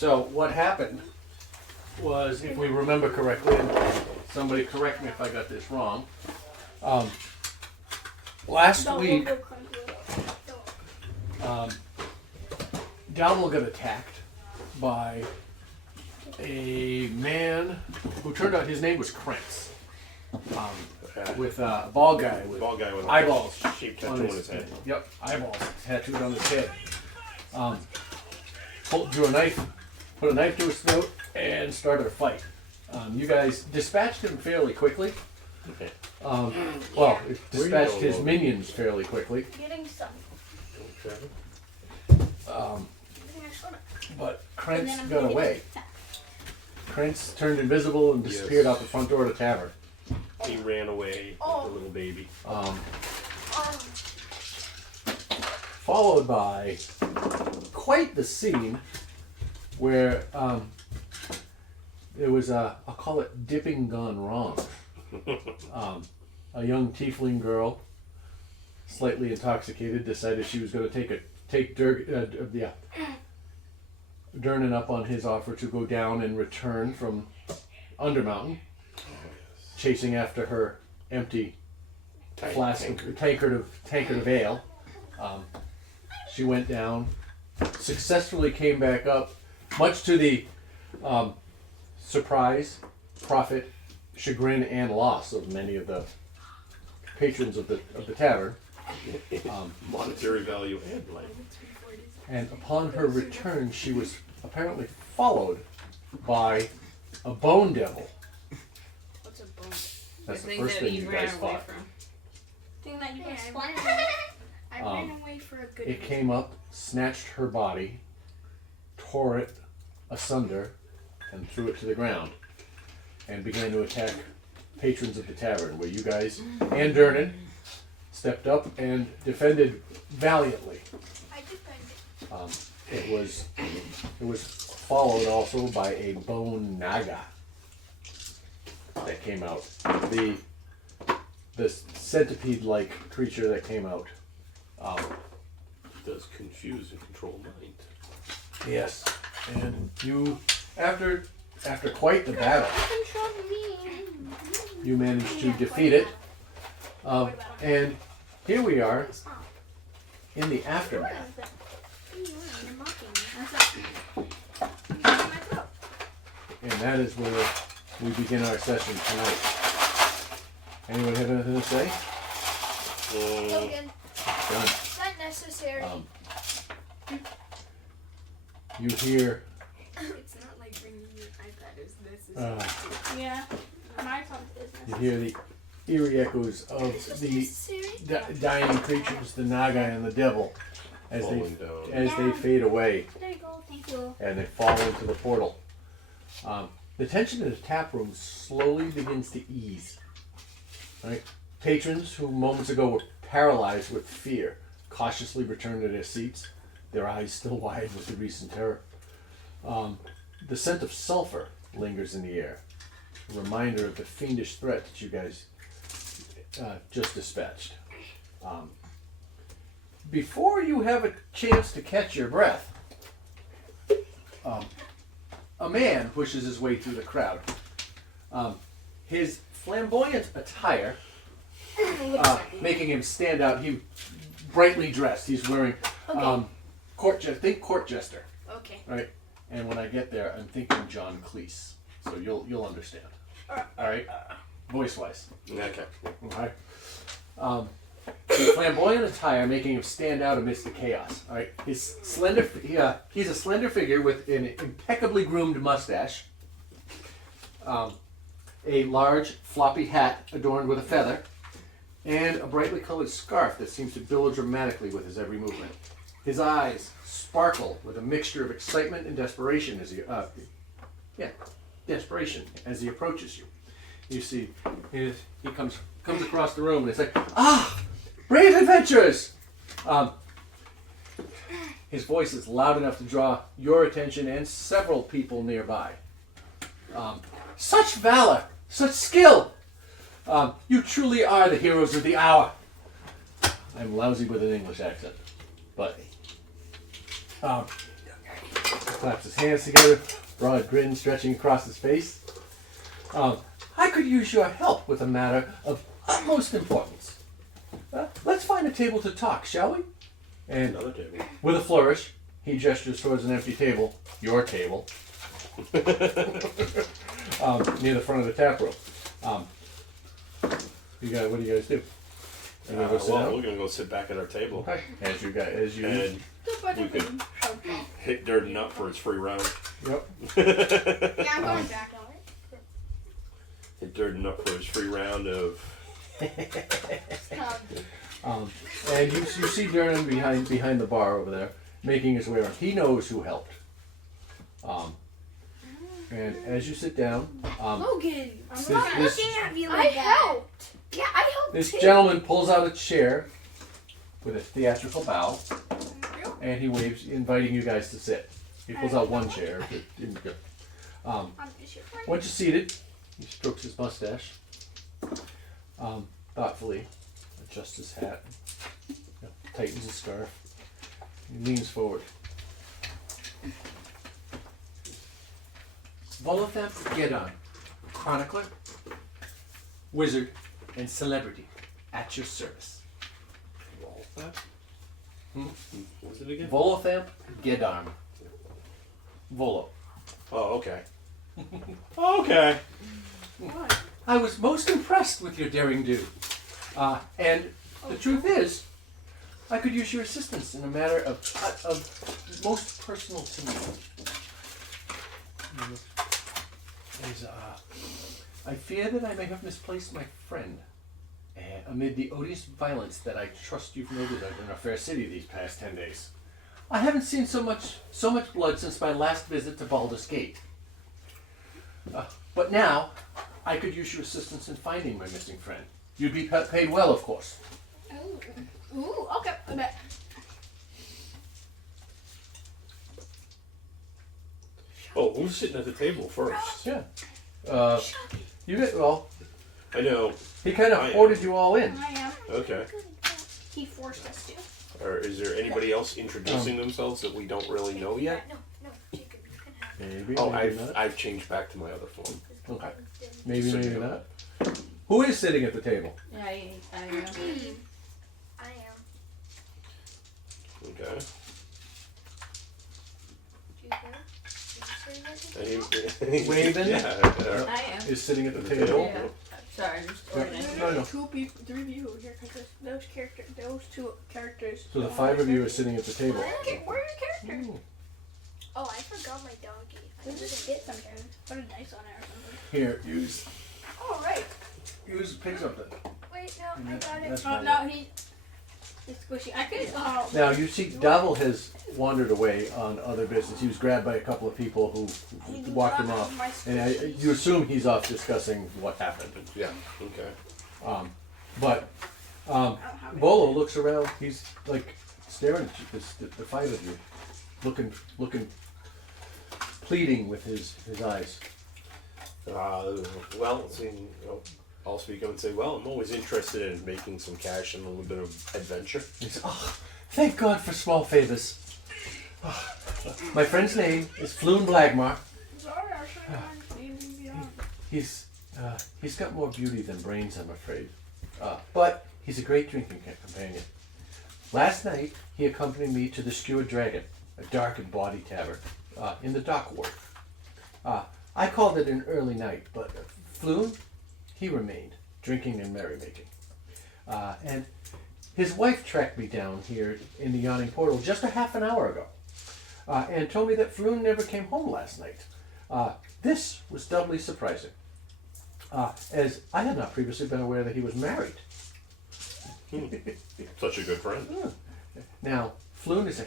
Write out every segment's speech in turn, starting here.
So what happened was, if we remember correctly, and somebody correct me if I got this wrong, last week, Dalmel got attacked by a man who turned out his name was Krentz, with a bald guy with eyeballs, sheep tattoo on his head. Yep, eyeballs tattooed on his head. Drew a knife, put a knife to his throat, and started a fight. You guys dispatched him fairly quickly. Okay. Dispatched his minions fairly quickly. Getting some. Okay. But Krentz got away. Krentz turned invisible and disappeared out the front door of the tavern. He ran away like a little baby. Followed by quite the scene where there was I'll call it dipping gone wrong. A young tiefling girl, slightly intoxicated, decided she was going to take Durnan up on his offer to go down and return from Undermountain, chasing after her empty tankard of ale. She went down, successfully came back up, much to the surprise, profit, chagrin, and loss of many of the patrons of the tavern. Monetary value and life. And upon her return, she was apparently followed by a bone devil. What's a bone? That's the first thing you guys fought. Thing that you just fought. I ran away for a good It came up, snatched her body, tore it asunder, and threw it to the ground, and began to attack patrons of the tavern, where you guys and Durnan stepped up and defended valiantly. I defended. It was followed also by a bone naga that came out. The centipede-like creature that came out. Does confuse and control mind. Yes, and you, after quite the battle, you managed to defeat it. And here we are in the aftermath. And that is where we begin our session tonight. Anyone have anything to say? Logan, Done. not necessary. You hear It's not like bringing your iPad is this. Yeah. My you hear the eerie echoes of the dying creatures, the naga and the devil, as they fade away. There you go. Thank you. And they fall into the portal. The tension in the tap room slowly begins to ease. Right? Patrons who moments ago were paralyzed with fear cautiously return to their seats, their eyes still wide with the recent terror. The scent of sulfur lingers in the air, a reminder of the fiendish threat that you guys just dispatched. Before you have a chance to catch your breath, a man pushes his way through the crowd. His flamboyant attire, making him stand out. He brightly dressed. He's wearing court jester. Okay. Right? And when I get there, I'm thinking John Cleese. So you'll understand. All right? Voice-wise. Okay. Okay. His flamboyant attire making him stand out amidst the chaos. All right. He's a slender figure with an impeccably groomed mustache, a large floppy hat adorned with a feather, and a brightly colored scarf that seems to billow dramatically with his every movement. His eyes sparkle with a mixture of excitement and desperation as he approaches you. You see, he comes across the room and it's like, brave adventurers! His voice is loud enough to draw your attention and several people nearby. Such valor, such skill! You truly are the heroes of the hour. I'm lousy with an English accent, but claps his hands together, broad grin stretching across his face. I could use your help with a matter of utmost importance. Let's find a table to talk, shall we? And Another table. with a flourish, he gestures towards an empty table, your table, near the front of the tap room. What do you guys do? You gonna go sit Well, down? we're gonna go sit back at our table. Okay. As you. And we could hit Durden up for his free round. Yep. Yeah, I'm going back on it. Hit Durden up for his free round of. And you see Durnan behind the bar over there, making his way around. He knows who helped. And as you sit down, Logan, this- stop this- looking at me like that. Helped. Yeah, I helped this too. gentleman pulls out a chair with a theatrical bow, and he waves, inviting you guys to sit. He pulls out one chair. Once you're seated, he strokes his mustache, thoughtfully adjusts his hat, tightens his scarf, he leans forward. Volothamp Gedon, chronicler, wizard, and celebrity, at your service. What was it again? Volothamp Gedon. Volo. Oh, okay. Okay. I was most impressed with your daring do. And the truth is, I could use your assistance in a matter of most personal to me. I fear that I may have misplaced my friend amid the odious violence that I trust you've noted in our fair city these past 10 days. I haven't seen so much blood since my last visit to Baldur's Gate. But now, I could use your assistance in finding my missing friend. You'd be paid well, of course. Ooh, okay. I bet. Oh, who's sitting at the table first? Yeah. You get, well, I know. he kind of ordered you all in. I am. Okay. He forced us to. Or is there anybody else introducing themselves that we don't really know yet? No, Jacob, you can have Maybe, Oh, maybe not. I've changed back to my other phone. Okay. Maybe, So maybe you- not. Who is sitting at the table? Yeah, I am. I am. Okay. Jacob, Waving? Yeah. I am. Is sitting at the Okay. table? Yeah. Sorry, I'm just Yeah. organizing. No, no. Three people here because those two characters. So the 5 of you are sitting at the table. Where's your character? Ooh. Oh, I forgot my doggy. We'll just get something. Put a dice on it or something. Here, use Oh, right. pick something. Wait, no, I got That's it. fine. No, he's squishy. I could. Now you see, Davil has wandered away on other business. He was grabbed by a couple of people who walked him off, and you assume he's off discussing what happened. Yeah. Okay. But Bolo looks around. He's like staring at you, the 5 of you, looking, pleading with his eyes. Well, I'll speak up and say, well, I'm always interested in making some cash and a little bit of adventure. He says, "Oh, thank God for small favors. My friend's name is Floon Blagmar. Sorry, I should have named beyond. He's got more beauty than brains, I'm afraid. But he's a great drinking companion. Last night, he accompanied me to the Skewered Dragon, a darkened body tavern, in the dock ward. I called it an early night, but Floon, he remained, drinking and merrymaking. And his wife tracked me down here in the yawning portal just a half an hour ago, and told me that Floon never came home last night. This was doubly surprising, as I had not previously been aware that he was married. Such a good friend. Now, Floon is a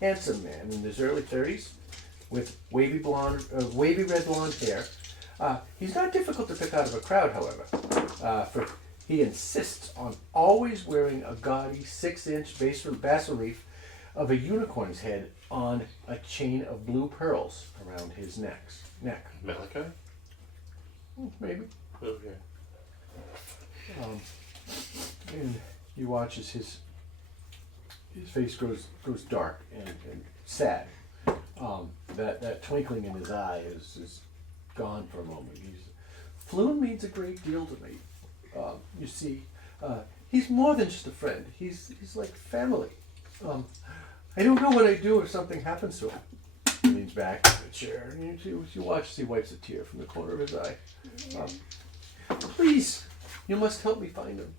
handsome man in his early 30s, with wavy red blonde hair. He's not difficult to pick out of a crowd, however, for he insists on always wearing a gaudy 6-inch bas relief of a unicorn's head on a chain of blue pearls around his neck. Malachi? Maybe. Okay. And you watch as his face grows dark and sad. That twinkling in his eye is gone for a moment. Floon means a great deal to me. You see, he's more than just a friend. He's like family. I don't know what I'd do if something happens to him. He leans back in the chair, and you watch as he wipes a tear from the corner of his eye. Please, you must help me find him.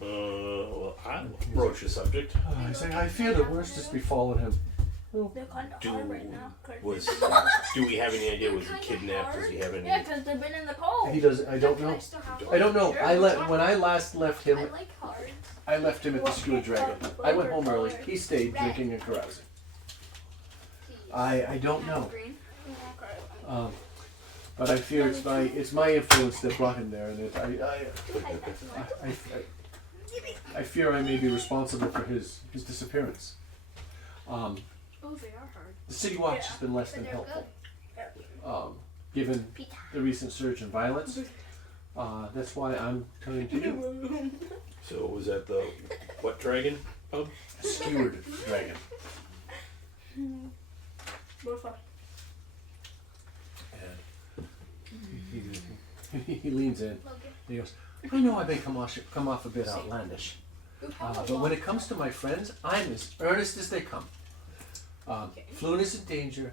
Well, I will broach the subject. I say, I fear the worst has befallen him. They're kind of Do hard right now. 'Cause- do we have any idea? Was he kidnapped? Does he have any? Yeah, because they've been in the cold. He does. I don't know. I don't know. When I last left him. I like hard. I left him at the Skewer Dragon. I went home early. He stayed drinking and carousing. I don't know. Green. But I fear it's my influence that brought him there, and I fear I may be responsible for his disappearance. Oh, they are hard. The City Watch has been less than helpful. Given the recent surge in violence, that's why I'm turning to you. So was that the what dragon pub? Skewered Dragon. More fun. And he leans in. He goes, I know I may come off a bit outlandish, but when it comes to my friends, I'm as earnest as they come. Floon is in danger,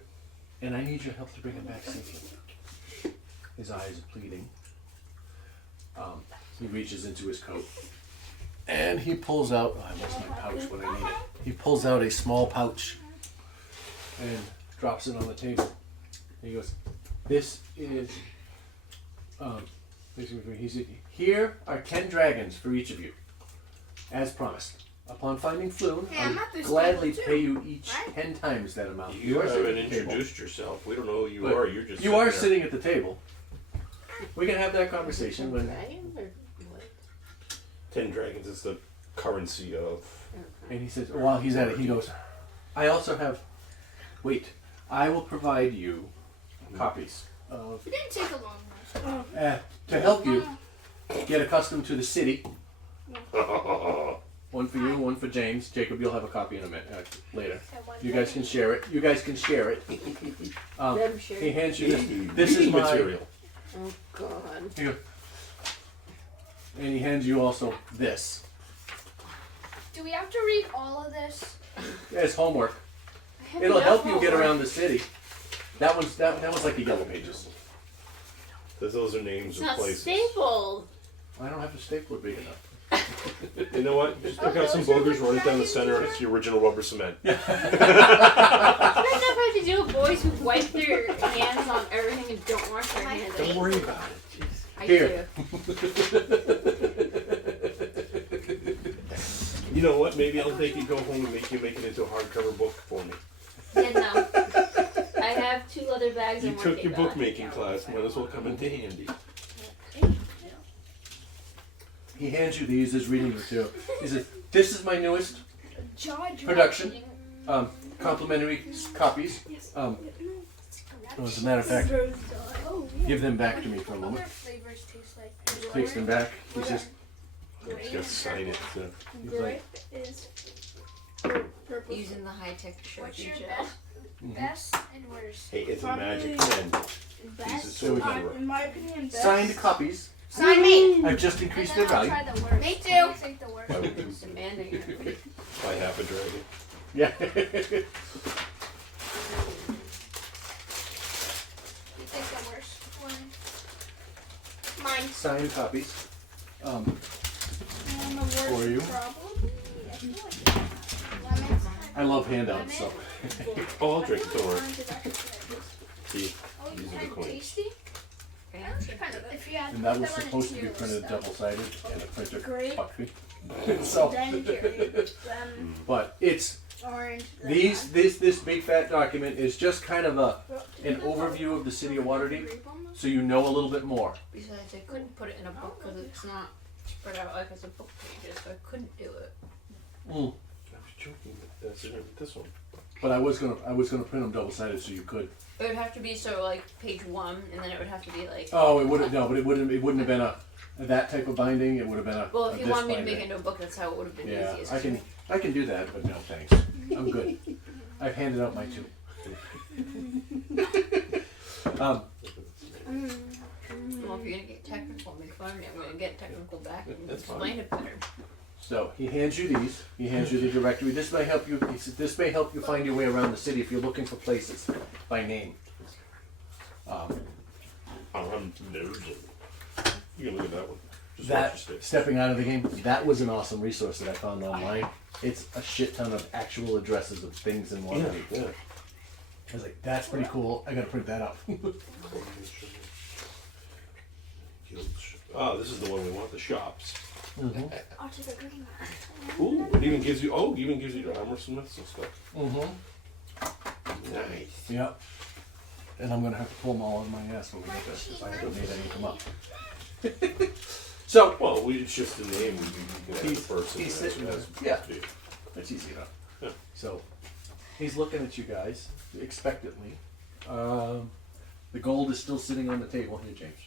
and I need your help to bring him back safely. His eyes are pleading. He reaches into his coat, and he pulls out, I lost my pouch when I need it. He pulls out a small pouch and drops it on the table. And he goes, this is, he said, here are 10 dragons for each of you, as promised. Upon finding Floon, Hey, I'm I'll at this gladly table too, pay you each right? 10 times that amount. You are sitting haven't at the table. introduced yourself. We don't know who you But are. You're just You are there. sitting at the table. We can have that conversation when. Dragons or what? 10 dragons is the currency of. And he says, while he's at it, he goes, I also have. Wait, I will provide you copies of. It didn't take a long one. To help you get accustomed to the city. One for you, one for James. Jacob, you'll have a copy in a minute later. You guys can share it. Let him share. He hands you this. This is my. material. Oh God. Here. And he hands you also this Do we have to read all of this? as homework. I have It'll enough help you get homework. around the city. That was like the yellow pages. Those are names It's of not places. stapled. I don't have a stapler big enough. You know what? Just pick out some boogers, run it down the center, and it's the original rubber cement. I don't know if I have to deal with boys who wipe their hands on everything and don't wash their hands. Don't worry about it. Jeez. I Here. You know what? Maybe I'll make you go home and make it into a hardcover book for me. do. Yeah, no. I have 2 leather bags. You I'm took working your on. bookmaking class. Might as well come into handy. He hands you these as reading material. He says, "This is my newest Judge. production. Complimentary copies. As a matter of fact, give them back to me for a What moment." other flavors taste like? He takes them back. He says, Just gotta sign it. So. he's like, Is Purple. Using the high-tech what's Sharpie your gel. best and worst? Hey, it's a Probably magic pen. Best. Pieces There we so go. clever. In my opinion, best. signed copies. Sign me. I've just And increased then their I'll value. try the worst. Me What do too. you think the worst? I would do Demanding it. buy half a dragon. Yeah. You think the worst one? Mine. Signed copies. And the worst For you. probably. I feel like Lemons. I love handouts, so. Oh, I'll drink it. Don't worry. Orange is actually good. See, Oh, these are the kind of coins. tasty. Fancy. Kind of. If you had And that put was them on supposed to be cereal printed stuff. double-sided, and the printer Grape. fucked me. So, Then cherry. Then but it's orange. Then this big fat document is just kind of an overview of the city of Waterdeep, so you know a little bit more. Besides, I couldn't put it in a book because it's not spread out like it's a book pages, so I couldn't do it. I was joking, but that's it. This one. But I was gonna print them double-sided so you could. It would have to be so like page 1, and then it would have to be like. Oh, it wouldn't. No, but it wouldn't have been a. that type of binding, it would have been a. Well, a if you disc wanted me to binding. make it into a book, that's how it would have been Yeah, easiest. I can do that, but no thanks. I'm good. I've handed out my 2. Well, if you're gonna get technical, make fun of me. I'm gonna get technical back and That's fine. explain it better. So he hands you these. He hands you the directory. This may help you. He said, this may help you find your way around the city if you're looking for places by name. You can look at that one. Just watch That your sticks. stepping out of the game. That was an awesome resource that I found online. It's a shit ton of actual addresses of things in Waterdeep. Yeah. I was like, that's pretty cool. I gotta print that out. Oh, this is the one we want. The shops. Mm-hmm. I'll take a good one. Ooh, it even gives you. Oh, it even gives you the armor smiths and stuff. Mm-hmm. Nice. Yep. And I'm gonna have to pull them all on my ass when we get this because I haven't made any come up. So Well, it's just the name. You can add the person. he's and sitting that's- there. Yeah. that's- It's easy enough. Yeah. So he's looking at you guys expectantly. The gold is still sitting on the table here, James.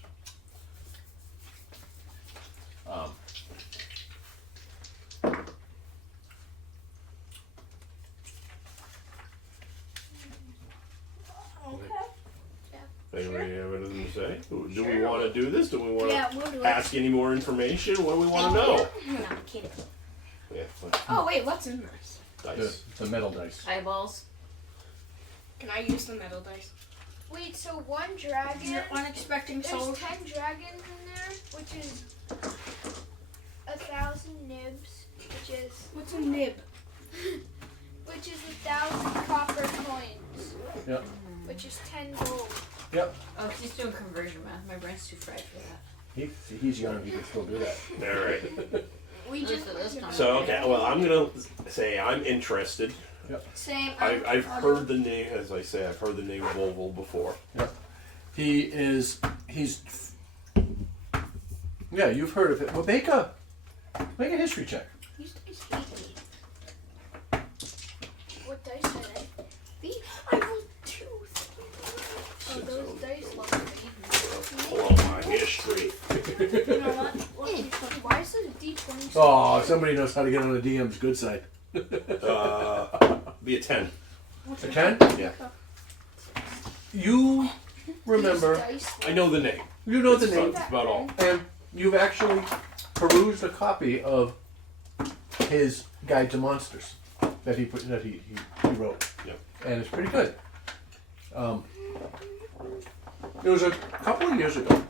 Anybody have anything to say? Do we want to do this? Do we want to Yeah, we'll do it. ask any more information? What do we want to know? No, I'm kidding. Yeah, Oh wait, what's in this? dice. The metal dice. Eyeballs. Can I use the metal dice? Wait, so one dragon. You're unexpecting There's soul. 10 dragons in there, which is 1,000 nibs, which is What's a nib? 1,000 copper coins, Yep. which is 10 gold. Yep. Oh, he's doing conversion math. My brain's too fried for that. He's young. He can still do that. All right. We Just just for this time. So okay, well, I'm gonna say I'm interested. Same. I've heard the name, as I say, I've heard the name Volvo before. He's. Yeah, you've heard of it. Well, make a history check. These dice hate me. What dice are they? These. I rolled 2. Oh, those dice love me. Pull out my history. You know what? Why is this D20 so Oh, big? somebody knows how to get on the DM's good side. Be a 10. A 10? Yeah. You These remember. dice I know the name. You know the That's name. That's about all. And you've actually perused a copy of his Guide to Monsters that he wrote. Yep. And it's pretty good. It was a couple of years ago,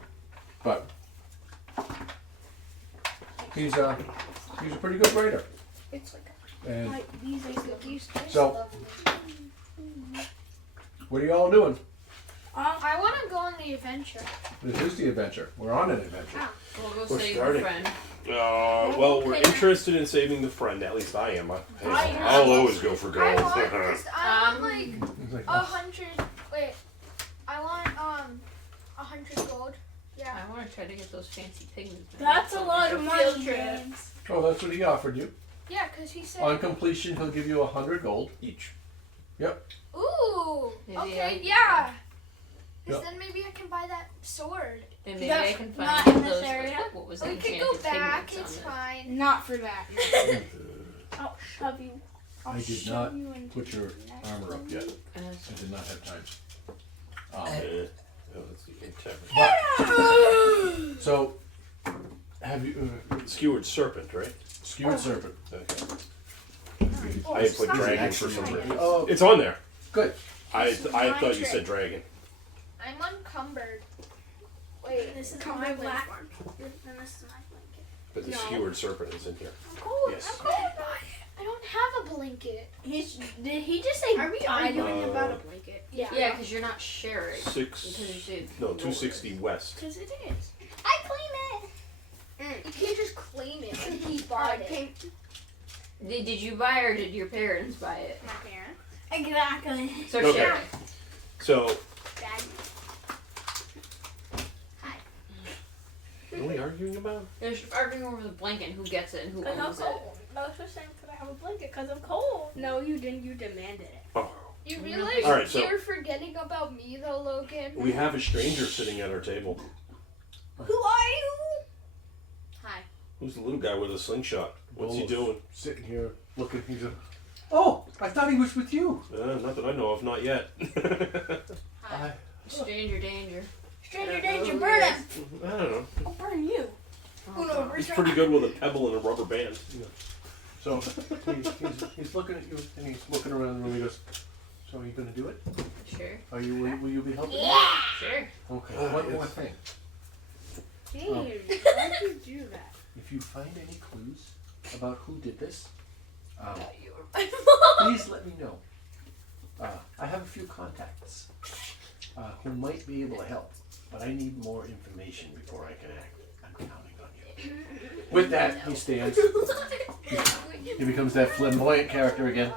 but he's a pretty good writer. It's like And These dice. these dice So- love me. what are you all doing? I want to go on the adventure. This is the adventure. We're on an adventure. We'll go We're save starting. your friend. Well, we're interested in saving the friend. At least I am. I'll always go for I gold. want, I want like He's like, 100. Wait, I want 100 gold. Yeah. I want to try to get those fancy pigments. That's a lot of money, Field trip. James. oh, that's what he offered you. Yeah, because he said. On completion, he'll give you 100 gold. Each. Ooh. Maybe Okay. I- Yeah. 'Cause Yep. then maybe I can buy that sword. Then maybe That's I can not find in this those. area. What was We it? can go back. It's fine. not for that. I'll shove you. I'll I did shove not you into Put your the next armor up one. yet. I did not have time. Let's see. So, have you Skewered serpent, right? skewered serpent? Okay. Oh, I it's put not dragon actually for some mine. reason. Oh, It's on there. good. I This is I my thought you trick. said dragon. I'm encumbered. Wait, This is Come my back. black one. And this is my blanket. But the No. skewered serpent is in here. I'm cold. Yes. I'm cold. I don't have a blanket. Did he just say Are we I don't arguing Uh, about a blanket? Yeah. Yeah, because you're not sharing. Because you 6. did. No, 260 west. Because it is. I claim it. You can't just claim it. He bought it. Did you buy or did your parents buy it? My parents. Exactly. So Okay. share. So, Dad. what are we arguing about? They're just arguing over the blanket and who gets it and who Because I'm owns it. cold. No, it's just saying because I have a blanket because I'm cold. No, you didn't. You demanded it. Oh, You Really? realize Alright, so- you're forgetting about me though, Logan? we have a stranger sitting at our table. Who are you? Who's the little guy with a slingshot? What's he doing? Sitting here looking. He's a. Oh, I thought he was with you. Not that I know of, not yet. I, Stranger danger. Stranger I don't danger, know burn who him. I don't know. I'll burn you. Who knows? He's pretty good with a pebble and a rubber band. so he's looking at you and he's looking around the room. He goes, "So are you going to do it? Sure. Are you? Will you be helping? Sure. Okay. One more thing. Jeez, why'd you do that? If you find any clues about who did this, You were my mom. please let me know. I have a few contacts who might be able to help, but I need more information before I can act. I'm counting on you. With that, he stands. He becomes that flamboyant character again,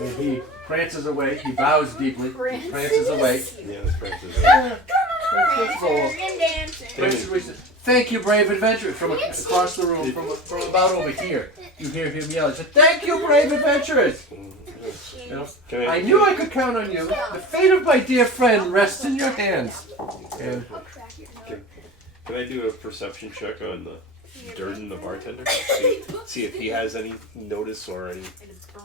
and he prances away. He bows deeply. He prances away. Yeah, that's Francis. Let's roll. And dancing. Prances away. Thank you, brave adventurer. From across the room, from about over here, you hear him yell. He said, "Thank you, brave adventurers." You know, I knew I could count on you. The fate of my dear friend rests in your hands. And Can I do a perception check on the Durden, the bartender? See if he has any notice or any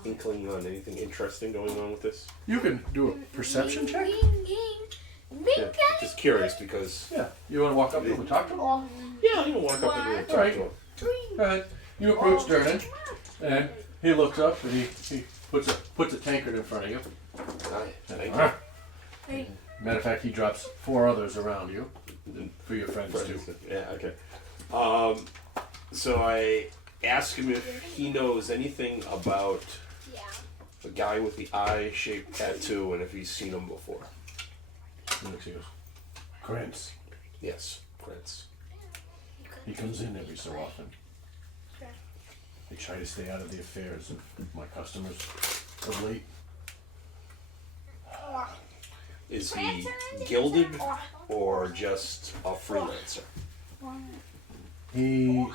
inkling on anything interesting going on with this. you can do a perception check. Yeah, just curious because Yeah. You want to walk up to him and talk to him? yeah, I'm gonna walk up and do a talk Alright. to him. Go ahead. You approach Durden, and he looks up and he puts a tankard in front of you. Hi, thank Ah. Hey. Matter of fact, he drops 4 others around you for your friends too. Yeah, okay. So I ask him if he knows anything about the guy with the eye-shaped tattoo and if he's seen him before. He looks, he goes, Krantz. Yes, Prince. He comes in every so often. I try to stay out of the affairs of my customers of late. Is he gilded or just a freelancer? He,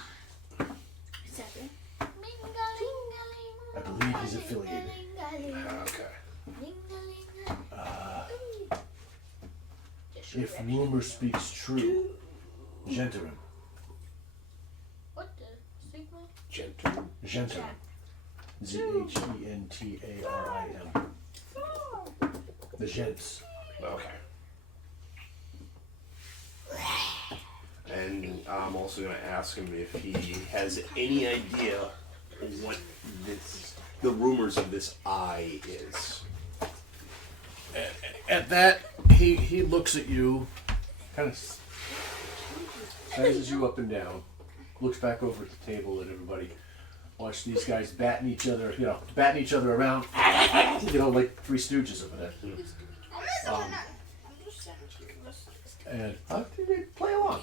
Seven. I believe he's affiliated. Okay. If rumor speaks true, Gentleman. What the Sigma? Gentle. Gentleman. Gentarim. The gents. Okay. And I'm also going to ask him if he has any idea what the rumors of this eye is. At that, he looks at you, kind of sizes you up and down, looks back over at the table at everybody. Watch these guys batting each other around, like Three Stooges over there. And they play along,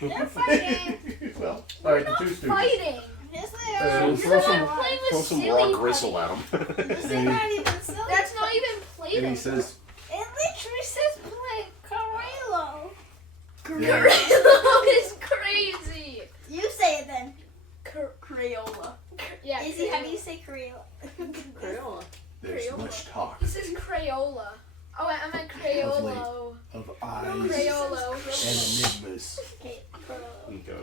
They're fighting. Well, all right, the Two Stooges. Fighting. Yes, they are. Throw some, Playing with throw some silly raw gristle at him. That's not even silly. That's not even played. And he says, It literally says play Carelo. Yeah. Carelo is crazy. You say it then. Crayola. Yeah. Izzy, how do you say Crayola? Crayola. "There's much talk He says Crayola. Oh, I meant Crayolo. of eyes Crayolo. and enigmas. Okay, Crayola. Go.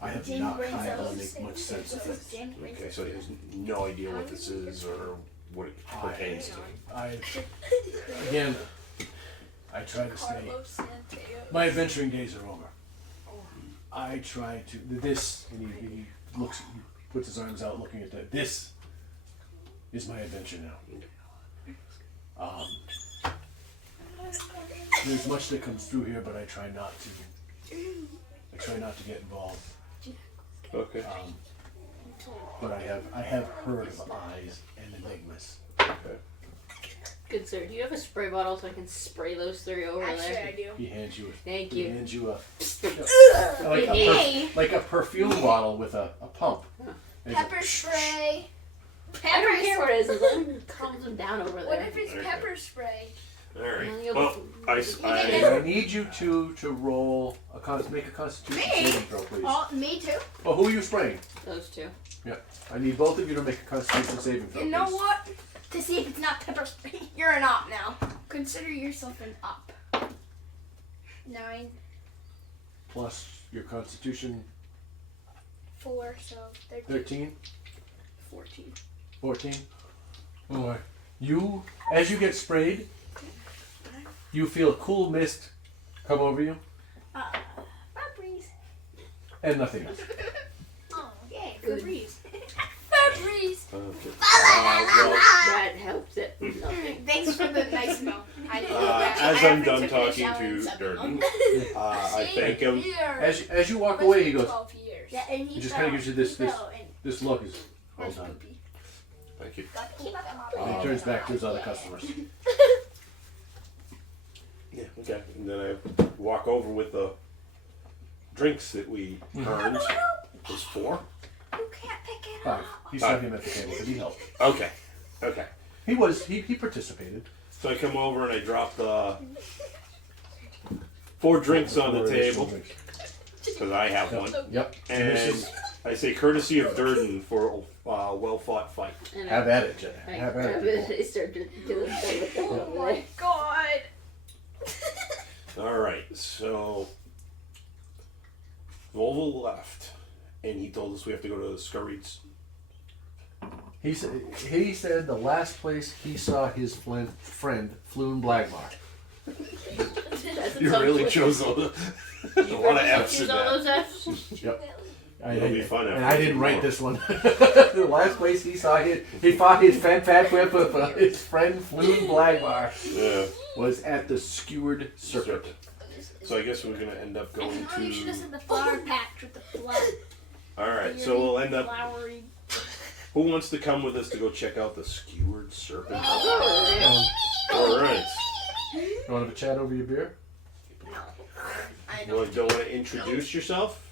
I have Jane not brain been able to cells. make much sense of it. Jane brain Okay, so he has no idea what this is or what it pertains to. Again, I try to stay. My adventuring days are over. I try to this, and he looks, he puts his arms out, looking at that. This is my adventure now. There's much that comes through here, but I try not to. I try not to get involved. Okay. But I have heard of eyes and enigmas. Okay. Good sir, do you have a spray bottle so I can spray those 3 over Actually, there? I do. He hands you. Thank He you. hands you a Hey. like a perfume bottle with a pump. And it's a- Pepper spray. I don't care what it is. Let him calm them down over What there. if it's pepper spray? Alright. Well, you'll Well, be- I need you to roll make a Constitution saving throw, please. Oh, me too. Well, who are you spraying? Those 2. I need both of you to make a Constitution saving throw, You know please. what? To see if it's not pepper spray. You're an op now. Consider yourself an op. 9. Plus your constitution 4, so 13. 13? 14. 14? Oh, you, as you get sprayed, you feel a cool mist come over you, Breeze. and nothing else. Oh, Yay, Good. breeze. Breeze. Okay. That helps it. Nothing. Thanks for the nice note. As I'm done talking to Durden, I thank him. As you walk away, he goes, 12 years. Yeah, and he just kind of gives you this look. Is well done. Thank you. And he turns back to his other customers. Yeah, okay. And then I walk over with the drinks that we earned. It was 4? You can't pick it 5. up. You saw him at the table, but he helped. Okay. Okay. He participated. So I come over and I drop the 4 drinks on the table, because I have one. Yep. And this is, I say courtesy of Durden for a well-fought fight. And have at it, Jen. I Have grab at it. it. I start to do it. Oh my god. Alright, so Volvo left, and he told us we have to go to Scurry's. He said the last place he saw his friend Floon Blagmar. You really chose a lot of F's in Choose all that. those F's. Yep. It'll be fun. And I didn't write this one. The last place he saw he fought his fat whip with his friend Floon Blagmar Yeah. was at the Skewered Serpent. So I guess we're gonna end up going Oh, you should have to. said the flower patch with the blood. Alright, so we'll end up. Flowery. Who wants to come with us to go check out the Skewered Serpent? Um, Alright. you want to have a chat over your beer? I Well, don't want to introduce yourself?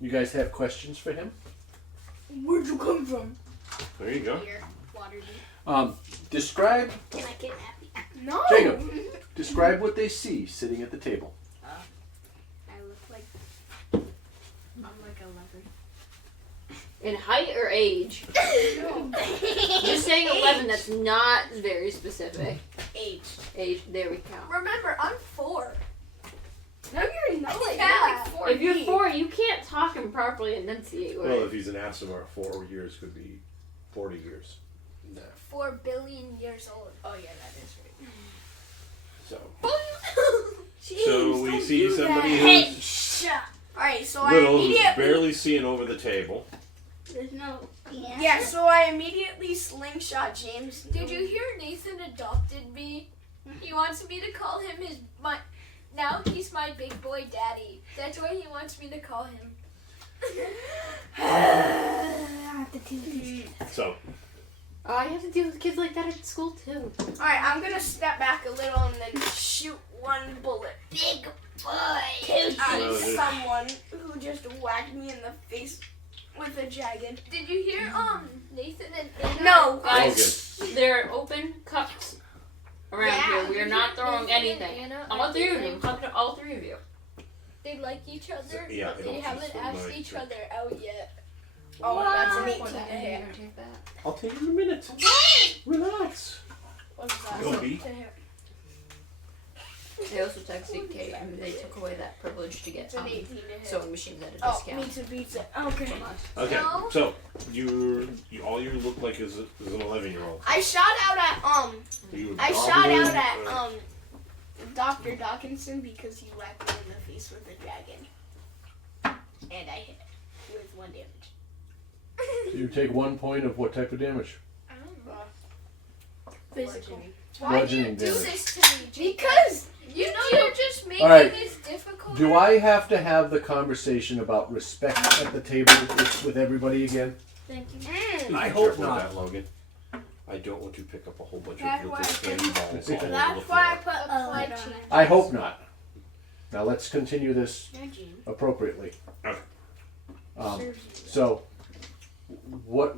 You guys have questions for him? Where'd you come from? There you go. Here, Waterdeep. Describe, Can I get happy? No. Jacob, describe what they see sitting at the table. I look like I'm like 11. In height or age? Just saying 11, that's not very specific. Age. Age, there we go. Remember, I'm 4. No, you're not. Yeah. You're like 4. If you're 4, you can't talk and properly enunciate Well, words. if he's an Asimar, 4 years could be 40 years. 4 billion years old. Oh yeah, that is right. So, Jeez, so we don't see do somebody that. who's Hey, shut. Alright, so I little, who's immediately. barely seeing over the table. There's no answer. Yeah, so I immediately slingshot James. Did you hear Nathan adopted me? He wants me to call him now he's my big boy daddy. That's what he wants me to call him. I have to do this. So, Oh, I have to deal with kids like that at school too. Alright, I'm gonna step back a little and then shoot one bullet. Big boy. At someone who just whacked me in the face with a jagged. Did you hear Nathan and Anna? No. Guys, there are open cups around Yeah. here. We are not throwing Nathan and anything. Anna, All I 3 of think you. I'm talking to all 3 of you. They like each other, Yeah, but I they don't haven't just asked like each drink. other out yet. Oh, that's an 18 What? to hit. I'll take it in a minute. Relax. What's that? Don't be. To hit. They also texted Kate and they took away that privilege to get It's an 18 to hit. sewing machines at a Oh, discount. pizza, pizza. Okay. Okay, No. so you all you look like is an 11-year-old. I shot out at You I shot goblin, out at Dr. Dawkinson because he whacked me in the face with a dragon. And I hit it with 1 damage. So you take 1 point of what type of damage? I don't know. Physical. Why do you Bludgeoning do damage. this to me, Jacob? Because You know you're just making Alright. this difficult. Do I have to have the conversation about respect at the table with everybody again? Thank you. Be I hope careful with not. that, Logan. I don't want to pick up a whole bunch That's of why I little candy balls all over the That's why I floor. put a light on it. I hope not. Now let's continue this no, Gene. appropriately. Okay. Um, Serves you. so, what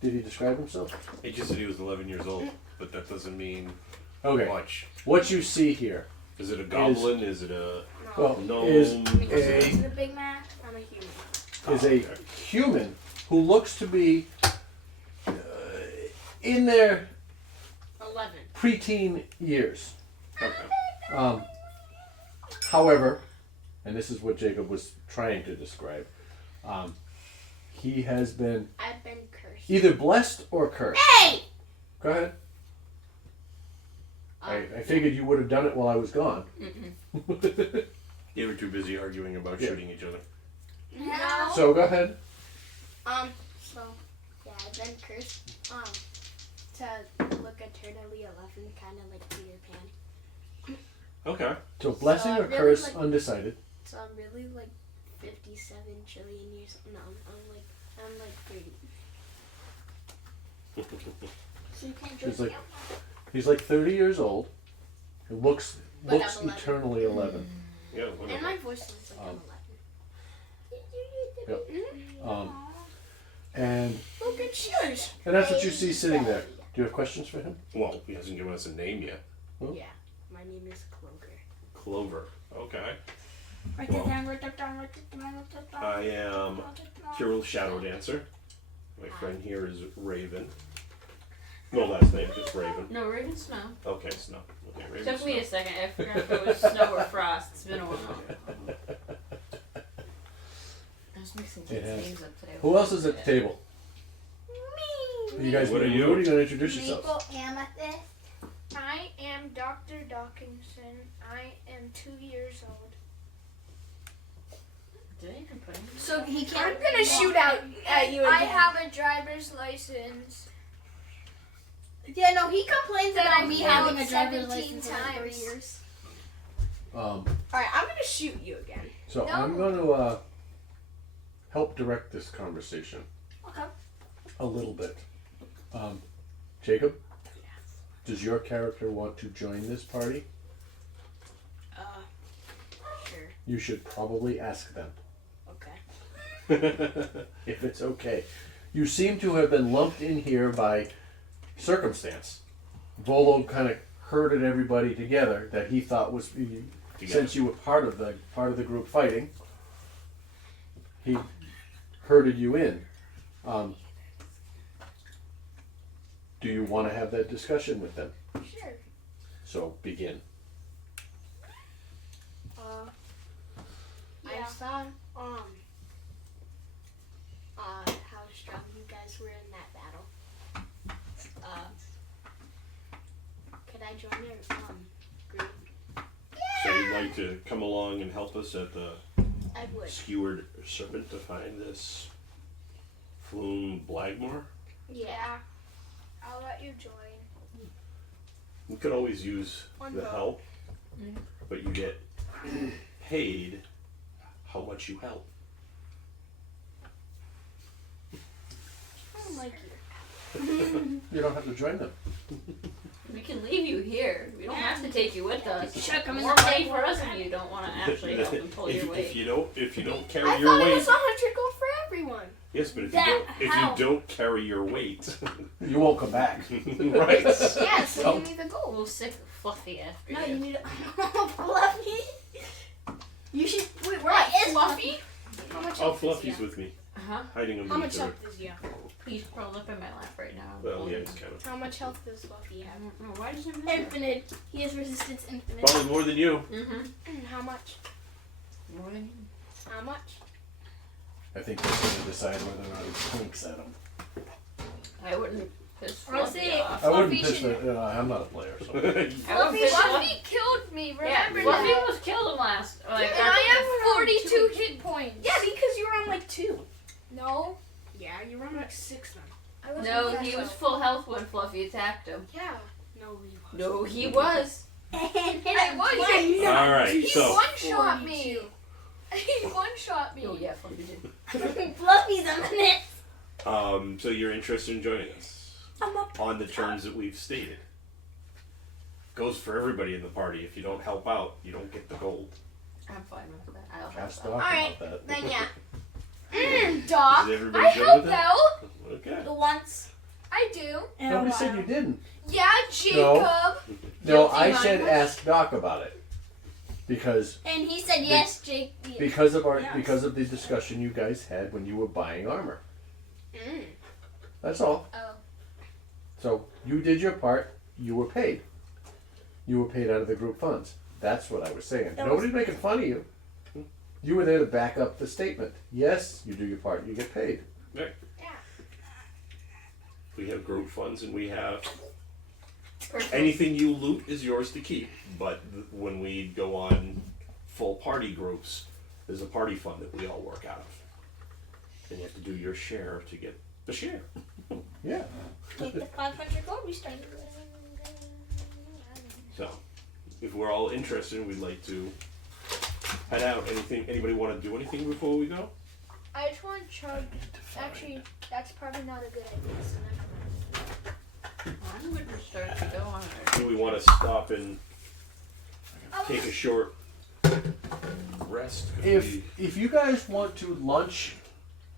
did he describe himself? It just said he was 11 years old, but that doesn't mean Okay, much. what you see here Is it a goblin? Is it a No. well, gnome? is Because a he's the Big Mac, I'm a human. is a human who looks to be in their 11. preteen years. Okay. However, and this is what Jacob was trying to describe. He has been I've been cursed. either blessed or cursed. Hey! Go ahead. I figured you would have done it while I was gone. They were too busy arguing about shooting each other. No. So go ahead. So, yeah, I've been cursed, to look eternally 11, kind of like Peter Pan. Okay. So blessing So or really, curse, like- undecided. So I'm really like 57 trillion years. No, I'm like 30. So you can't He's drink like, he's like 30 years old. He looks But I'm 11. eternally 11. Yeah, And whatever. my voice is like I'm 11. And Look at yours. that's what you see sitting there. Do you have questions for him? Well, he hasn't given us a name yet. Yeah, my name is Clover. Clover. Okay. Write Well, that down, write that down, write that down, write that down. I am Kirill Shadow Dancer. My friend here is Raven. No last name, just Raven. No, Raven Snow. Okay, Snow. Okay, Raven Took me a Snow. second. I forgot if it was snow or frost. It's been a while. I was mixing kids' has. names up today. Who else is at the table? Me. You guys, What are you? What are you going to introduce yourselves? Maple amethyst. I am Dr. Dawkinson. I am 2 years old. Did I even put him? So he I'm can't. gonna shoot out at you again. I have a driver's license. Yeah, no, he complains That about I me failed having a driver's 17 license in like 3 times. years. Alright, I'm gonna shoot you again. So No. I'm going to help direct this conversation Okay. a little bit. Jacob, does your character want to join this party? Sure. You should probably ask them Okay. if it's okay. You seem to have been lumped in here by circumstance. Volo kind of herded everybody together that he thought was since you were part of the group fighting. He herded you in. Do you want to have that discussion with them? Sure. So begin. I saw how strong you guys were in that battle. Could I join your group? So you'd like to come along and help us at the I would. Skewered Serpent to find this Floon Blagmore? Yeah. I'll let you join. We could always use One the vote. help, Mm. but you get paid how much you help. I don't like you. You don't have to join them. We can leave you here. We don't have to take you with us. Chuck 'em in More the money pipe. for us if you don't want to actually help them pull your if weight. you don't carry I your thought it weight, was 100 gold for everyone. yes, but That- how? if you don't carry your weight, You won't come back. right? Yeah, so Oh. you need the gold. We'll sick Fluffy after No, you. you need a Fluffy. You should. Wait, where What, is Fluffy? How much Oh, health does he Fluffy's have? with me, Uh-huh. hiding under How much each other. health does he have? He's curled up in my lap right now. Well, yeah, it's kind of How much health does Fluffy I have? don't know. Why does it matter? Infinite. He has resistance infinite. probably more than you. Mm-hmm. And how much? More than you. How much? I think they're going to decide whether or not he twinks at them. I wouldn't piss I'll Fluffy say off. I wouldn't Fluffy piss should- the, I'm not a player, so. I wouldn't Fluffy, piss Fluffy killed me, Yeah, remember Fluffy that? was killed him last. Like, And I have 42 hit points. Yeah, because you were on like 2. No. Yeah, you were on like 6 then. I was No, on he was that full health when Fluffy attacked him. Yeah. No, he was. No, he was. And hit I him was. twice. All right, He so one-shot me. He one-shot me. Oh yeah, Fluffy did. Fluffy's a minute. so you're interested in joining us I'm up. on the terms that we've stated. Goes for everybody in the party. If you don't help out, you don't get the gold. I'm fine with that. I'll help Ask out. Doc Alright, about that. Then yeah. Doc, Is everybody I good helped with it? out. Okay. The once. I do. In a Nobody while. said you didn't. Yeah, Jacob. No, I Guilty said minded. ask Doc about it. Because And he said yes, Jake. Yeah. because of Yes. because of the discussion you guys had when you were buying armor. Mm. That's all. Oh. So you did your part. You were paid. You were paid out of the group funds. That's what I was saying. That Nobody's making fun of you. You were there to back up the statement. Yes, you do your part. You get paid. Right. Yeah. We have group funds, and we have Perfect. anything you loot is yours to keep. But when we go on full party groups, there's a party fund that we all work out of, and you have to do your share to get the share. Yeah. Like the 500 gold we started with. So, if we're all interested, we'd like to head out. Anybody want to do anything before we go? I just want to chug. Actually, that's probably not a good idea. So never mind. I'm good to start to go on it. Do we want to stop and take a short rest? If you guys want to lunch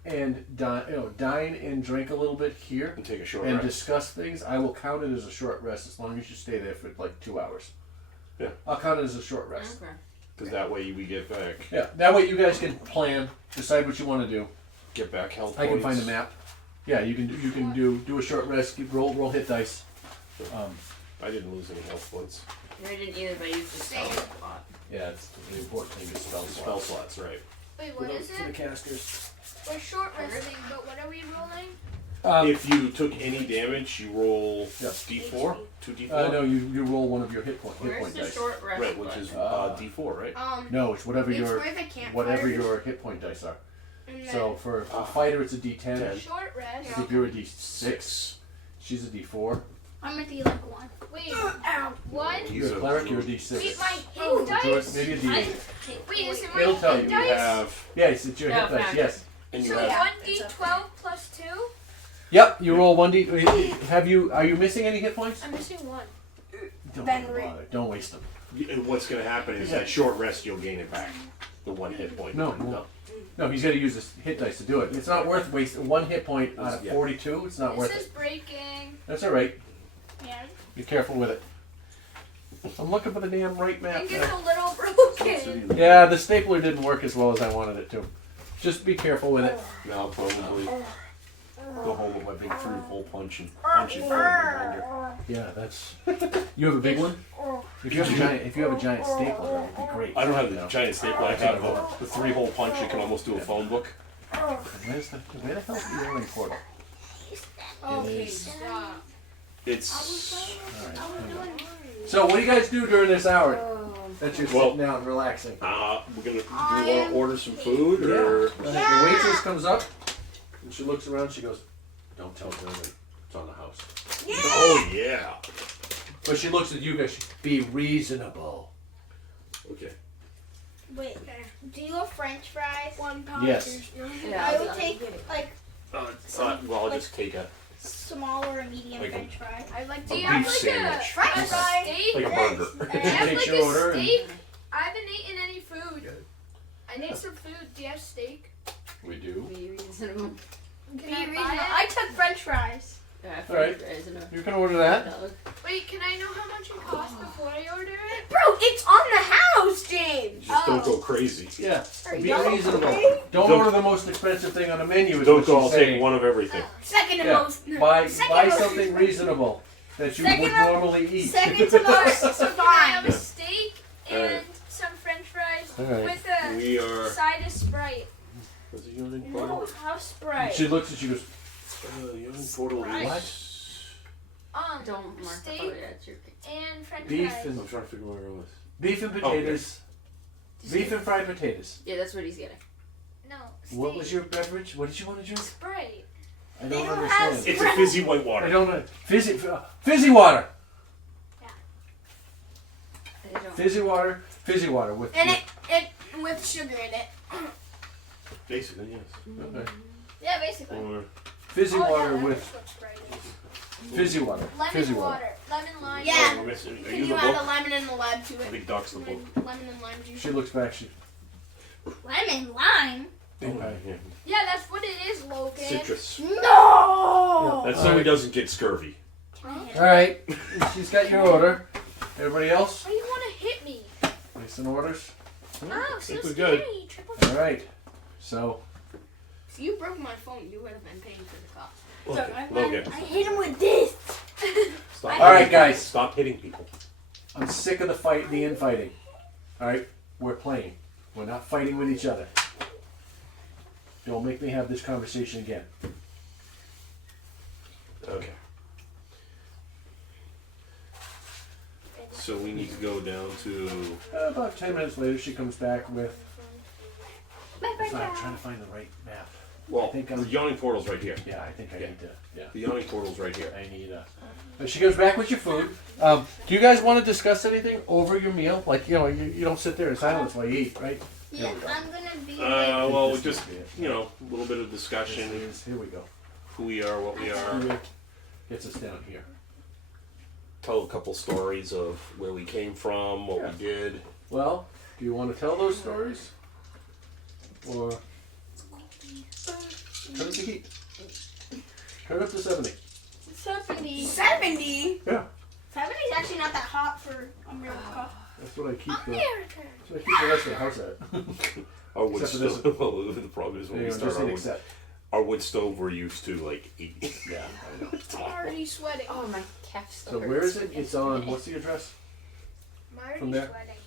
and dine and drink a little bit here And take a short and rest. discuss things, I will count it as a short rest as long as you stay there for like 2 hours. Yeah. I'll count it as a short rest. Okay. Because that way we get back. Yeah. That way you guys can plan, decide what you want to do. Get back health I can points. find a map. Yeah, you can do a short rest, roll hit dice. I didn't lose any health points. I didn't either, but I used the spell slot. Yeah, it's the important thing is spell Spell slots, right. Wait, what is for the it? casters. We're short resting, but what are we rolling? If you took any damage, you roll Yeah. D4, 2D4. No, you roll one of your hit point Where's the dice. short rest Right, which is button? D4, right? No, it's whatever It's your where the campfire whatever is, your hit point dice are. and then- So for a fighter, it's a D10. 10. Short rest. If you're a D6, she's a D4. I'm at the like 1. Wait, one? He's You're a a cleric, you're a Wait, D6. my Oh, hit George, dice? maybe a D8. Wait, is it my It'll tell hit you. You dice? have, Yes, it's your Yeah, hit dice. fact. Yes. and you So have. Yeah, 1d12 plus 2? Yep. You roll 1D. Are you missing any hit points? I'm missing one. Don't Then bother. Don't waste them. And what's going to happen is that short rest, you'll gain it back. The 1 hit point. No. No, he's got to use his hit dice to do it. It's not worth wasting 1 hit point out of Yeah. 42. It's not worth This is it. breaking. That's all right. Yeah. Be careful with it. I'm looking for the damn right I map. think it's a little broken. Yeah, the stapler didn't work as well as I wanted it to. Just be careful with it. Now I'll probably go home with my big 3-hole punch and punch it for the grinder. Yeah, that's. You have a big one. If you have a giant stapler, that would be great. I don't have the No. giant stapler. I have the 3-hole punch that can almost do a phone book. Where the hell is the healing portal? Okay, is- stop. It's All right, hang on. So, what do you guys do during this hour that you're Well- sitting down and relaxing? we're gonna. Do you want to order some food or? The waitress comes up and she looks around. She goes, "Don't tell Dylan it's on the house." Oh yeah. But she looks at you guys. Be reasonable. Okay. Wait, do you have French fries? Yes. Yeah, I will I'll take get it. like Well, I'll just take a smaller or medium Like a- French fry. I like. A Do you have beef like sandwich. a French fries. steak? like a burger. Do you And have Takes like your a order and- steak? I haven't eaten any food. I need some food. Do you have steak? We do. Be reasonable. Can Be I reasonable. buy it? I took French fries. Yeah, All right. fries and a You can order that. dog. Wait, can I know how much it costs before I order it? Bro, it's on the house, James. Just don't go crazy. Yeah. Be Don't reasonable. worry. Don't Don't- order the most expensive thing on the menu. Is Don't what go. she's I'll saying. take one of everything. Second to Yeah. most. Buy second most- something reasonable that you Second would to- normally eat. Second to most. So can I have a Fine. steak Alright. and some French fries Alright. with a We are. side of Sprite? What's the healing No, portal? have Sprite. She looks at you. Goes, Healing portal What? is. Don't mark. Steak Oh, yeah, it's your and French Beef fries. and I'm trying to figure out where it was. beef and potatoes. Beef and fried potatoes. Yeah, that's what he's getting. No. Steak. What was your beverage? What did you want to drink? Sprite? I They don't don't understand. have It's a fizzy white I water. don't know. Fizzy water. I don't. Fizzy water with. And it with sugar in it. Basically, yes. Okay. Yeah, basically. Or Fizzy Oh, yeah, water that with is what Sprite is. fizzy water. Lemon Fizzy water. Lemon lime. Yeah. we're missing. Are Can you you the add a book? lemon and a lime to I it? think Doc's the book. Lemon and lime juice. She looks back. She. Lemon, lime? Okay. Yeah. Yeah, that's what it is, Logan. Citrus. No! That's so he doesn't get scurvy. All right. She's got your order. Everybody else? Why do you want to hit me? Placing orders. Oh, I so think we're scary. good. Triple. All right. So. If you broke my phone, you would have been paying for the cost. Logan, I hit him with this. stop. All right, guys. Stop hitting people. I'm sick of the infighting. All right. We're playing. We're not fighting with each other. Don't make me have this conversation again. Okay. So we need to go down to. About 10 minutes later, she comes back with. I'm trying to find the right map. Well, I think the yawning portal's right here. Yeah, I think I need to. Yeah. The yawning portal's right here. I need she comes back with your food. Do you guys want to discuss anything over your meal? Like, you know, you don't sit there in silence while you eat, right? Yeah, I'm gonna be. Well, This just must be it. a little bit of discussion. Here we go. Who we are, what we are. Here gets us down here. Tell a couple stories of where we came from, what we did. Well, do you want to tell those stories? Or turn up the heat. Turn up to 70. 70. 70? Yeah. 70 is actually not that hot for America. That's what I keep the. America. That's what I keep the rest of the house at. Our wood Except for this stove. Well, the problem is when we Just start hit accept. our wood stove, we're used to like 80. Yeah, I know. I'm already sweating. Oh, my calf still So hurts. where is it? It's on. What's the address? I'm already From there? sweating.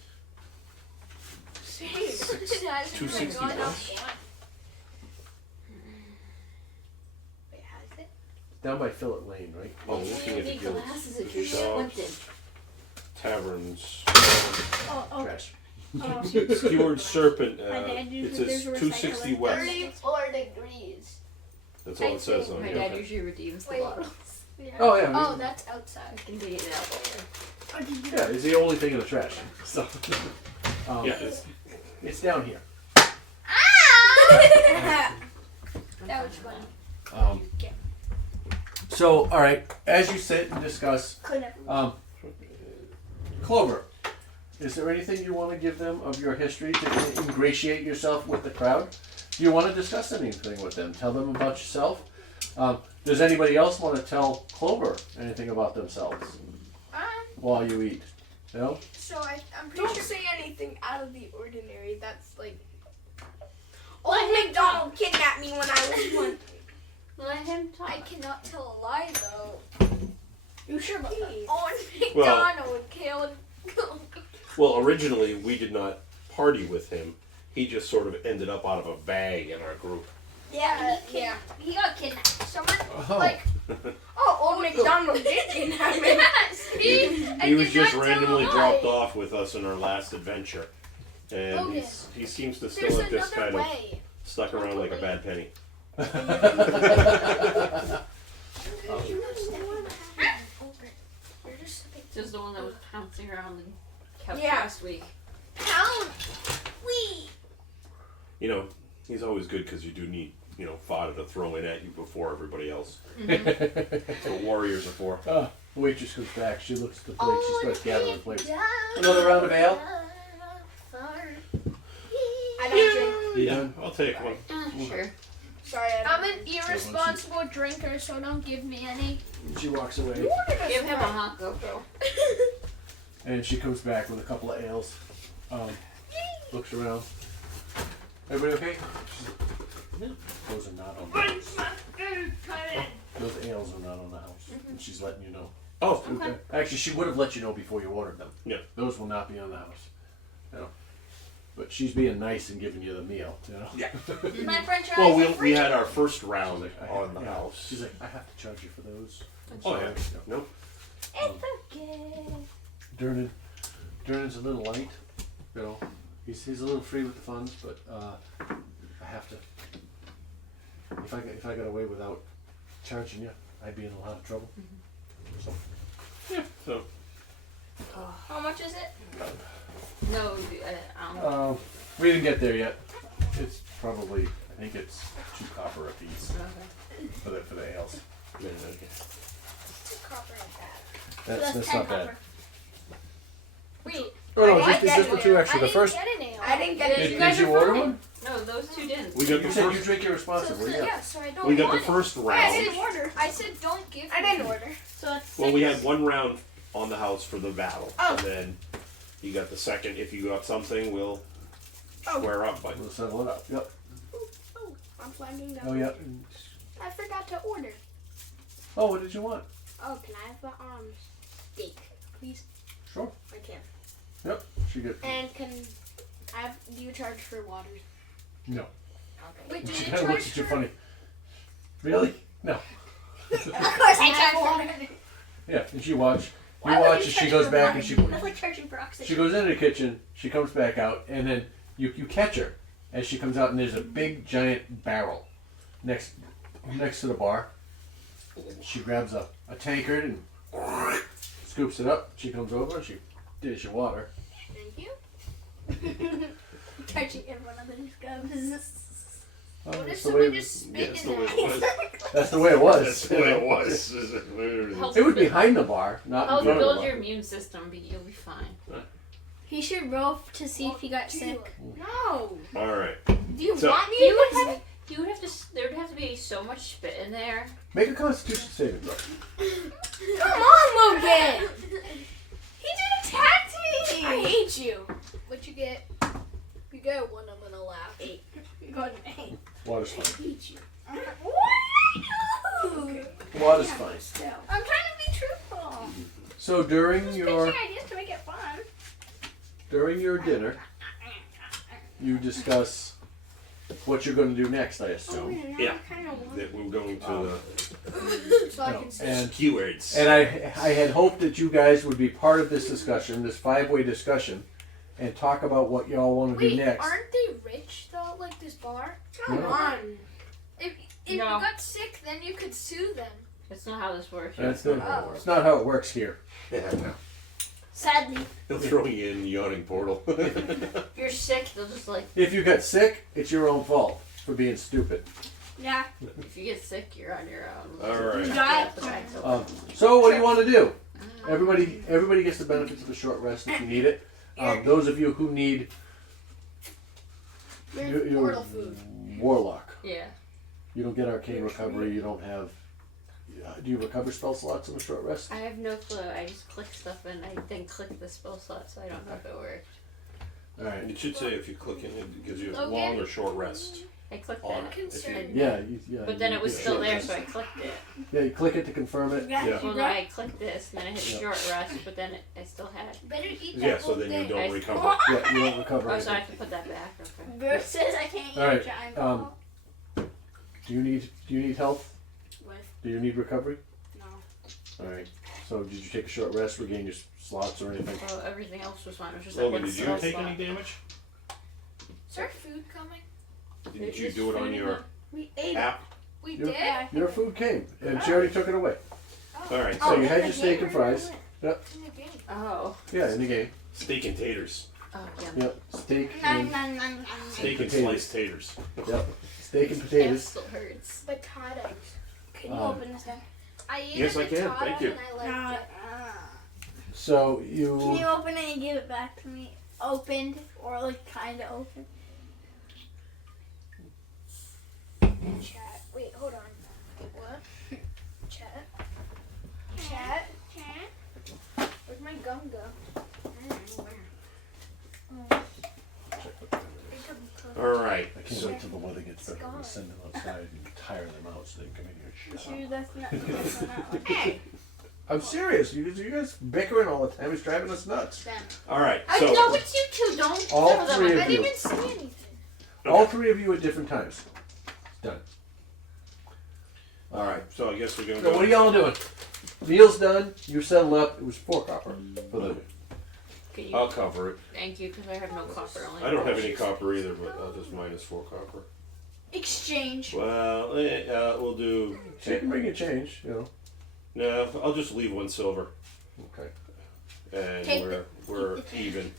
Same. It hasn't 260 gone up west. yet. Wait, has it? Down by Phillip Lane, right? Oh, looking at the Need guilds, glasses if you're shops, squinting. taverns, Oh, Trash. oh. skewered serpent. My dad It uses says there's a 260 recycler. west. 34 degrees. That's all it says on My here. dad usually redeems the Wait. bottles. Oh yeah. Oh, that's outside. I can dig it out later. Oh, did you? Yeah, it's the only thing in the trash. So. Yeah, it's, It's down here. That was fun. So, all right. As you sit and discuss, Clean up. Clover, is there anything you want to give them of your history to ingratiate yourself with the crowd? Do you want to discuss anything with them? Tell them about yourself. Does anybody else want to tell Clover anything about themselves while you eat? No? So I'm pretty Don't sure. say anything out of the ordinary. That's like. Old McDonald kidnapped me when I was 1. Let him talk. I cannot tell a lie though. You sure about that? On Well- McDonald killed. well, originally we did not party with him. He just sort of ended up out of a bag in our group. Yeah, Yeah, he got kidnapped. Someone Oh. like Old McDonald did kidnap me. yes, He was just randomly dropped off with us in our last adventure. And Logan, he seems to There's still have just another kind of way. stuck around like a bad penny. You're just stepping. Just the one that was pouncing around the couch Yeah. last week. Pound. Wee. You know, he's always good because you do need, fodder to throw in at you before everybody else. That's what warriors are for. The waitress comes back. She looks at the plate. She starts gathering plates. Down. Another round of ale? I don't drink. Yeah, I'll take one. Sure. Sorry, I I'm an irresponsible drinker, so don't give me any. She walks away. Give him a hot GoPro. And she comes back with a couple of ales. Looks around. Everybody okay? Those are not on the house. Those ales are not on the house. And she's letting you know. Oh, Okay. Actually, she would have let you know before you ordered them. Yeah. Those will not be on the house. But she's being nice and giving you the meal. yeah. My french fries Well, are we free. had our first round Like, on the yeah. house. She's like, I have to charge you for those. I'm Oh, sorry. yeah. Nope. It's okay. Durnan's a little light. He's a little free with the funds, but I have to. If I got away without charging you, I'd be in a lot of trouble. So So, How much is it? No, I don't know. we didn't get there yet. It's probably, I think it's 2 copper a piece Okay. for the ales. yeah, okay. It's a copper like that. That's 10 not bad. copper. Wait, Oh no, I it's just get for it. 2 actually. I The didn't first. get an ale. I didn't get it. Did, You guys did you are order fine. one? No, those two didn't. We got You the said you first. drink irresponsibly. Yeah. Yeah, so I don't We got want the first I round. didn't order. I said don't give I me. didn't order. So it's Well, we 6. had one round on the house for the battle, Oh. and then you got the second. If you got something, we'll Oh. square up. But We'll settle it up. Yep. Oh, I'm flagging down. Oh yeah. I forgot to order. Oh, what did you want? Oh, can I have the steak, please? Sure. I can. Yep. She got. And can Do you charge for water? No. Okay. Wait, do She you kind of looks charge at you for? funny. Really? No. Of course I charge for water. Yeah, and she watch. You Why would watch you as she charge goes for back water? and she That's like charging for oxygen. she goes into the kitchen. She comes back out, and then you catch her as she comes out, and there's a big giant barrel next to the bar. She grabs a tankard and scoops it up. She comes over and she dish your water. Thank you. Charging everyone on the scrubs. Oh, What if that's the way someone just spit That's in the way that? it was. that's the way it was. That's the way it was. Help It was behind the bar, not Help in front of the build bar. your immune system, but you'll be fine. He should roll to see if he got sick. No. All right. Do you So- want me You to would get have. You would have to. There would have to be so much spit in there. Make a Constitution saving throw. Come on, Logan. He just attacked me! I hate you. What you get? You get one, I'm gonna laugh. 8. You got an 8. Water's I fine. hate you. What did I do? Water's fine. Still. I'm trying to be truthful. So during Just your pitching ideas to make it fun. dinner, you discuss what you're going to do next. I assume. Yeah. I kind of want That we're going to So I No, can see. and the keywords. And I had hoped that you guys would be part of this discussion, this 5-way discussion, and talk about what y'all want to do Wait, next. aren't they rich though? Like this bar? Come No. on. If No. you got sick, then you could sue them. That's not how this works. That's That's the, not how it works. it's not how it works here. Yeah, no. Sadly. He'll throw you in yawning portal. If you're sick, they'll just like. If you get sick, it's your own fault for being stupid. Yeah. If you get sick, you're on your own. All right. You Got have to back up. So what do you want to do? Everybody gets the benefits of a short rest if you need it. Those of you who need your Portal food. warlock, Yeah. you don't get arcane recovery. You don't have. Do you recover spell slots in a short rest? I have no clue. I just click stuff and I then click the spell slot, so I don't know if it worked. All right. It should say if you click in, it gives you a Logan? long or short rest. I clicked On it. it. Concerned. Yeah. But then you it was get a still short there, rest. so I clicked it. Yeah, you click it to confirm it. Yeah. Well, no, I clicked this, and then I hit Yeah. short rest, but then I still had. Better eat that Yeah, so whole then you thing. don't I- recover. Yeah, you don't recover Oh, so I anything. have to put that back. Okay. Versus I can't eat All right, a giant um, ball. Do you need health? What? Do you need recovery? No. All right. So did you take a short rest, regain your slots or anything? Well, everything else was fine. It was just Logan, like one did you spell take slot. any damage? Is there food coming? Didn't you do it on your We ate it. app? We You- did? Yeah. Your food came, and she already took it away. All right. So So you in had the your steak game and or fries. what? In the game. Oh. Yeah, in the game. steak and taters. Oh, yeah. Yep. Steak Nom, and nom, nom, nom. Steak and Potatoes. sliced taters. yep. Steak and It potatoes. still hurts. Potatoes. Can you Um, open this then? I ate Yes, a I can. potato Thank you. and I No. liked it. So Can you. you open it and give it back to me? Opened or like kind of open? Chat. Wait, hold on. Wait, what? Chat. Chat. Where'd my gum go? All right. I can't So, wait till the weather gets better. I'm gonna gone. send them outside and tire them out so they can come in here You and shut up. sure that's not that's on that one? I'm serious. You guys bickering all the time. It's driving us nuts. all right. I So know it's you two. Don't. All throw them three at of I me. you. didn't even say anything. All three of you at different times. Done. all right. So I guess we're gonna So what are go. y'all doing? Meal's done. You settled up. It was 4 copper for the. Can you? I'll cover it. Thank you, because I have no copper. Only I don't have any copper either, but I'll just minus 4 copper. Exchange. Well, we'll do. So you can bring a change, you know. No, I'll just leave 1 silver, Okay. and Take we're keep the change. even.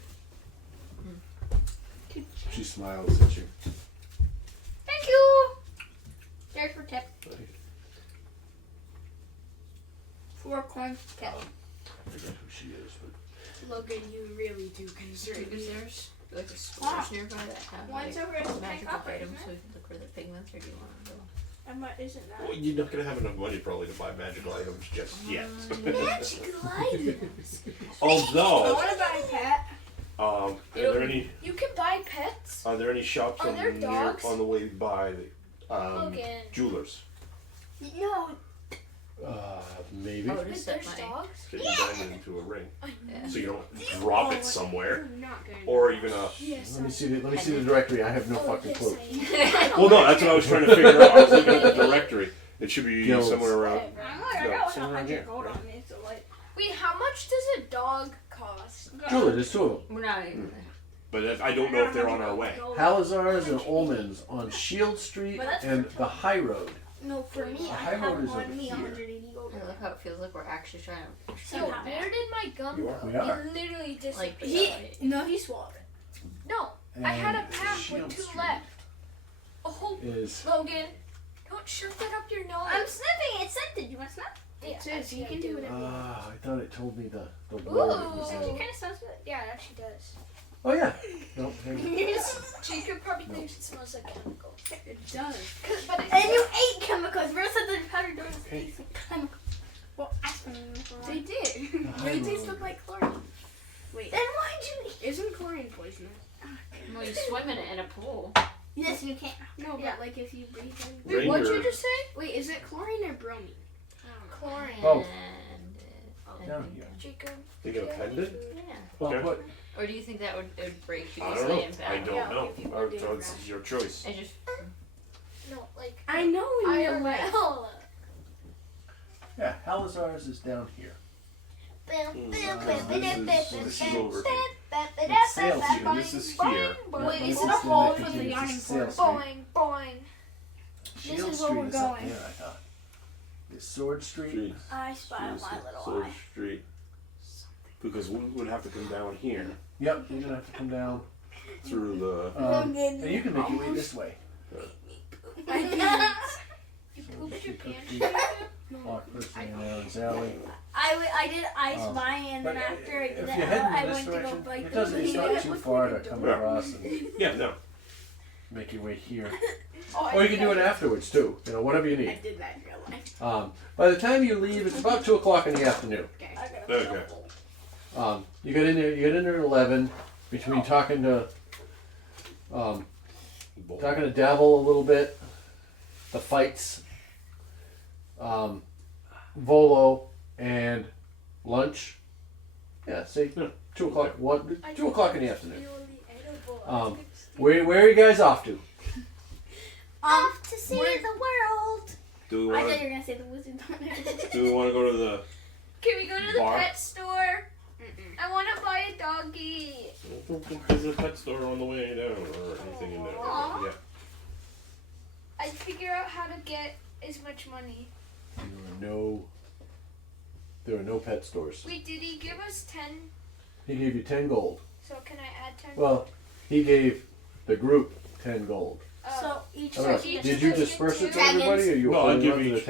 She smiles at you. Thank you. There's your tip. 4 coins tip. I forget who she is, but Logan, you really do concern me. Is there's like a stores nearby that have One's like over at 10 magical copper, items, isn't so we can look where the pigments are. Do you want to go? Isn't that? Well, you're not gonna have enough money probably to buy magical items just yet. Magical items. I Although, want to buy a pet. are there any You can buy pets. are there any shops Are on there near dogs? on the way by Logan. jewelers? No. Maybe. Oh, But just set there's my. dogs? Fit your diamond into a ring. Yeah. So you don't drop it somewhere. I'm not going Or you're gonna... Yes. Let me see the directory. I have no fucking clue. Well, no, that's what I was trying to figure out. I was looking at the directory. It should be Guilds. somewhere around... I No, got somewhere around 100 here. gold on me, so like. Wait, how much does a dog cost? Julie, there's two of them. We're not even there. But I don't know if they're on our way. Halazars and Olmans on Shield Street But that's and the High Road. No, for me, The I high have road is on over me here. 180 gold. I look how it feels like we're actually trying to. Yo, Somehow. where did my gum You go? are. We are. It literally disappeared. Like, No, he swallowed it. No, I had a And pack Shield with two Street left. Oh, is Logan, don't shove that up your nose. I'm sniffing. It's scented. You want to sniff? Yeah, It says you can do whatever you want. I thought it told me the word it Ooh. was Actually, in. kind of smells good. Yeah, it actually does. Oh yeah. No, hang on. Jacob probably thinks it smells like chemical. It does. But it And you ate chemicals. Rose said the powder does Okay. taste like chemicals. Well, I smell them for a They while. did. The High They taste Road. look like chlorine. Wait, Then why'd you eat? isn't chlorine poisonous? well, you swim in it in a pool. Yes, you can't. No, but Yeah. like if you breathe in. Wait, what'd you Ranger. just say? Wait, is it chlorine or bromine? Chlorine. Both. And, Down here. Jacob. They got a pendant? Yeah. Well, Okay. what? Or do you think that would it would break you I easily don't know. in I battle? don't Yeah, know. if you were doing It's that. your choice. I just. No, like I know you know what. IRL. Yeah, Halazars is down here. This is over. It's Sales Street. This is here. Wait, This is it a the hole next for the one. yawning This is Sales portal? Street. Boing, boing. Shield is where Street we're is up going. there, I thought. There's Sword Street. Street. I spy my little Sword eye. Street. Because we would have to come down here Yep, you're gonna have to come down. through the. And you can make your way this way. You pooped your pants, Cookie. Jacob? Walk person in Aaron's Alley. I did I Oh. spy and But then after I did if that, you're heading I in this went to go direction, bite it them. doesn't. It's not too far to come across and Yeah, no. make your way here. Oh, Or you can do it afterwards too. You know, whatever you I need. did that in real life. By the time you leave, it's about 2:00 in the afternoon. Okay. I got a Okay. You get in there. You get in there at 11. Between talking to Dabble a little bit, the fights, Volo, and lunch. Yeah, say 2:00. 2:00 in the afternoon. Where are you guys off to? Off to see the world. Do we I thought want you were gonna say the wizard. do we want to go to the? Can we go to the Bar? pet store? I want to buy a doggy. I don't think there's a pet store on the way down or anything in there. Aw. Yeah. I figure out how to get as much money. There are no pet stores. Wait, did he give us 10? He gave you 10 gold. So can I add 10? Well, he gave the group 10 gold. So each I don't know, each did you person disperse it to dragons. everybody, or you No, I'll holding give on to the each.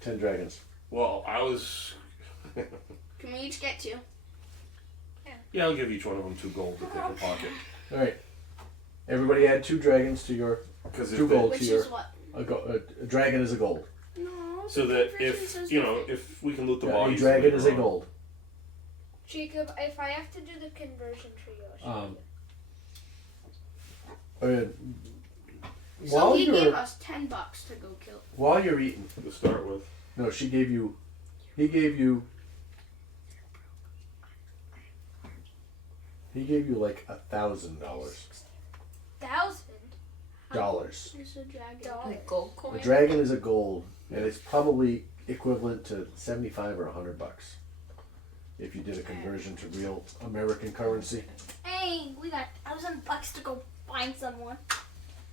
10 dragons? Well, I was. Can we each get 2? Yeah, I'll give each one of them 2 gold to take in pocket. All right. Everybody add 2 dragons to your. Because 2 gold Which to your. is what? A dragon is a gold. No. so that if you know if we can loot the Yeah, a bodies. dragon later is a on. gold. Jacob, if I have to do the conversion trio, So While he gave you're us $10 to go kill. while you're eating, To start with. no, he gave you like $1,000. Dollars. There's a dragon. Like gold A coin. dragon is a gold, and it's probably equivalent to $75 or $100 if you did a conversion to real American currency, Hey, we got $1,000 to go find someone.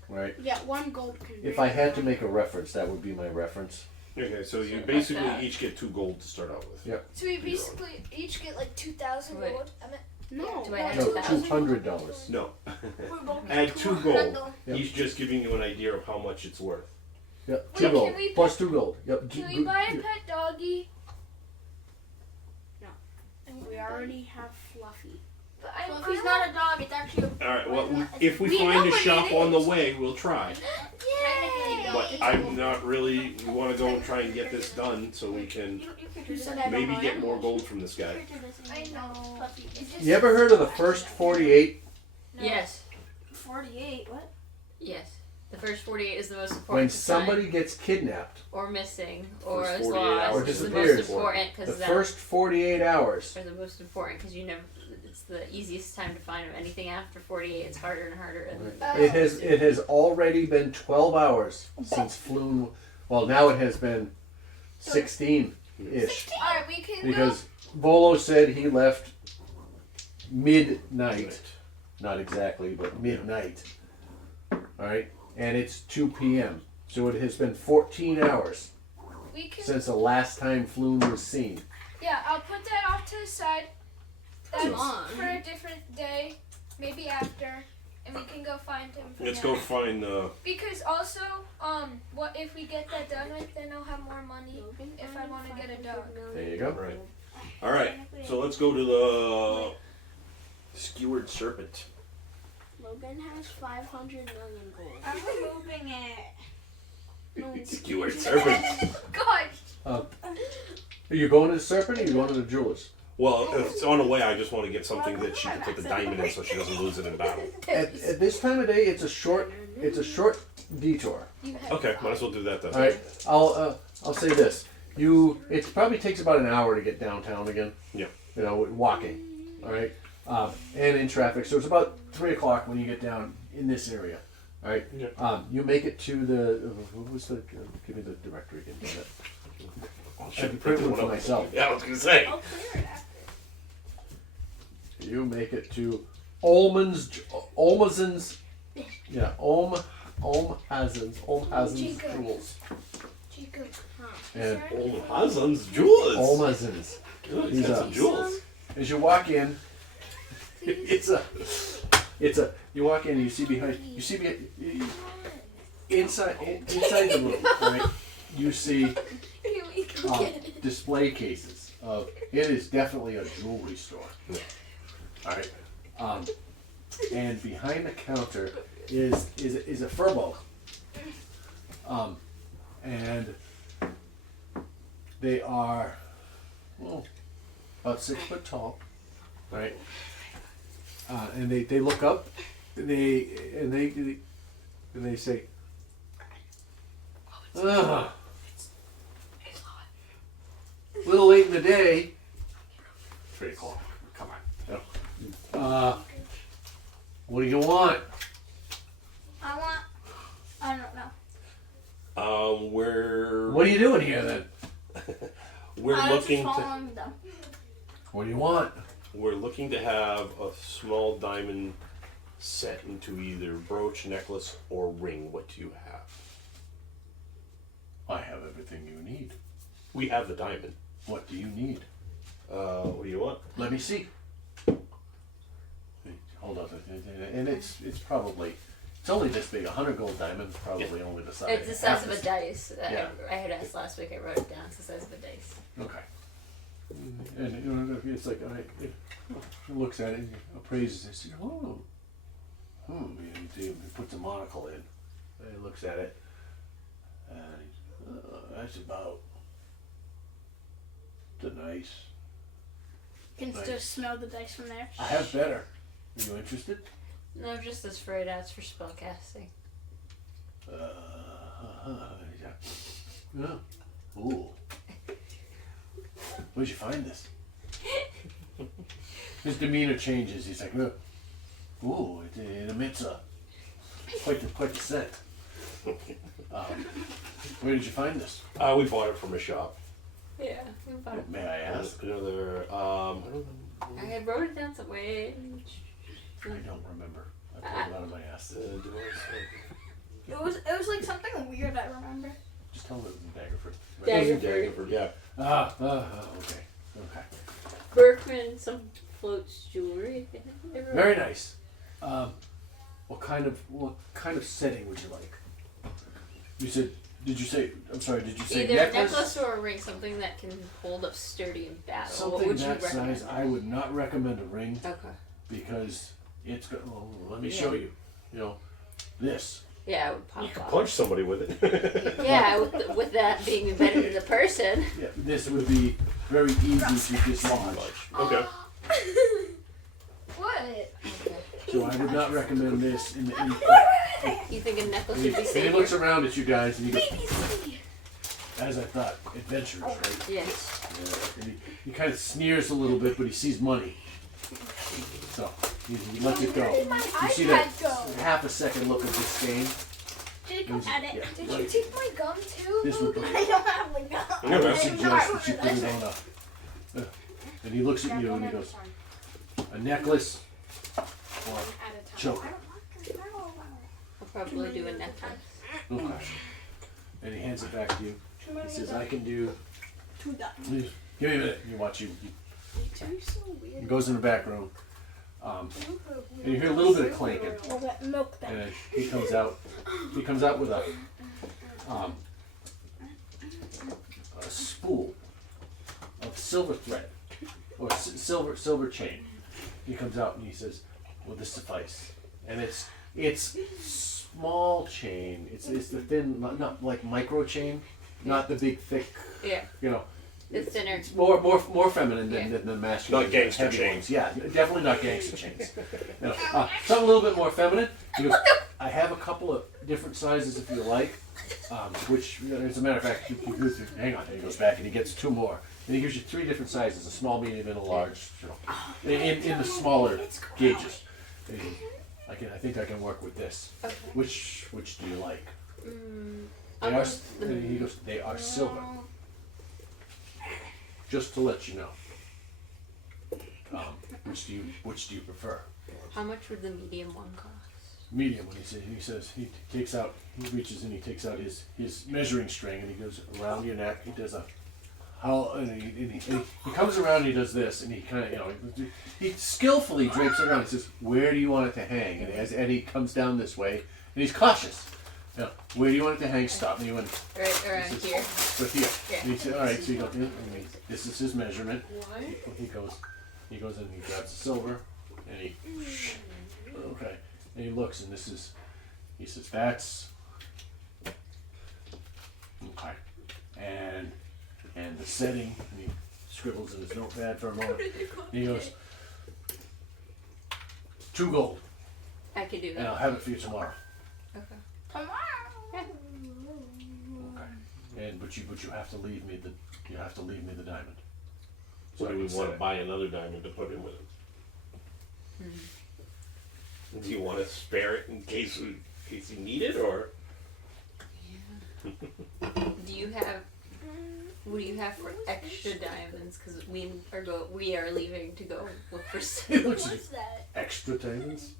right? You get 1 gold conversion. If I had to make a reference, that would be my reference. Okay, so you Like basically that. each get 2 gold to start out with. Yep. So we basically each get like 2,000 Wait. gold. I meant No. Do I add No, $1,000? $200. No. We're both Add 2 gold. Yep. He's just giving you an idea of how much it's worth. Yep, Wait, 2 can gold. we Plus 2 gold. Yep. can we buy a pet doggy? We already have Fluffy. But Well, if he's not a dog, it's actually a... Alright, well, Well, if we we know find a what it shop on the is. way, we'll try. Yay! But I'm not really. We want to go and try and get this done so we can You picture this. maybe get more gold from this guy. Picture this and I you know. Puppy. It's just You ever heard of the first 48? No. Yes. 48, what? Yes. The first 48 is the most important. When to somebody find, gets kidnapped, or missing or First is 48 lost hours is the disappears. most important the because first 48 hours, are the most important because you never. It's the easiest time to find them. Anything after 48, it's harder and harder. And it has already been 12 hours since Floon. Well, now it has been 16-ish. Alright, we can Because Volo said he left midnight. Not exactly, but midnight. Alright? And it's 2 p.m. So it has been 14 hours we can since the last time Floon was seen. Yeah, I'll put that off to the side. That's Come on. for a different day, maybe after, and we can go find him. From Let's there. go find. Because also, what if we get that done with? Then I'll have more money if I want to get a dog. There you go. Right. All right. So let's go to the skewered serpent. Logan has 500 million gold. I'm removing it. Skewered serpent. Gosh. Are you going to the Serpent or are you going to the Jewelers? Well, if it's on the way, I just want to get something that she can put the diamond in so she doesn't lose it in battle. At this time of day, it's a short detour. Okay, might as well do that then. All right, I'll say this: it probably takes about an hour to get downtown again. Yeah. You know, walking. All right, and in traffic, so it's about 3 o'clock when you get down in this area. All right. Yeah. You make it to the. Who was the? Give me the directory again. Damn it. I I should can print one for myself. Yeah, I was gonna say. I'll clear it after. You make it to Olmazen's. Yeah, Olmazen's Jewels. Chico. And Hazan's jewels. Olmazen's. Good, These got are- some jewels. As you walk in, it's a. You walk in, and you see inside the room, right? You see display cases of. It is definitely a jewelry store. Yeah. All right. And behind the counter is a furbo. And they are, well, about 6 foot tall, right? And they look up, and they say, "Ugh, a little late in the day." 3 o'clock. Come on. What do you want? I don't know. We're What are you doing here then? we're I was looking just to following them. What do you want? we're looking to have a small diamond set into either brooch, necklace, or ring. What do you have? I have everything you need. We have the diamond. What do you need? What do you want? Let me see. Hold on. And it's probably, it's only this big. 100 gold diamonds, probably only the size. it's the size of a dice. Yeah. I had asked last week. I wrote it down. It's the size of a dice. Okay. And you know, it's like, all right, it looks at it and appraises it. Says, oh. He puts a monocle in. And he looks at it. And that's about the nice. Can Nice. still smell the dice from there. I have better. Are you interested? No, just as for that's for spellcasting. Yeah. Ooh. Where'd you find this? His demeanor changes. He's like, ooh, it emits quite the scent. Where did you find this? We bought it from a shop. Yeah, we bought it. May I ask? Another. I don't know. I wrote it down somewhere. I don't remember. I pulled it out of my ass. It was like something weird. I remember. Just tell him it was in Daggerford. Daggerford. Yeah. Okay. Okay. Berkman, some floats jewelry. Very nice. What kind of setting would you like? You said. Did you say? I'm sorry. Did you say Either necklace? a necklace or a ring, something that can hold up sturdy in battle. What Something would you that recommend? size. I would not recommend a ring Okay. because it's go. Well, let me show you. You know, this. Yeah, I would pop You could off. punch somebody with it. Yeah, with that being embedded in the person. Yeah, this would be very easy to dislodge. Okay. What? So I would not recommend this in You think a necklace And he, would be and he safer? looks around at you guys and he goes, as I thought, adventurers, right? Yes. Yeah. And he kind of sneers a little bit, but he sees money. So he lets it go. You see that half a second look of disdain. Did it go at it? Yeah, Did you right. take my gum too? This would I don't have the gun. I would suggest that you put it on a. And he looks at you and he goes, a necklace or choker. I'll probably do a necklace. Okay. And he hands it back to you. He says, I can do. Two guns. Give me a minute. You watch you. You're so He weird. goes in the back room. And you hear a little bit of clanking. We'll get milk And then. then he comes out. He comes out with a spool of silver thread or silver chain. He comes out and he says, "Will this suffice?" And it's small chain. It's the thin, not like micro chain, not the big thick. Yeah. You know. It's thinner. It's more feminine than the masculine. Not gangster heavy chains. ones. Yeah, definitely not gangster chains. You know, something a little bit more feminine. He goes, I have a couple of different sizes if you like. Which, as a matter of fact, hang on. And he goes back and he gets two more. And he gives you three different sizes: a small, medium, and a large. You know, in the smaller gauges. And he goes, I think I can work with this. Okay. Which do you like? I'll They are. go with the- And he goes, they are silver. Just to let you know. Which do you prefer? How much would the medium one cost? Medium. When he says he takes out, he reaches and he takes out his measuring string and he goes around your neck. He does a how and he comes around and he does this and he kind of he skillfully drapes it around. He says, "Where do you want it to hang?" And as Eddie comes down this way and he's cautious. You know, where do you want it to hang? Stop. And he went Right around he says, here. But here. Yeah. And he said, all right. So you go. This is his measurement. He goes in and he grabs the silver and he okay and he looks and he says that's okay and the setting and he scribbles in his notepad for a moment and he goes 2 gold I could do and that. I'll have it for you tomorrow. Okay. Tomorrow. Okay. And but you have to leave me the diamond. So I we would would want say. to buy another diamond to put in with it. Do you want to spare it in case you need it, or? Do you have? What do you have for extra diamonds? Because we are leaving to go look for Which What's is that? extra diamonds.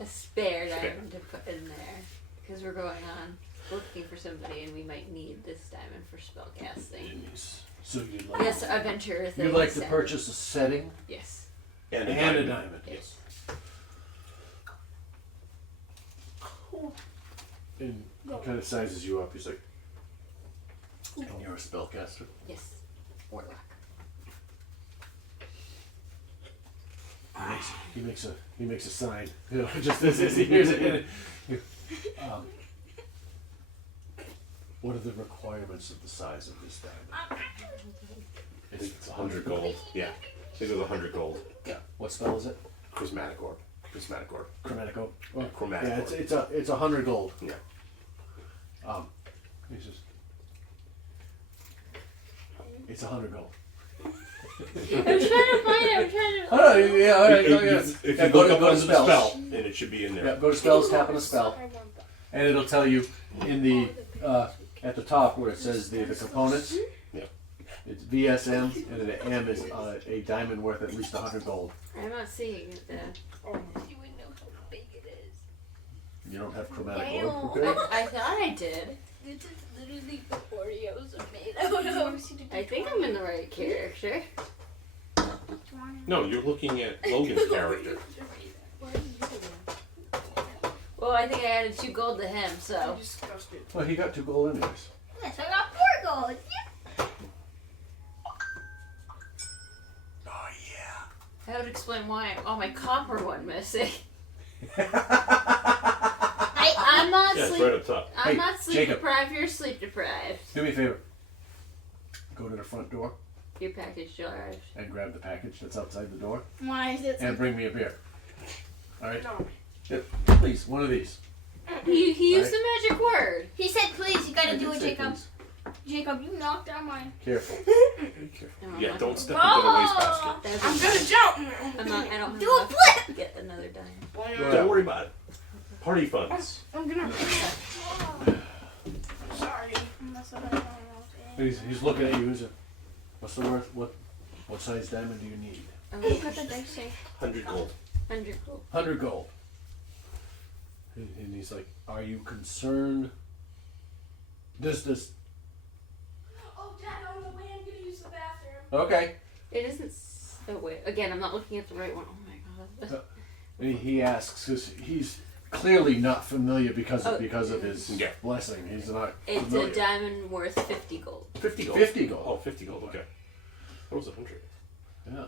a spare diamond to put in there. Because we're going on looking for somebody and we might need this diamond for spellcasting. So you'd like Yes, adventure thing. you'd like to purchase a setting Yes. and a diamond. Yes. And he kind of sizes you up. He's like, and you're a spellcaster. Yes. Warlock. He makes a sign. You know, just as he hears it. What are the requirements of the size of this diamond? I think it's 100 gold. Yeah, I think it was 100 gold. Yeah. What spell is it? Prismatic orb. Chromatic orb. Oh, Chromatic yeah, orb. it's 100 gold. Yeah. He says, it's 100 gold. I'm trying to find it. Oh, no, yeah, all right, go, yeah. If Yeah, you go look to up under the spells. spell, and it should be in there. Yeah, go to spells, tap on a spell, and it'll tell you in the at the top where it says the components. Yeah. It's VSM, and the M is a diamond worth at least 100 gold. I'm not seeing it then. You would know how big it is. You don't have chromatic Ew. orb, okay? I thought I did. This is literally what Oreos are made out of. I think I'm in the right character. No, you're looking at Logan's character. Well, I think I added 2 gold to him, so. Disgusted. Well, he got 2 gold anyways. Yes, I got 4 gold. Oh That would explain why all my copper went missing. I'm not Yeah, it's sleep. right up top. I'm Hey, not sleep Jacob. deprived. You're sleep deprived. Do me a favor. Go to the front door Your package arrived. and grab the package that's outside the door Why is it? and bring me a beer. All right? No. Yep, please, one of these. He used the magic word. He said, please, you gotta I do did it, say Jacob. please. Jacob, you knocked down mine. Careful. Be careful. No, Yeah, I'm don't not step into the wastebasket. That's I'm okay. gonna jump. I'm not. I don't have Do a enough flip. to get another dime. Don't worry about it. Party funds. I'm gonna. Sorry. That's what I don't know. He's looking at you. What's the worth? What size diamond do you need? Look at the dice say. 100 gold. 100 gold. 100 gold. And he's like, are you concerned? Does this? Oh, Dad, on the way, I'm gonna use the bathroom. Okay. It isn't. Oh wait. Again, I'm not looking at the right one. Oh my god. And he asks because he's clearly not familiar because of his Yeah. blessing. He's not It's familiar. a diamond worth 50 gold. 50 gold. 50 gold. Oh, 50 gold. Okay. That was 100. Yeah.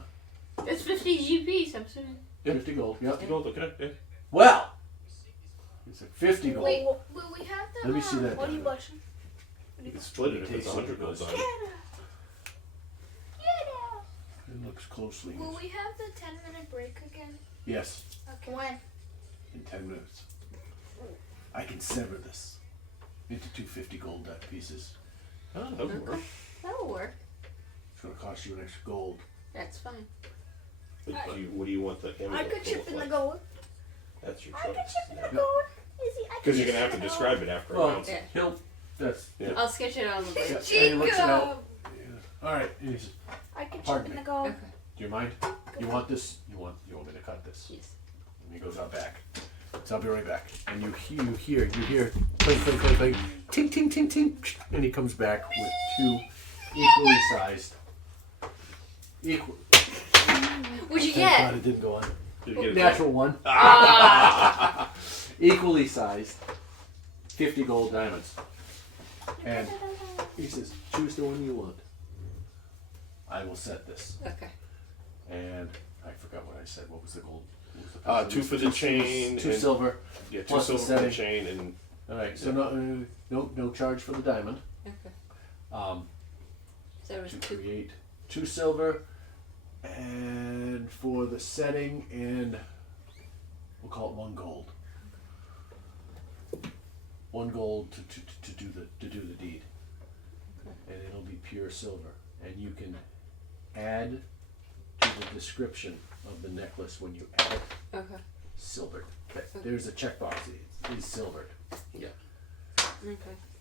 It's 50 GPs. I'm assuming. 50 gold. Yep. 50 gold. Okay. Yeah. Well. He said 50 gold. Wait, will we have the? Let me see that. What are you diamond. watching? You can split it if it's 100 gold. On it. It looks closely. Will we have the 10-minute break again? Yes. Okay. When? In 10 minutes. I can sever this into 250 gold pieces. Oh, that would work. That'll work. It's going to cost you an extra gold. That's fine. What do you want the hammer I to could look chip in the like? gold. That's your I could choice. chip in the Yeah. gold. Easy. Because you're going to have to describe it after a Well, round. Yeah. he'll. That's. Yeah. I'll sketch it on the Yeah, board. and he looks it out. Jacob! Yeah. All right. He's, I could chip Pardon in me. the gold. Okay. do you mind? You want this? You want me to cut this? Yes. And he goes out back. So I'll be right back. And you hear, clink, clink, clink, clink, ting, ting, ting, ting, and he comes back with two equally sized. Equal. What'd you Thank God get? it didn't go on. Did you get it? Natural one. Equally sized, 50 gold diamonds. And he says, choose the one you want. I will set this. Okay. And I forgot what I said. What was the gold? What was the 2 for the chain. Two and- silver. Yeah, 2 plus the silver for the setting. chain and All right. So no charge for the diamond. Okay. So it was To 2. create 2 silver, and for the setting, and we'll call it 1 gold. 1 gold to do the deed, and it'll be pure silver, and you can add to the description of the necklace when you add it, Okay. silvered. There's a checkbox. It is silvered. yeah. Okay.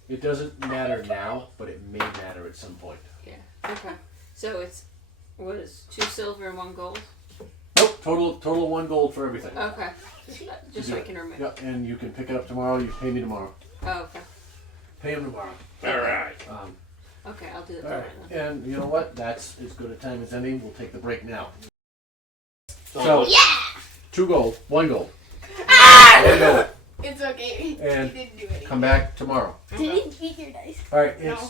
It doesn't matter now, but it may matter at some point. Yeah. Okay. So it's was 2 silver and 1 gold. Nope, total 1 gold for everything. Okay. Just so I can remember. Yep, and you can pick it up tomorrow. You pay me tomorrow. Oh, okay. Pay him tomorrow. All right. Okay, I'll do that All tomorrow right, then. and you know what? That's as good a time as any. We'll take the break now. So, So, 2 gold, 1 gold. Ah! 1 gold. It's okay. And He didn't do anything. come back tomorrow. Did he eat your dice? All right, it's No.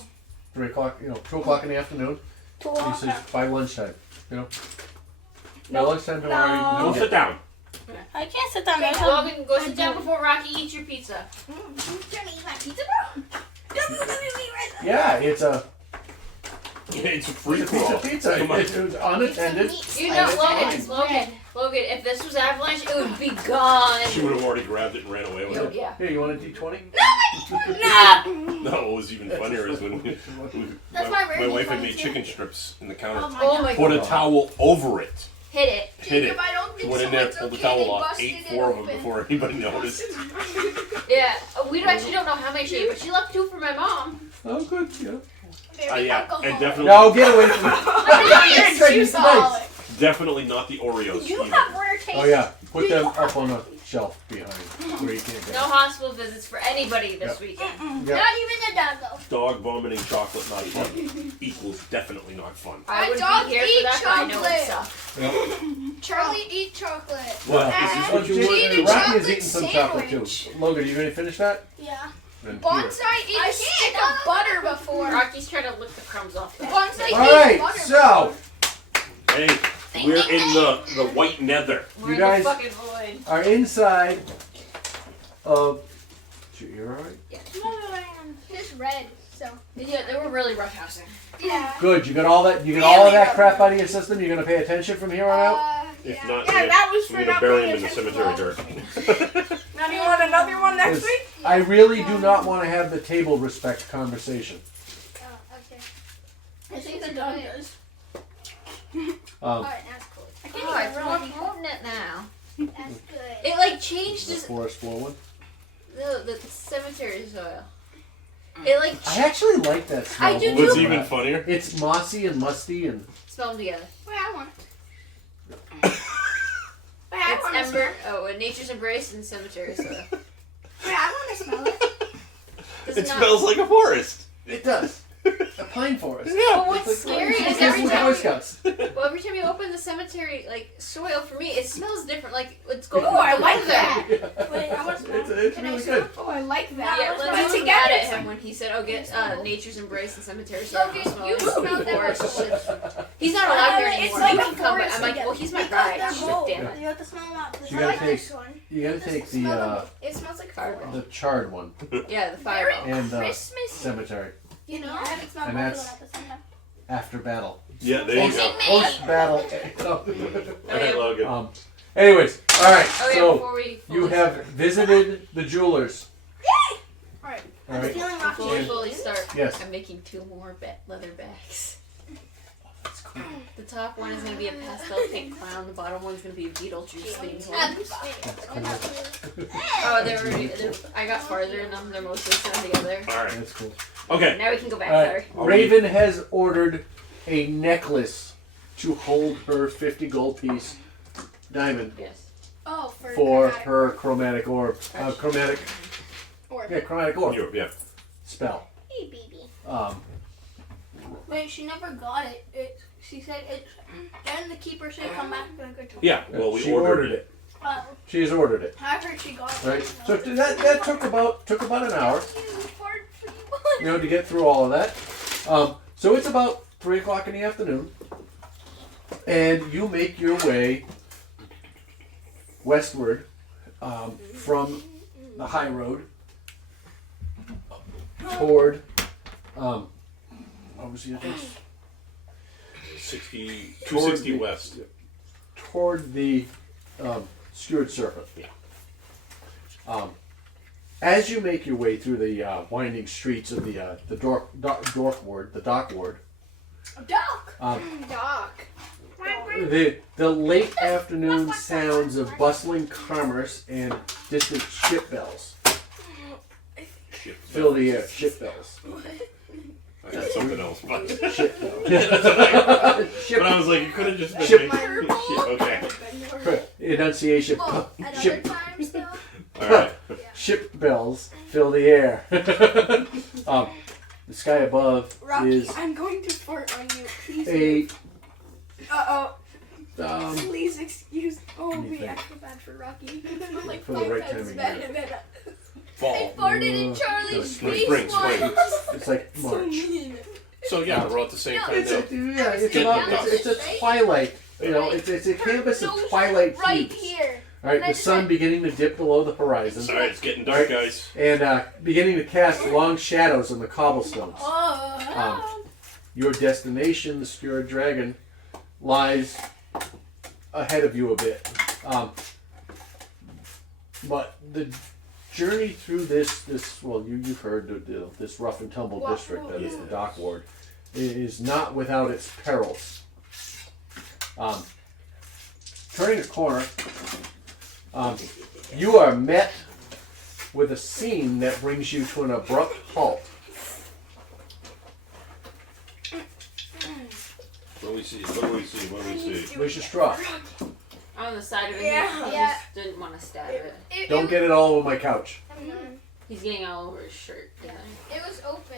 3 o'clock. 2 o'clock in the afternoon. He says by lunchtime. By lunchtime tomorrow. You go can sit down. I can't sit down. Okay, Logan, go sit down before Rocky eats your pizza. Who's trying to eat my pizza, bro? WWE Yeah, it's a It's a free piece for all. of pizza. Come on. It was unattended. You know, Logan, if this was Avalanche, it would be gone. She would have already grabbed it and ran away with Oh, it. yeah. Here, you want a D20? No, what was even funnier is when That's my my rare wife had D20 made too. chicken strips in the counter. Oh my Put god. a towel over it. Hit it. Hit it. Jacob, I don't She think went in so. there, It's pulled the okay, towel they off, busted ate it 4 of them open. before anybody noticed. Yeah. We actually don't know how many she ate, but she left 2 for my mom. Oh, good. Yeah. Very Yeah, alcoholic. and definitely, No, get away from me. It's Try to too use the dice. solid. definitely not the Oreos You either. have rare taste. Oh yeah, put them up on a shelf behind where you can't No get. hospital visits for anybody this Yep. weekend. Yeah. Not even the dog, though. Dog vomiting chocolate not fun equals definitely not fun. I My wouldn't dog be here for eat that, but I know it chocolate. sucks. Charlie, eat chocolate. What? Well, Is this what you Eat want? a Rocky is chocolate eating some chocolate too. sandwich. Logan, you gonna finish that? Yeah. Then here. Bonsai ate a stick of butter before. Rocky's trying to lick the crumbs off that. Bonsai All ate right, butter so Hey, we're in the white nether. We're You in guys- the fucking void. are inside of. You're all right. It's red, so. Yeah, they were really roughhousing. Yeah. Good. You got all that. You got all of that crap out of your system. You're gonna pay attention from here on out. If Yeah. not, Yeah, that was I'm for gonna not bury paying him in the attention cemetery to dirt. No, Now do you want another one next Because week? I really do not want to have the table respect conversation. Oh, okay. I think the dog does. Alright, that's cool. I can't Oh, even it's really. holding it now. That's good. It like changed The this, forest floor one. the cemetery soil. It like I actually like that smell. I do What's too. even funnier? It's mossy and musty and smell them together. Wait, I want it. Wait, I It's want to smell ember. it. Oh, a nature's embrace and cemetery soil. Wait, I want to smell it. Does It not- smells like a forest. it does. A pine forest. But what's It's like- scary it's is like every with time Boy we- Scouts. Well, every time you open the cemetery like soil, for me, it smells different. Like it's going. Oh, I like leather. that. Wait, I want to smell it. It's Can I really smell good. it? Oh, I like that. Yeah, But let's look together, mad at it's him when he said, "Oh, get nature's embrace and cemetery soil." Okay, I'll smell you it. smell that Forest much. shit. He's not allowed here It's anymore. like He a can come, but forest I'm like, again. well, he's my Because bride. they're Shit, bold. damn it. You have to smell them out. You I gotta like take- this one. You gotta take the It smells like Fireball. the charred one Yeah, the fireball. and the Christmas. cemetery You know, I haven't smelled And both of that's- them at the same time. after battle. Yeah, there you go. Post battle. Alright, Logan. Anyways, all right. Oh yeah, So before we you fully have visited the jewelers. Alright. All I'm right. feeling Before we rocky. fully start, Yes. I'm making 2 more leather bags. That's cool. The top one is gonna be a pastel pink clown. The bottom one's gonna be a Beetlejuice themed one. Oh, I got farther in them. They're mostly sewn together. Alright. That's cool. Okay. Now we can go back. All right. Sorry. Raven has ordered a necklace to hold her 50 gold piece diamond Yes. Oh, for chromatic her chromatic orb. Chromatic. orb. Yeah, chromatic orb Yeah. spell. Hey, baby. Wait, she never got it. She said it. Then the keeper said come back and go to Yeah. Well, we she ordered it. She has ordered it. I heard she got it. Right. So that took about an hour. You know, to get through all of that. So it's about 3 o'clock in the afternoon, and you make your way westward from the high road toward what was the address? 260 west. Toward the Skewered Serpent. Yeah. As you make your way through the winding streets of the dock ward, Doc. Doc. the late afternoon sounds of bustling commerce and distant ship bells Shit. fill the air. Ship bells. I had something else, but Ship bells. but I was like, you could have just been Ship- making shit. Okay. Enunciation. Well, at other Ship, times though. All right. ship bells fill the air. The sky above Rocky, is I'm going to fart on you. Please. a Please excuse. Oh, Let me wait, I think. feel bad for Rocky. Like for the right time of year. I Fall. farted in Charlie's Spring, face spring. once. It's like So March. mean. So yeah, we're all at the same No, time It's now. it's Getting about dusk. it's a twilight. You know, it's a canvas of Nose twilight right hues. here. All right, the sun beginning to dip below the horizon, Sorry, it's getting dark, guys. and beginning to cast long shadows on the cobblestones. Oh. Your destination, the Skewered Dragon, lies ahead of you a bit. But the journey through this well, you've heard this rough and tumble district that is the Dock Ward, is not without its perils. Turning a corner, you are met with a scene that brings you to an abrupt halt. What do we see? What do we see? What do we see? Where's your straw? On the side of it, Yeah. he just didn't want to stab it. Don't get it all over my couch. He's getting all over his shirt. Isn't he? It was open.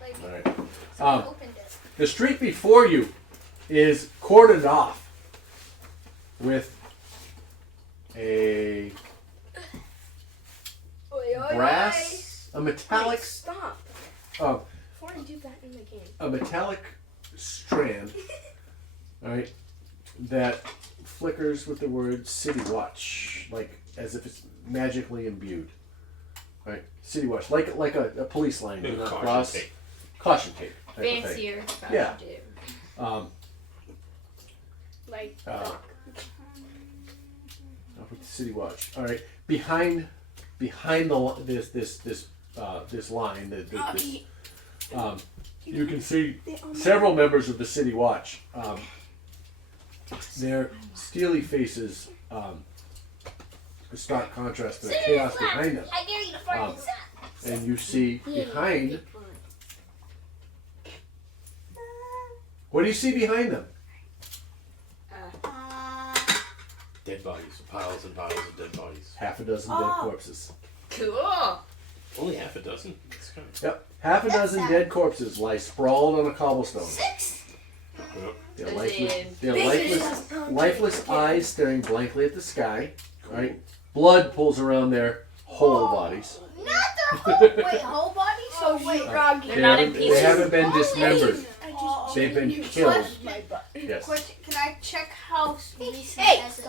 Like All right. someone opened it. The street before you is cordoned off with a brass, a metallic, Stop. uh, Before I do that in the game. a metallic strand, all right, that flickers with the word City Watch, like as if it's magically imbued. Right, City Watch, like a police line, you know, Caution cross, tape. caution tape, type of thing. Fancier. Yeah. Dude. Like. With the City Watch. All right, behind behind this line, you can see several members of the City Watch. Their steely faces, a stark contrast to the chaos behind them. I dare you to fart this out. And you see behind. What do you see behind them? Dead bodies. Piles and piles of dead bodies. Half a dozen dead corpses. Cool. Only half a dozen? That's kind of... Yep. Half a dozen dead corpses lie sprawled on a cobblestone. Yep. Their lifeless eyes staring blankly at the sky. Right? Blood pools around their whole bodies. Not their whole body? So wait, Froggy. They're not in They pieces. haven't been dismembered. They've been killed. Yes. Question, can I check how recent Hey, has it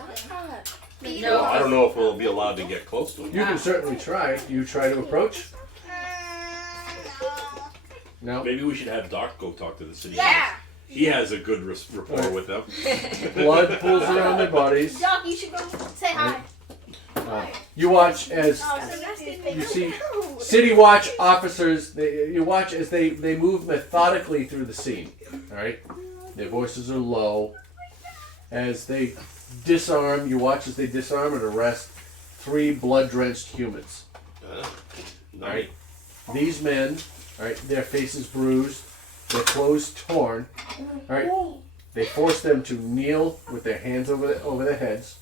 been? No. Well, I don't know if we'll be allowed to get close to them. You can certainly try. You try to approach? No? Maybe we should have Doc go talk to the city. Yeah. He has a good rapport with them. Blood pools around their bodies. Doc, you should go say hi. You watch as you see City Watch officers. You watch as they move methodically through the scene. All right, their voices are low. As they disarm, you watch as they disarm and arrest 3 blood-drenched humans. All right, these men. All right, their faces bruised, their clothes torn. All right, they force them to kneel with their hands over their heads.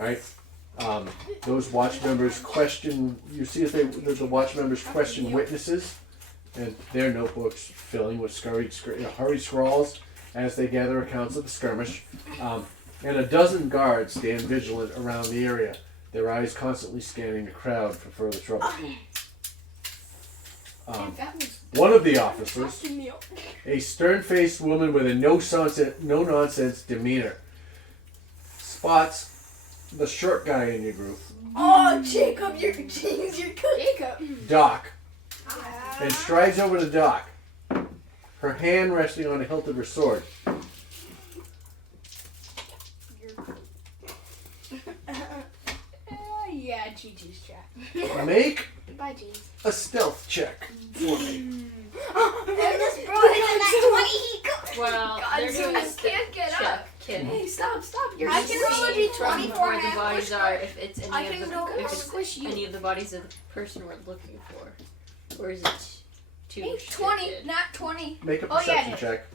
All right. Those watch members question. You see, as the watch members question witnesses, and their notebooks filling with hurried scrawls as they gather accounts of the skirmish. And a dozen guards stand vigilant around the area, their eyes constantly scanning the crowd for further trouble. One of the officers, a stern-faced woman with a no-nonsense demeanor, spots the short guy in your group, Oh, Jacob, you're good. Jacob. Doc, and strides over to Doc, her hand resting on the hilt of her sword. Yeah, Gigi's chat. Make Bye, Gigi. a stealth check for me. This bro is in that 20. Well, they're doing I a can't get check, up. kid. Hey, stop. You're I can only be From 24 where the half bodies push are, if it's I any can of the, go if it's squish you. any of the bodies of the person we're looking for, or is it too 20, restricted? not 20. Make a Oh, yeah, perception it check.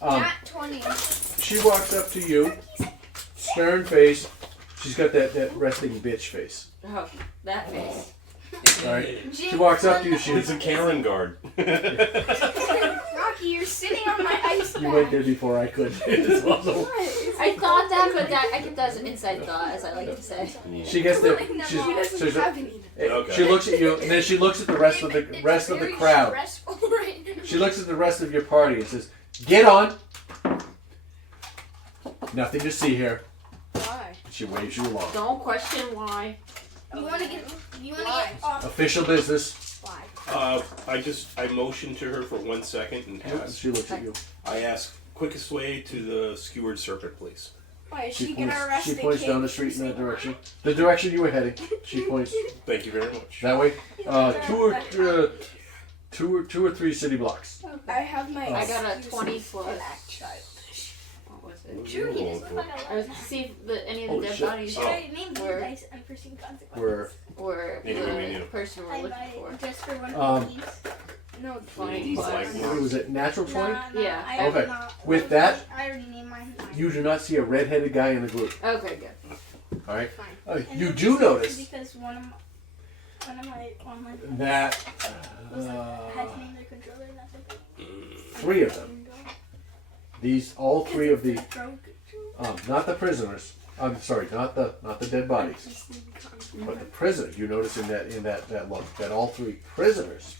Not 20. She walks up to you, stern face. She's got that resting bitch face. Oh, that face. All right. She walks up to you. She's a Karen guard. Rocky, you're sitting on my ice You went there before I could. It's also- I thought that, but I kept that as an inside thought, as I like to say. She gets there. He So doesn't have any. Okay. she looks at you, and then she looks at the rest of the Very crowd. stressful right now. She looks at the rest of your party and says, "Get on." Nothing to see here. Why? She waves you along. Don't question why. You want to get Official business. Why? I motioned to her for 1 second and asked. She looks at you. I asked, quickest way to the skewered serpent, please. Why is She she gonna points, arrest she the points kid down the for street in that saying direction. The direction you were heading. She points Thank you very much. that way. Two or three city blocks. I have my. I got a excuse 20 for plus. that child. What was it? True, he doesn't fuck I was to see if any of the Holy dead shit. bodies Oh. Name Where- dice unforeseen consequences. Were were Neither do we the need person we're I looking buy for. just for one Um, of these. No, 20 these plus. are was it natural 20? Yeah. I Okay. not- With that- I already named mine. You do not see a red-headed guy in the group. Okay, good. All right. Fine. And You then do notice because one of my online that was like, had to name their controller and that's okay. 3 of them. All 3 of the, not the prisoners. I'm sorry, not the dead bodies, but the prisoner. You notice in that look that all 3 prisoners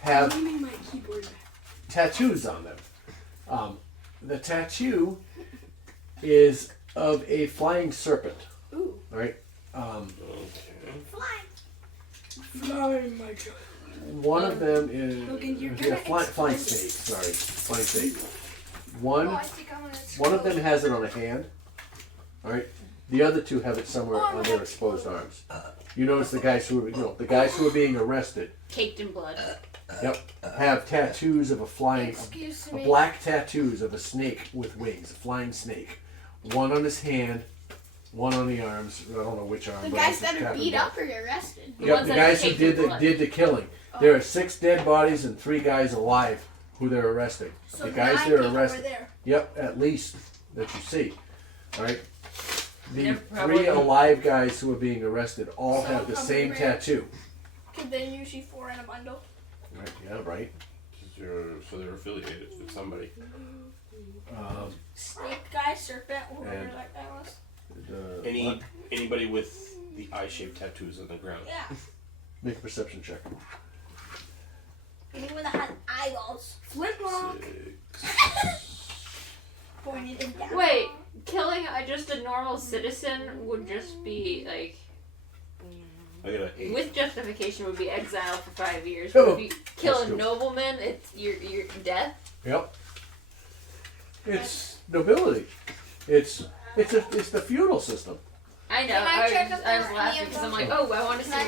have Naming my keyboard. tattoos on them. The tattoo is of a flying serpent. Ooh. Right. Fly, my child. One of them is Logan, you're yeah, gonna flying snake. Sorry, flying snake. One Oh, I think I'm gonna one of them has it on a hand. All right. The other 2 have it somewhere on their exposed arms. You notice the guys who are being arrested. Caked in blood. Yep, have tattoos of Excuse a me. black tattoos of a snake with wings, a flying snake. One on his hand, one on the arms. I don't know which arm. The but guys it's that are tattooed beat blood. up or arrested. The Yep, ones the that are guys who caked in did blood. the killing. There are 6 dead bodies and 3 guys alive who they're arresting. So The guys 9 they're people were arrested. there. Yep, at least that you see. All right. The They're 3 probably- alive guys who are being arrested all So have the how same many- tattoo. Could they usually 4 in a bundle? Right. Yeah. Right. So they're affiliated with somebody. Snake guy, serpent, whoever And- that guy was. Anybody with the eye-shaped tattoos on the ground? Yeah. Make a perception check. Anyone that had eyeballs. Flintlock. 6. Pointed him down. Wait, killing just a normal citizen would just be like, I got an 8. with justification, would be exile for 5 years. Oh, But if you kill that's a good. nobleman, it's your death. Yep. It's nobility. It's the feudal system. I know. Can I check if I there was are laughing any because I'm of like, those? oh, I want to see.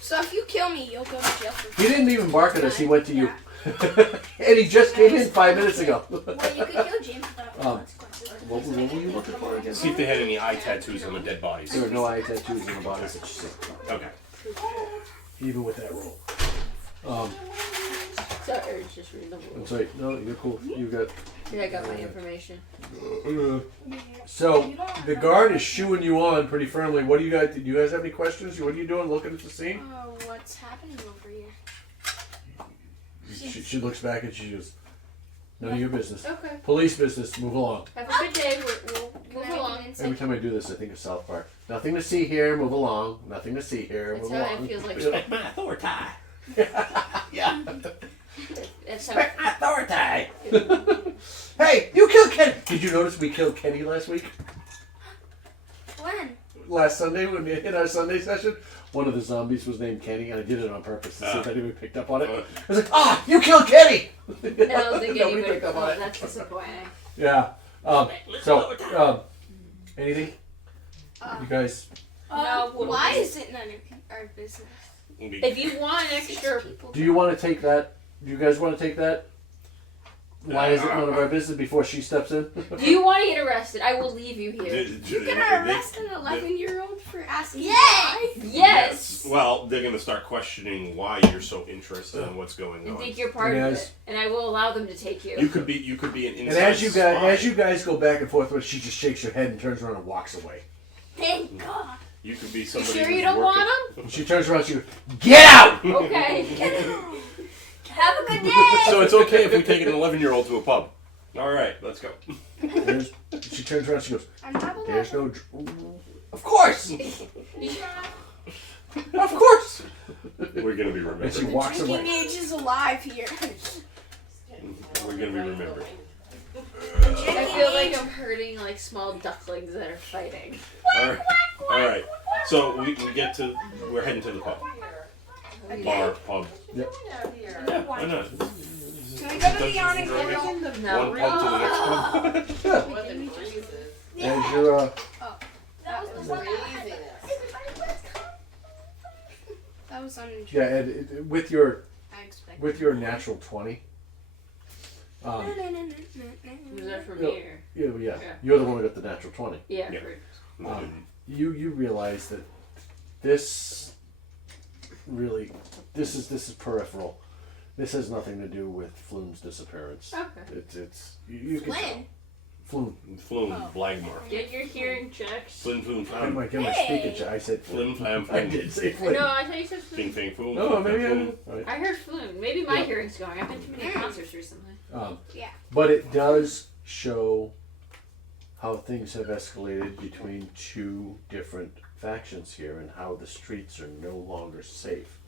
So if you kill me, you'll go to jail for He didn't even bark at us. He went to you, and he just came in 5 minutes ago. Well, you could kill James without consequences. What were you looking for again? See if they had any eye tattoos on the dead bodies. There are no eye tattoos on the bodies that you see, Okay. even with that roll. Sorry, it's just reading the I'm rules. sorry. No, you're cool. You got. Here, I got my information. So the guard is shooing you on pretty firmly. What do you guys? Do you guys have any questions? What are you doing? Looking at the scene? what's happening over here? She looks back and she goes, "None of your business. Okay. Police business. Move along." Have a good day. We'll move along. Every time I do this, I think of South Park. Nothing to see here. Move along. Nothing to see here. That's Move how along. it feels like. Yeah. My authority. Yeah. That's how. My authority. Hey, you killed Kenny. Did you notice we killed Kenny last week? When? Last Sunday when we in our Sunday session, one of the zombies was named Kenny, and I did it on purpose to see if anyone picked up on it. I was like, you killed Kenny! I don't think Nobody anybody. picked up on Oh, it. that's disappointing. Yeah. Anything? You guys? No. Why is it none of our business? If you want extra, Do you want to take that? Do you guys want to take that? Why is it none of our business before she steps in? do you want to get arrested? I will leave you here. You're gonna arrest an 11-year-old for asking Yay! why? Yes. Well, they're going to start questioning why you're so interested in what's going And on. think you're part of it, and I will allow them to take you. You could be an And inside as you spy. guys go back and forth, she just shakes her head and turns around and walks away. Thank God. You could be You somebody. sure you who's don't working. want them? She turns around and she goes, "Get out!" Okay. Have a good day. So it's okay if we take an 11-year-old to a pub. All right, let's go. She turns around and she goes, I'm not "There's allowed. no. Of course, of course." We're going to be And she remembered. walks Drinking away. age is alive here. We're going to be remembered. I feel like I'm hurting like small ducklings that are fighting. All right. So we're heading to the pub. Bar, pub. Yep. Yeah, why not? Can we go to the Yawning Portal? No. One pub to the next pub. As you're That was the one that had That was uninteresting. yeah, and with your I expected. with your natural 20. Was that from Yeah. here? Yeah, you're the one who got the natural 20. Yeah. Yeah. for- You realize that this really this is peripheral. This has nothing to do with Flume's disappearance. Okay. It's you can tell. Flynn? Flume. Flume, Blagmore. Get your hearing checks. Flin, Floom, I Flam. might get my speaking check. I said Flim, Flam, I Flim. did say Flume. No, I thought you said Fing, flume. Fang, Foom. No, maybe I Flim, didn't. Right. I heard flume. Maybe my Yeah. hearing's going. I've been to many concerts recently. Yeah. But it does show how things have escalated between two different factions here and how the streets are no longer safe.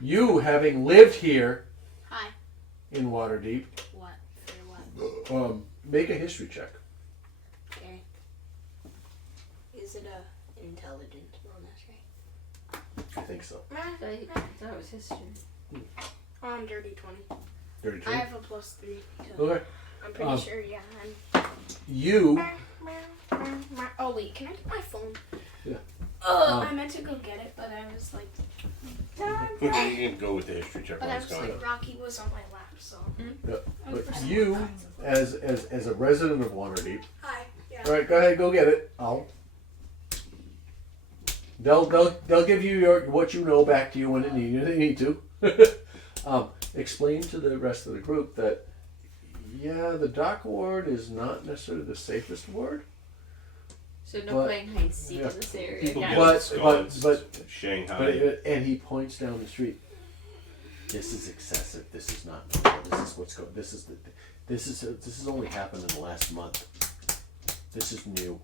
You, having lived here Hi. in Waterdeep, What? For what? make a history check. Okay. Is it a intelligence bonus, right? I think so. I thought it was history. Dirty 20. 32. I have a +3. So Okay. I'm pretty sure, yeah. You, Oh, wait, can I get my phone? I meant to go get it, but I was like, You can go with the history check. but I When was it's gone. like, Rocky was on my lap, so. But you, as a resident of Waterdeep, Hi. Yeah. all right, go ahead, go get it. They'll give you what you know back to you when they need to. Explain to the rest of the group that the dock ward is not necessarily the safest ward. So no But- playing hide and seek yeah. in this area. People Got get it. But Shanghai. and he points down the street. This is excessive. This is not normal. This is what's going. This has only happened in the last month. This is new.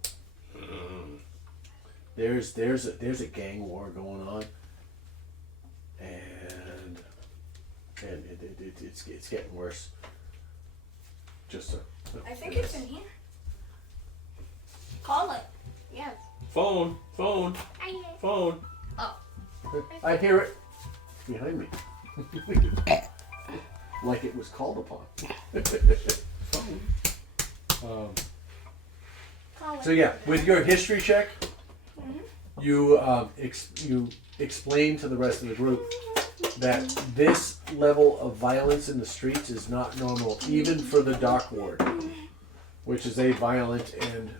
There's a gang war going on, and it's getting worse. Just I think it's in here. Call it. Yeah. Phone. I hear it behind me, like it was called upon. So yeah, with your history check, you explain to the rest of the group that this level of violence in the streets is not normal, even for the dock ward, which is a violent and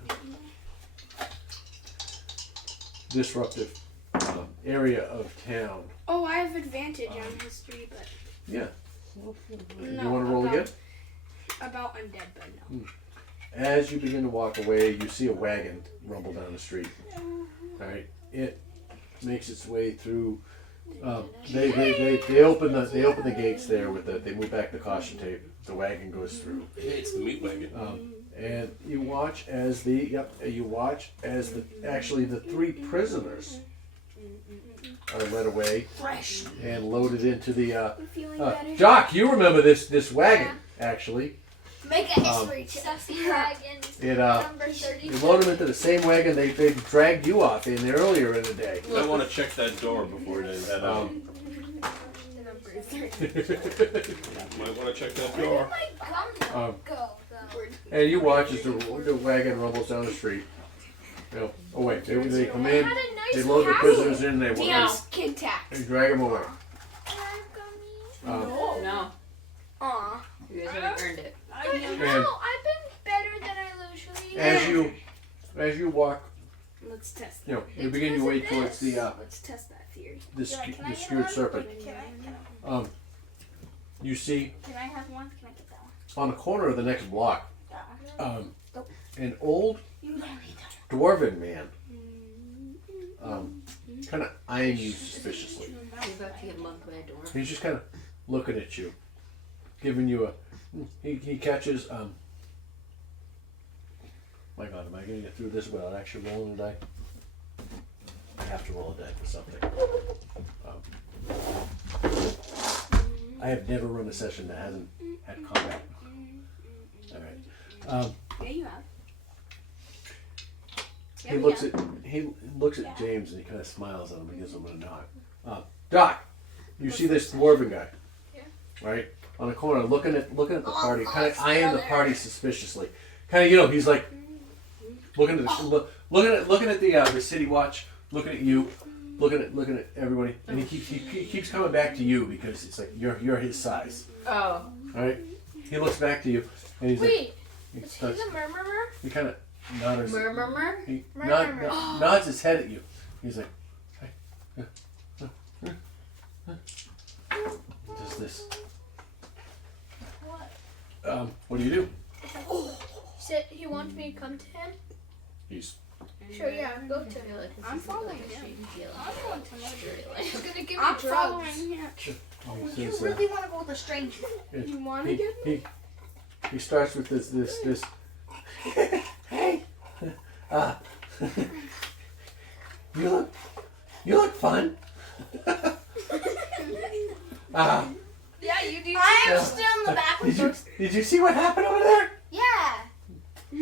disruptive area of town. Oh, I have advantage on history, but Yeah. no. You want to roll again? About undead, but no. As you begin to walk away, you see a wagon rumble down the street. All right, it makes its way through. They open the gates there with they move back the caution tape. The wagon goes through, It's the meat wagon. and you watch as the three prisoners are led away Fresh. and loaded into the. I'm feeling better. Doc, you remember this wagon actually? Make a history check. Sassy Dragon. It Number 30. You load them into the same wagon they dragged you off in there earlier in the day. I want to check that door before they head out. Number 30. Might want to check that Where door. did my gum go, though? And you watch as the wagon rumbles down the street. You know, oh wait, they come I in, had a they nice load the package. prisoners in, they Damn kid tax. drag them away. No, Aw. you guys haven't earned it. No, I've been better than I usually am. As you walk, Let's test you know, that. you begin your way towards the Let's test that theory. the skewered serpent. You see Can I have one? Can I get that one? on the corner of the next block, an old You don't need that. dwarven man, kind of eyeing you suspiciously. You're about to get mugged by a door. He's just kind of looking at you, giving you a. He catches. My God, am I going to get through this without actually rolling a die? I have to roll a die for something. I have never run a session that hasn't had combat. All right. Yeah, you have. He looks at James and he kind of smiles at him and gives him a nod. Doc, you see this dwarven guy, right, on the corner, looking at the party, kind of eyeing the party suspiciously. Kind of, he's like looking at the city watch, looking at you, looking at everybody, and he keeps coming back to you because it's like you're his size. Oh. All right. He looks back to you and he's Wait, like, is he the murmurer? he kind of nods. Murmur? He nods his head at you. He's like, hey. Does this? What do you do? He wants me to come to him? He's Sure, yeah, go to I him. feel like this I'm is the following history him. you feel I'm going to He's gonna give me I'm drugs. following him. Would you says, really want to go with a stranger? You want to he, get me? he starts with this hey, you look fun. Yeah, you do. I am still in the back with those. Did you see what happened over there? Yeah.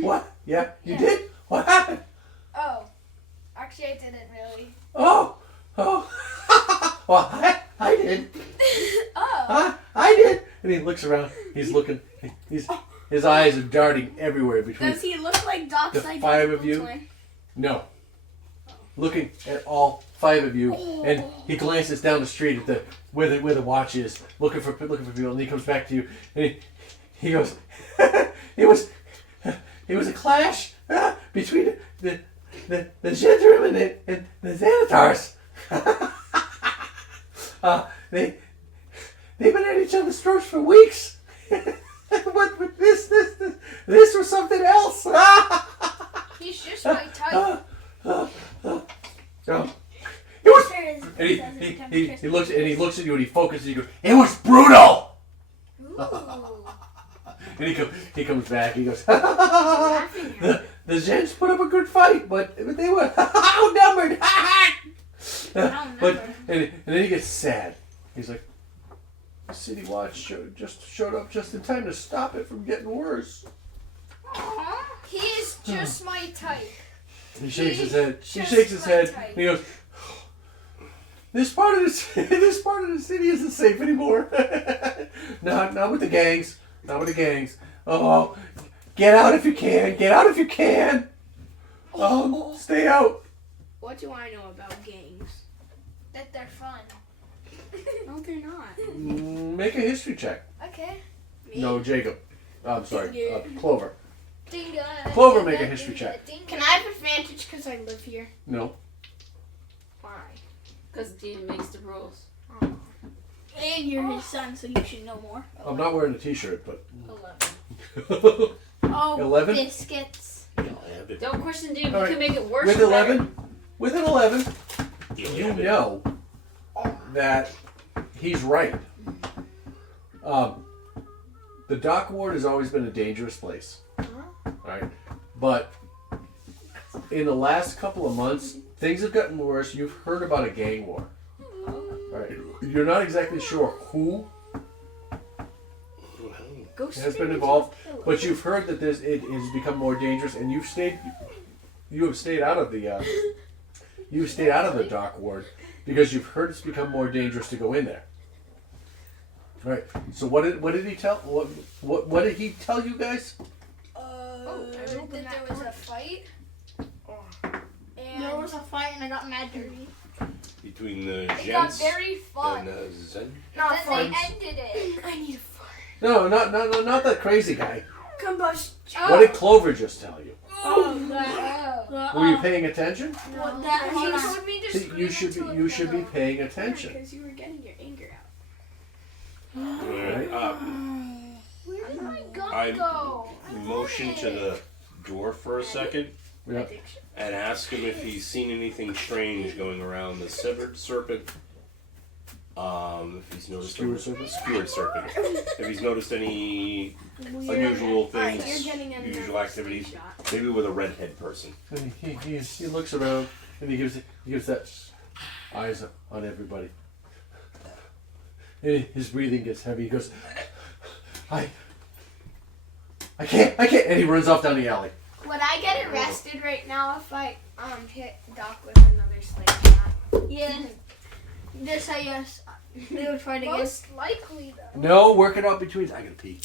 What? Yeah, you did? What happened? Oh, actually, I didn't really. Oh. Well, I did. Oh. I did. And he looks around. He's looking. His eyes are darting everywhere between. Does he look like Doc's The five of you? No. looking at all 5 of you, and he glances down the street at the where the watch is, looking for people, and he comes back to you, and he goes, it was a clash between the Gendrum and the Xanatars. They've been at each other's throats for weeks. But this was something else. He's just my type. It was, and he looks at you and he focuses. And he goes, "It was brutal." And he comes back. He goes, "The Gens put up a good fight, but they were outnumbered." But and then he gets sad. He's like, "The City Watch showed up just in time to stop it from getting worse." He is just my type. He shakes his head. And he goes, This part of the city isn't safe anymore. Not with the gangs. Not with the gangs. Oh, get out if you can. Get out if you can. Oh, stay out." What do I know about gangs? That they're fun. No, they're not. Make a history check. Okay. No, Jacob. I'm sorry. Clover. Ding-dong. Clover, make a history check. Can I have advantage because I live here? No. Why? Because Dean makes the rules. And you're his son, so you should know more. I'm not wearing a t-shirt, but... 11. Oh, 11? biscuits. Don't question Dean. We All right. can make it worse. With or better. 11, with an 11, you know that he's right. The dock ward has always been a dangerous place, right? But in the last couple of months, things have gotten worse. You've heard about a gang war, right? You're not exactly sure who has been involved, but you've heard that it has become more dangerous, and you have stayed out of the dock ward because you've heard it's become more dangerous to go in there. Right. So what did he tell? What did he tell you guys? I heard that there was a fight. There was a fight and I got mad dirty. Between the It got Gents very fun. and Zen. Not Then fun. they ended it. I need a fart. No, not that crazy guy. Combustion. What did Clover just tell you? Oh, that. Oh. Were you paying attention? What that? He Hold on. told me to See, scream you should into a be pillow. paying attention. Because you were getting your anger out. Alright, Where did my gun I go? motion to the door for a second Yeah. and ask him if he's seen anything strange going around the severed serpent. If he's noticed Skewered serpent? Skewered serpent. If he's noticed any unusual things, You're getting another usual activities, screenshot. maybe with a redhead person. And he looks around and he gives that eyes on everybody. And his breathing gets heavy. He goes, I can't, and he runs off down the alley. Would I get arrested right now if I hit Doc with another slingshot? Yeah. Just say yes. They would fight again. Most likely, though. No, work it out between. I gotta pee.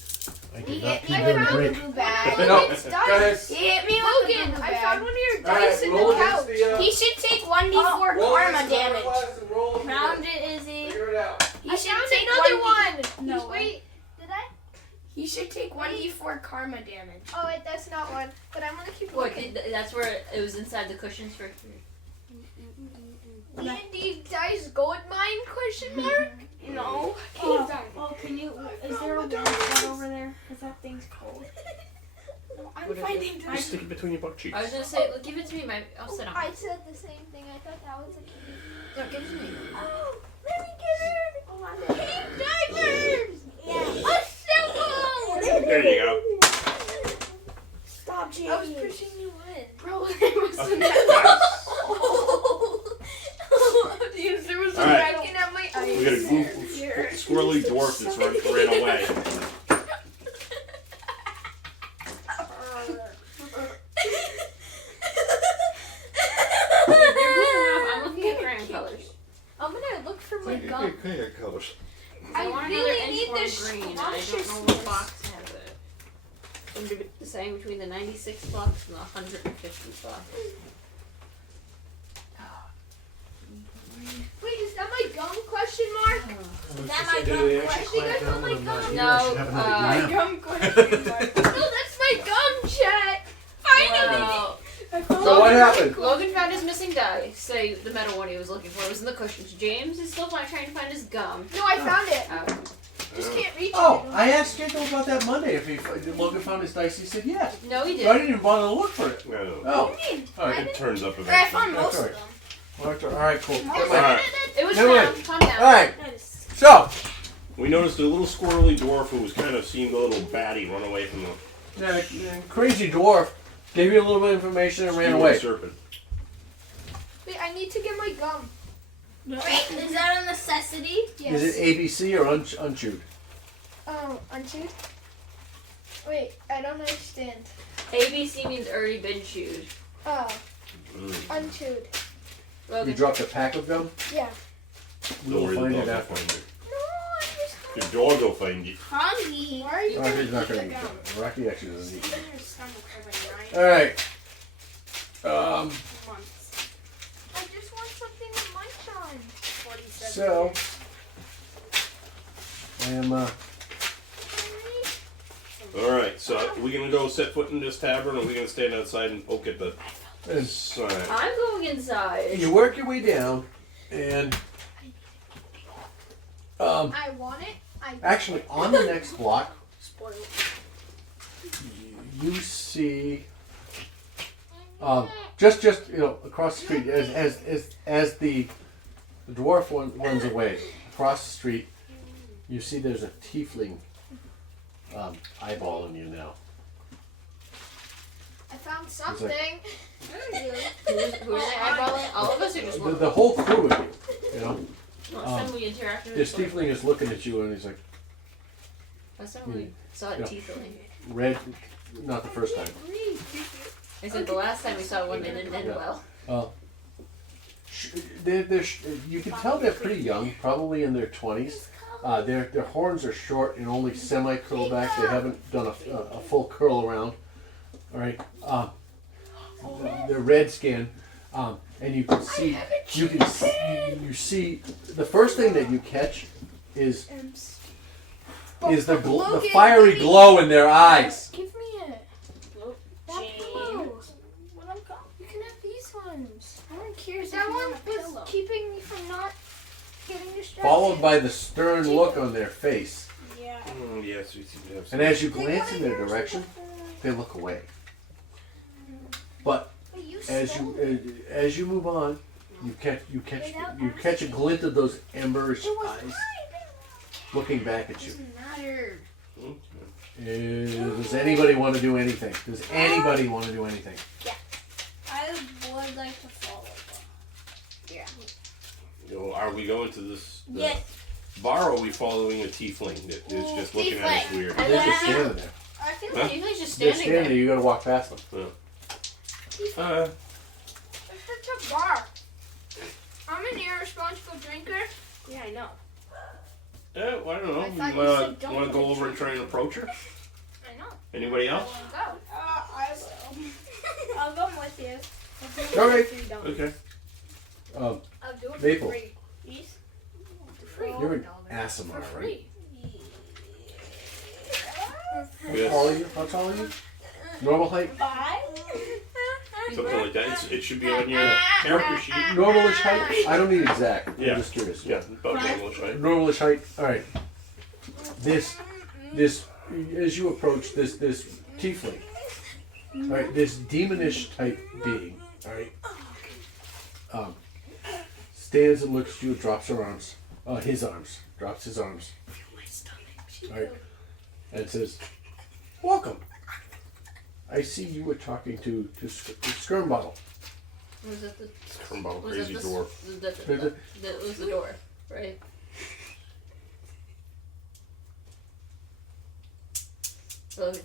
I He did not hit pee me during the with a break. blue bag. No, It's go dice. ahead. He hit me with Logan, a blue I bag. found one of your All right, dice in roll the against couch. the, He should take 1d4 roll karma against the damage. class and roll if you Found do. it, Izzy. Figure it out. He I should found take another 1d4. one. No. Wait, did I? He should take 1d4 karma damage. Oh wait, that's not one. But I'm gonna keep What? looking. That's where it was inside the cushions for. D&D dice gold mine? Question mark. No. Oh, can you? Is there a warm spot over there? Because that thing's cold. I'm What is finding Just stick it between your butt cheeks. I was gonna say, give it to me. I'll sit on. I said the same thing. I thought that was a key. Don't give it to me. Oh, let me get it. Pink diapers. Yeah. A symbol. There you go. Stop, Jamie. I was pushing you in. Bro, there was Okay. There was a Alright. dragon at my eyes. We got a squirrely dwarf that's ran away. I'm looking at crayon colors. I'm gonna look for my gum. colors. I want really another need N4 this green. and I don't know what box has it. I'm deciding between the 96 bucks and the 150 bucks. Question mark? Is that my Did gum they actually question? clamp down when I'm not here? No, I should have another game. Gum question mark. No, that's my gum, chat. Finally. Well, So what happened? Logan found his missing die. Say the metal one he was looking for was in the cushions. James is still trying to find his gum. No, I found it. Yeah. Just can't reach Oh, it. I asked Jacob about that Monday. If Logan found his dice, he said yes. No, he So I didn't. didn't even bother to look for it. I don't know. Oh, all right. It turns up I eventually. found most That's of them. All right, cool. All right. It was Never found. mind. Calm down. All right. That is So, We noticed a little squirrely dwarf who was kind of seemed a little batty run away from the crazy dwarf gave you a little bit of information and ran away. serpent. Wait, I need to get my gum. Wait, is that a necessity? Yes. Is it ABC or unchewed? Oh, unchewed? Wait, I don't understand. ABC means already been chewed. Oh, Mm. unchewed. You Logan. dropped a pack of them? Yeah. We Don't will worry, find the it dog will after. find it. No, I'm just The dog will find it. Hungry. Why are you gonna Rocky's not eat going the to eat gum? them. Rocky actually doesn't eat in them. your stomach for like 9 Alright. months. I just want something to munch on. 47 So, years. I am, All right, so are we gonna go set foot in this tavern, or are we gonna stand outside and poke at the sign? I'm going inside. you work your way down, and, I want it. actually, on the next block, Spoiled. you see, just you know, across the street, as the dwarf one runs away, across the street, you see there's a tiefling eyeballing you now. I found something. Who's eyeballing? All of us or just one? The whole crew of you know. Last time we interacted This with tiefling is looking at you and he's like, Last time we saw a Yeah. tiefling. red, not the first time. I said the last time we saw one that didn't end Yeah. well. You can tell they're pretty young, probably in their 20s. Their horns are short and only semi-curl back. They haven't done a full curl around. All right. They're red skin, and you can see you see the first thing that you catch is the fiery glow in their eyes. Give me it. That James. pillow. What I'm called? You can have these ones. I don't care if That you one want a pillow. was keeping me from not getting distracted. Followed by the stern look on their face, Yeah. Yes, we seem to have some. and as you glance in their direction, they look away. But Wait, you as stole you move on, you catch a glint of those emberish eyes looking back at you. Doesn't matter. Does anybody want to do anything? Does anybody want to do anything? I would like to follow them. Are we going to this Yes. bar, or are we following a tiefling that is just looking at us Tiefling. weird? They're just standing there. I feel Huh? like tiefling's just They're standing standing there. there. You got to walk past them. It's such a bar. I'm an irresponsible drinker. Yeah, I know. Well, I don't know. I thought You you wanna, said don't wanna go let over and try and approach her? I know. Anybody I else? want to go. I will. I'll go with you. Okay. If you don't. Okay. I'll do it Maple. for free. Please? Free. You're an Asimov, right? Free. Yes. How tall are you? Normal height? 5? Something like that. It should be on your character sheet. Normalish height? I don't need exact. Yeah. I'm just curious. Yeah, about normal height. Normalish height. All right. This, as you approach this tiefling, all right, this demonish type being, all right, stands and looks at you, drops her arms, his arms, drops his arms, all right, and says, "Welcome. I see you were talking to Skirmbottle." Was it the About was crazy it dwarf. That was the door, right? Logan.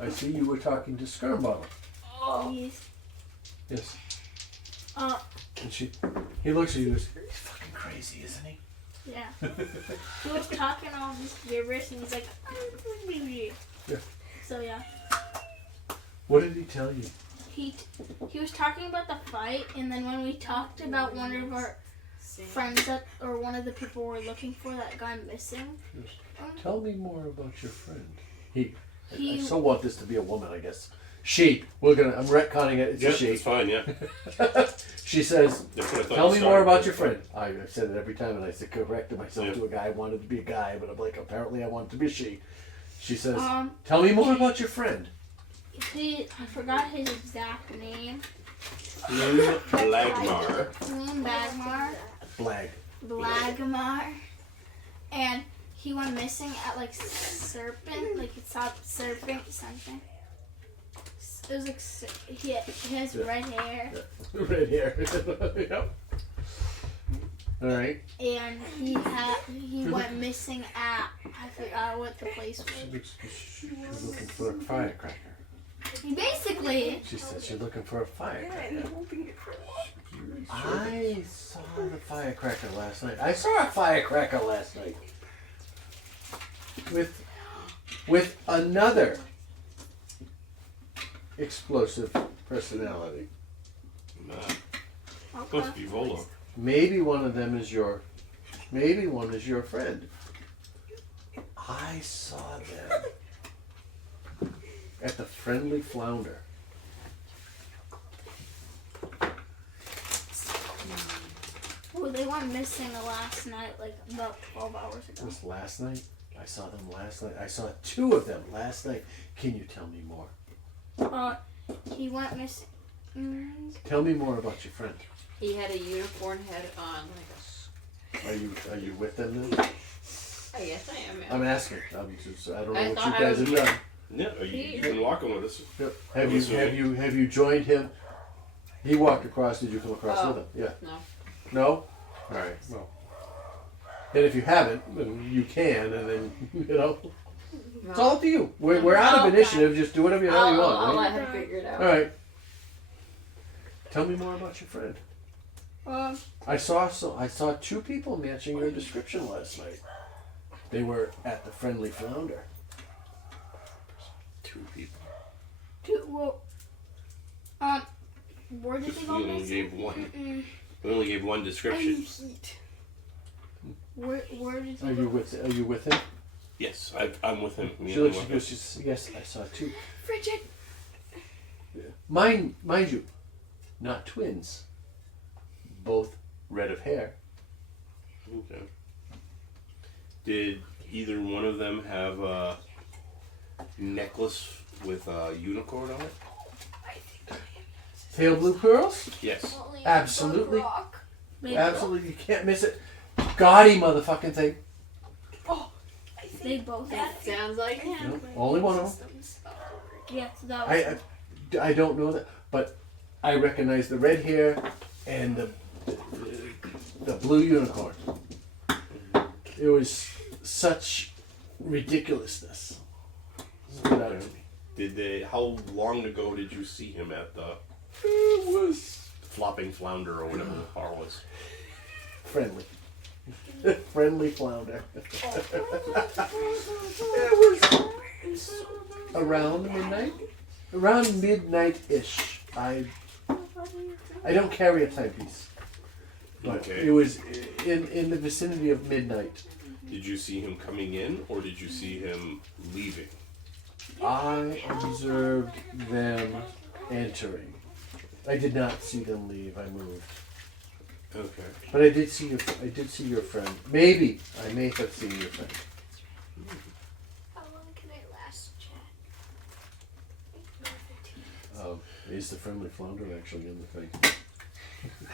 I see you were talking to Skirmbottle. Please. Yes. Uh, And he looks at you and goes, "He's fucking crazy, isn't he?" yeah. He was talking all this gibberish and he's like, Yeah. So yeah. What did he tell you? He was talking about the fight, and then when we talked about one of our friends that, or one of the people we're looking for that gone missing. Tell me more about your friend. I He- so want this to be a woman, I guess. She. I'm retconning it. It's Yeah, a she. it's fine. Yeah. She says, That's what I thought tell you me started more about with. your friend. I said it every time, and I said corrected myself Yeah. to a guy. I wanted to be a guy, but I'm like, apparently I want it to be a she. She says, Um, tell me more about your friend. I forgot his exact name. Blagmar. Bagmar. Blag. And he went missing at like Serpent, like it's called Serpent something. It was like he has red hair, Red hair. Yep. All right. and he went missing at, I forgot what the place was. She's looking for a firecracker. He basically, She says she's looking for a firecracker. I saw the firecracker last night. I saw a firecracker last night. With another explosive personality. Nah, okay. must be Volo. Maybe one of them is maybe one is your friend. I saw them at the Friendly Flounder. Oh, they went missing last night, like about 12 hours It ago. was last night. I saw them last night. I saw two of them last night. Can you tell me more? He went missing. Tell me more about your friend. He had a unicorn head on, Are you with them then? I guess I am. I'm asking. I don't know I what you thought I guys was have done. Yeah, you've been walking with us. Yep. Have you joined him? He walked across. Did you come across with him? Yeah. No. No? All right. Well. Then if you haven't, then you can, and then it's all up to you. We're out of Okay. initiative. Just do whatever the hell you want. I'll right? let him figure it out. All right. Tell me more about your friend. I saw two people matching your description last night. They were at the Friendly Flounder. Two people. Where did they go We only missing? gave one. We only gave one description. Where did he Are you with him? Yes, I'm with him. Me She and looks. him She with goes. She says, yes, I saw two. Frigid. Mind you, not twins. Both red of hair. him. Okay. Did either one of them have a necklace with a unicorn on it? Pale blue pearls? Yes. Only Absolutely. rock. Absolutely, you can't miss it. Gaudy motherfucking thing. They both. Sounds like him. No, only one of them. Yes, that was. I don't know that, but I recognize the red hair and the blue unicorn. It was such ridiculousness. Stood out to me. Did they? How long ago did you see him at the It was flopping flounder or whatever the bar was? friendly. Friendly Flounder. It was around midnight. Around midnight-ish. I don't carry a timepiece. But Okay. it was in the vicinity of midnight. Did you see him coming in or did you see him leaving? I observed them entering. I did not see them leave. I moved. Okay. But I did see your friend. Maybe I may have seen your friend. How long can I last chat? Is the Friendly Flounder actually in the thing?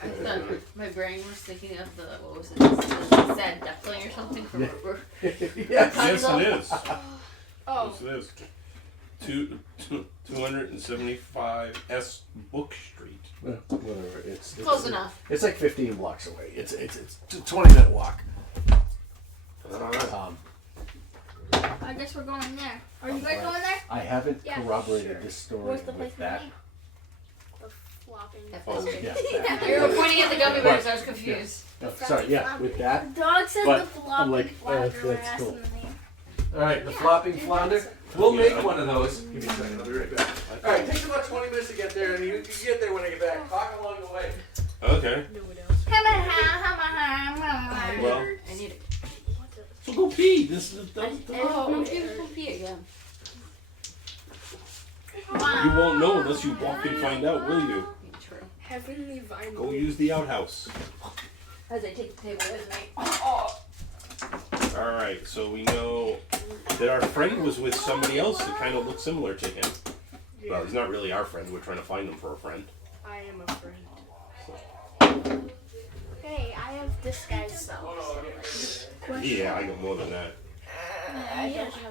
I thought my brain was thinking of the, what was it, the sad duckling or something from Yeah. Yes. Yes, it is. Oh. Yes, it is. 275 S Book Street. Well, whatever. It's Close enough. It's like 15 blocks away. It's a 20-minute walk. I guess we're going there. Are you guys going there? I haven't Yeah. corroborated this story Where's the place with that. The flopping. Oh, Yeah. You were pointing at the gummy bears, I was confused. No, sorry. Yeah, with that. Dog said But the flopping I'm like, flounder. We're that's asking cool. the name. All right, the flopping flounder. We'll make one of those. Give me a second. I'll be right back. All right, takes about 20 minutes to get there, and you can get there when I get back. Talk along the way. Okay. No one else Well, I need it. so go pee. This is. I'm gonna pee again. You won't know unless you walk and find out, will you? Heavenly vine. Go use the outhouse. As I take the table with me. All right, so we know that our friend was with somebody else that kind of looked similar to him. Well, he's not really our friend. We're trying to find him for a friend. I am a friend. Hey, I have disguise self. Yeah, I got more than that.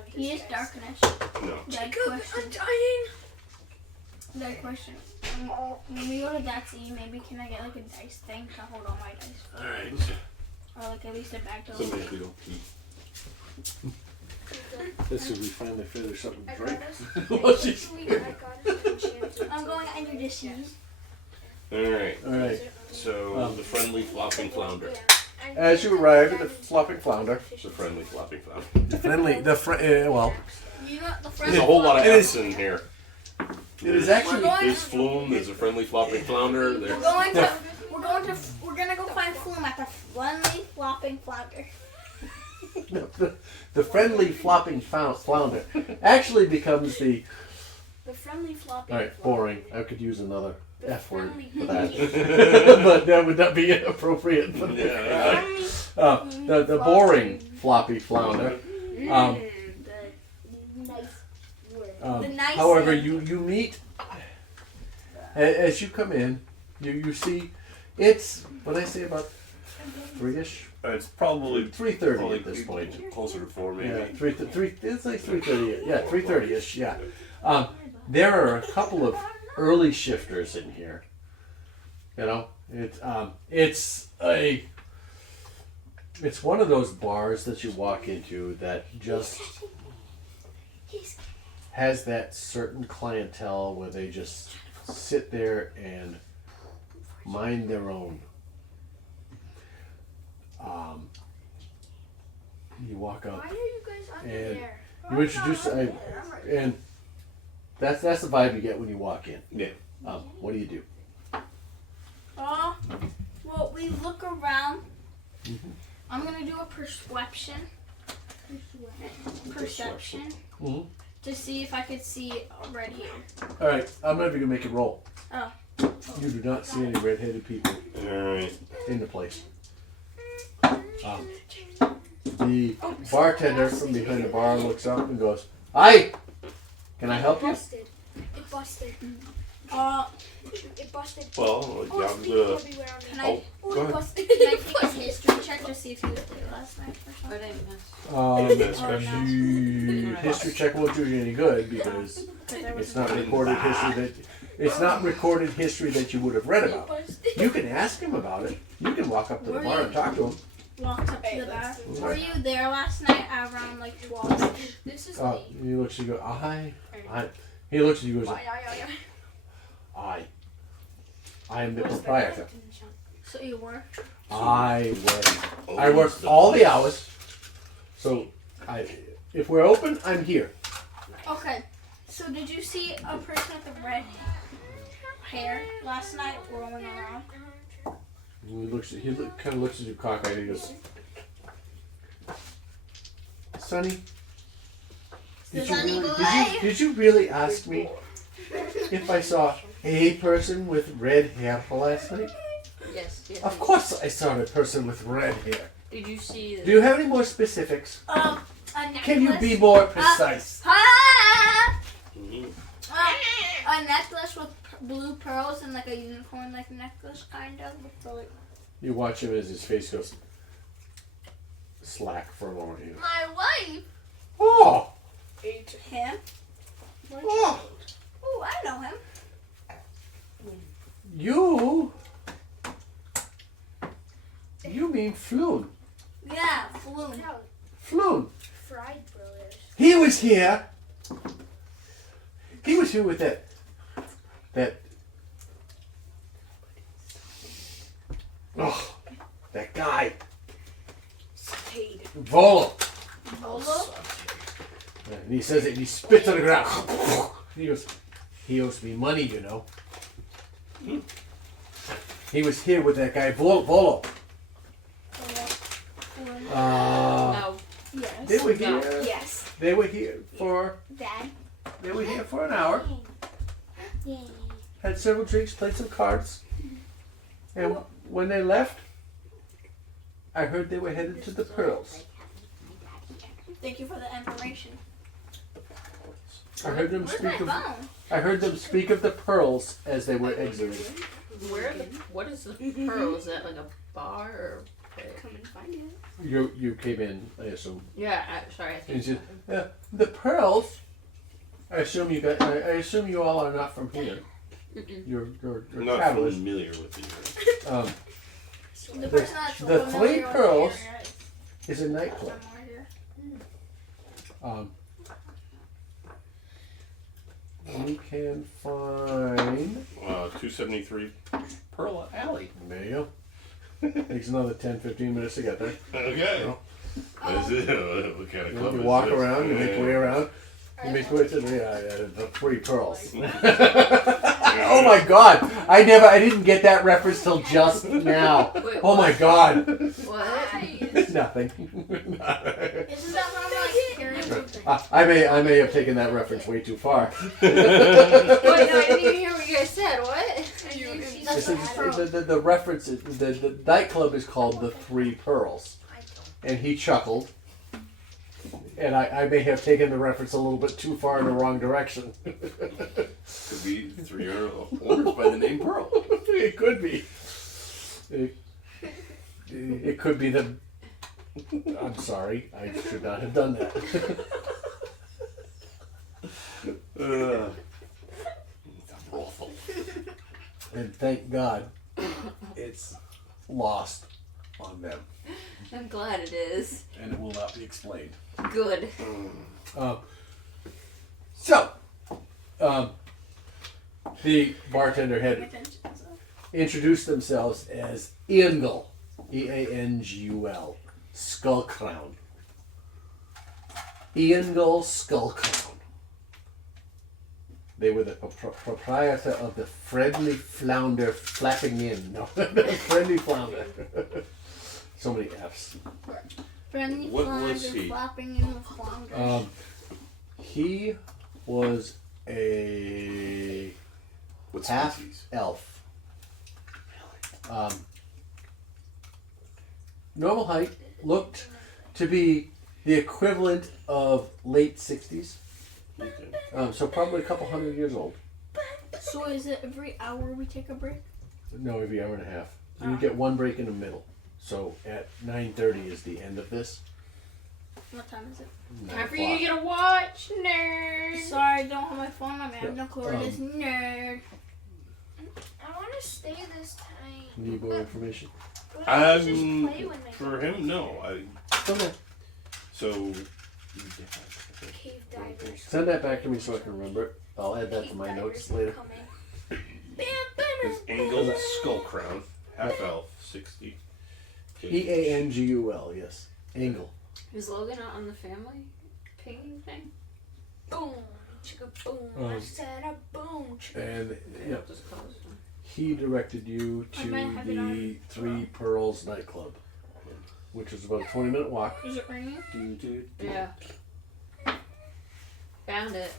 He is darkness. No. That question. I'm dying. That question. When we go to That's E, maybe can I get like a dice thing to hold all my dice? All right. Or like at least a bag to hold. Somebody we don't pee. This is we finally finish up and drink. I'm going under this year. All right. All right. So the friendly flopping flounder. As you arrive at the flopping flounder, The friendly flopping flounder. well, You know the There's a whole lot of It F's is- in here. it is actually There's Flume. There's a friendly flopping flounder. There's We're gonna go find Flume at the friendly flopping flounder. the friendly flopping flounder actually becomes the. The friendly floppy. All right, boring. I could use another F word friendly for that, but that would not be appropriate. For Yeah. the boring floppy flounder. The nice word. The nice However, one. you meet as you come in. You see, it's what I say about 3ish, It's probably 3:30 at this point. Closer to 4 maybe. Yeah, three. It's like 3:30. Yeah, 3:30ish. Yeah. There are a couple of early shifters in here. You know, it's one of those bars that you walk into that just has that certain clientele where they just sit there and mind their own. You walk up. Why are you guys under And there? you introduce, and that's the vibe you get when you walk in. Yeah. What do you do? Well, we look around. I'm gonna do a perception. Mhm. To see if I could see a red hair. All right, I'm not even gonna make it roll. Oh. You do not see any red-headed people Alright. in the place. The bartender from behind the bar looks up and goes, "Hi, can I help you?" Busted. It busted. It busted. Well, yeah, I'm speed gonna. everywhere on Can me. I, Oh, go ahead. Busted. can I take a history check to see if he was there last night or What something? did I miss? The history check won't do you any good because it's not recorded history that you would have read about. You can ask him about it. You can walk up to the bar and talk to him. Walked up to the bar. Were you there last night around like 12? This is He looks at you and goes, "I." He looks at you and goes, I am the proprietor. So you were? I work all the hours. So if we're open, I'm here. Okay. So did you see a person with the red hair last night roaming around? He kind of looks at you cockeyed and he goes, "Sonny, did you really ask me if I saw a person with red hair last night?" Yes. Of course I saw a person with red hair. Did you see Do you have any more specifics? A necklace. Can you be more precise? A necklace with blue pearls and like a unicorn like necklace kind of. With like... You watch him as his face goes slack for a moment. He goes, My wife. "Oh, Him? oh, Oh, I know him. you mean Floon? Yeah, Floon. No, Floon. Fried Brothers. He was here. He was here with that that guy, Stayed. Volo. Bolo? And he says it and he spits on the ground. He goes, "He owes me money, you know." He was here with that guy Volo. No. Yes. They were No. here. Yes. They were here for. Dad. They were here for an hour. Yeah. Had several drinks, played some cards, and when they left, I heard they were headed to the Pearls. Thank you for the information. I heard them Where's speak my of. phone? I heard them speak of the Pearls as they were exiting. What is the Pearl? Is that like a bar or? Come and find it. You came in, I assume. Yeah, sorry. I And think you said, the Pearls. I assume you got. I assume you all are not from here. You're I'm not travelers. familiar with the The person that's the familiar Three with Pearls the area is a is nightclub. somewhere here. We can find. 273 Pearl Alley. There you go. Takes another 10-15 minutes to get there. Okay. No. What kind of club You is walk this? around, you make your way around. You make your way to the Three Pearls. Oh my God! I didn't get that reference till just now. Wait, Oh my God! what? Nothing. Isn't that from like hearing something? I may have taken that reference way too far. Wait, no, I didn't even hear what you guys said. What? This is, the reference is, the nightclub is called the Three Pearls, and he chuckled. And I may have taken the reference a little bit too far in the wrong direction. Could be 3 owners by the name Pearl. It could be. It could be the. I'm sorry. I should not have done that. It's a brothel. And thank God, it's lost on them, I'm glad it is. and it will not be explained. Good. So, the bartender had Attention, so. introduced themselves as Eangul, Eangul, Skull Crown. Eangul Skull Crown. They were the proprietor of the Friendly Flounder Flapping Inn. No, Friendly Flounder. So many F's. Friendly What flies was are he? flapping in the flounder. He was a What half species? elf. Normal height, looked to be the equivalent of late 60s. Okay. So probably a couple 100 years old. So is it every hour we take a break? No, every hour and a half. You get one break in the middle. So at 9:30 is the end of this. What time is it? 9 Time for you to o'clock. get a watch, nerd. Sorry, I don't have my phone on me. I have no clue where it is. Nerd. I want to stay this time. Need more information? But I just play when I For him, no. Okay. So, cave divers. Send that back to me so I can remember it. I'll add that to Cave my divers notes are later. coming. his angled skull crown, half elf, 60. Eangul, yes. Angle. Is Logan not on the family pinging thing? Boom, chicka boom. I said a boom. Chicka. And Yeah. yeah, Just close. he directed you I to might have it the on. Three Pearls nightclub, which is about a 20-minute walk. Is it ringing? Yeah. Found it.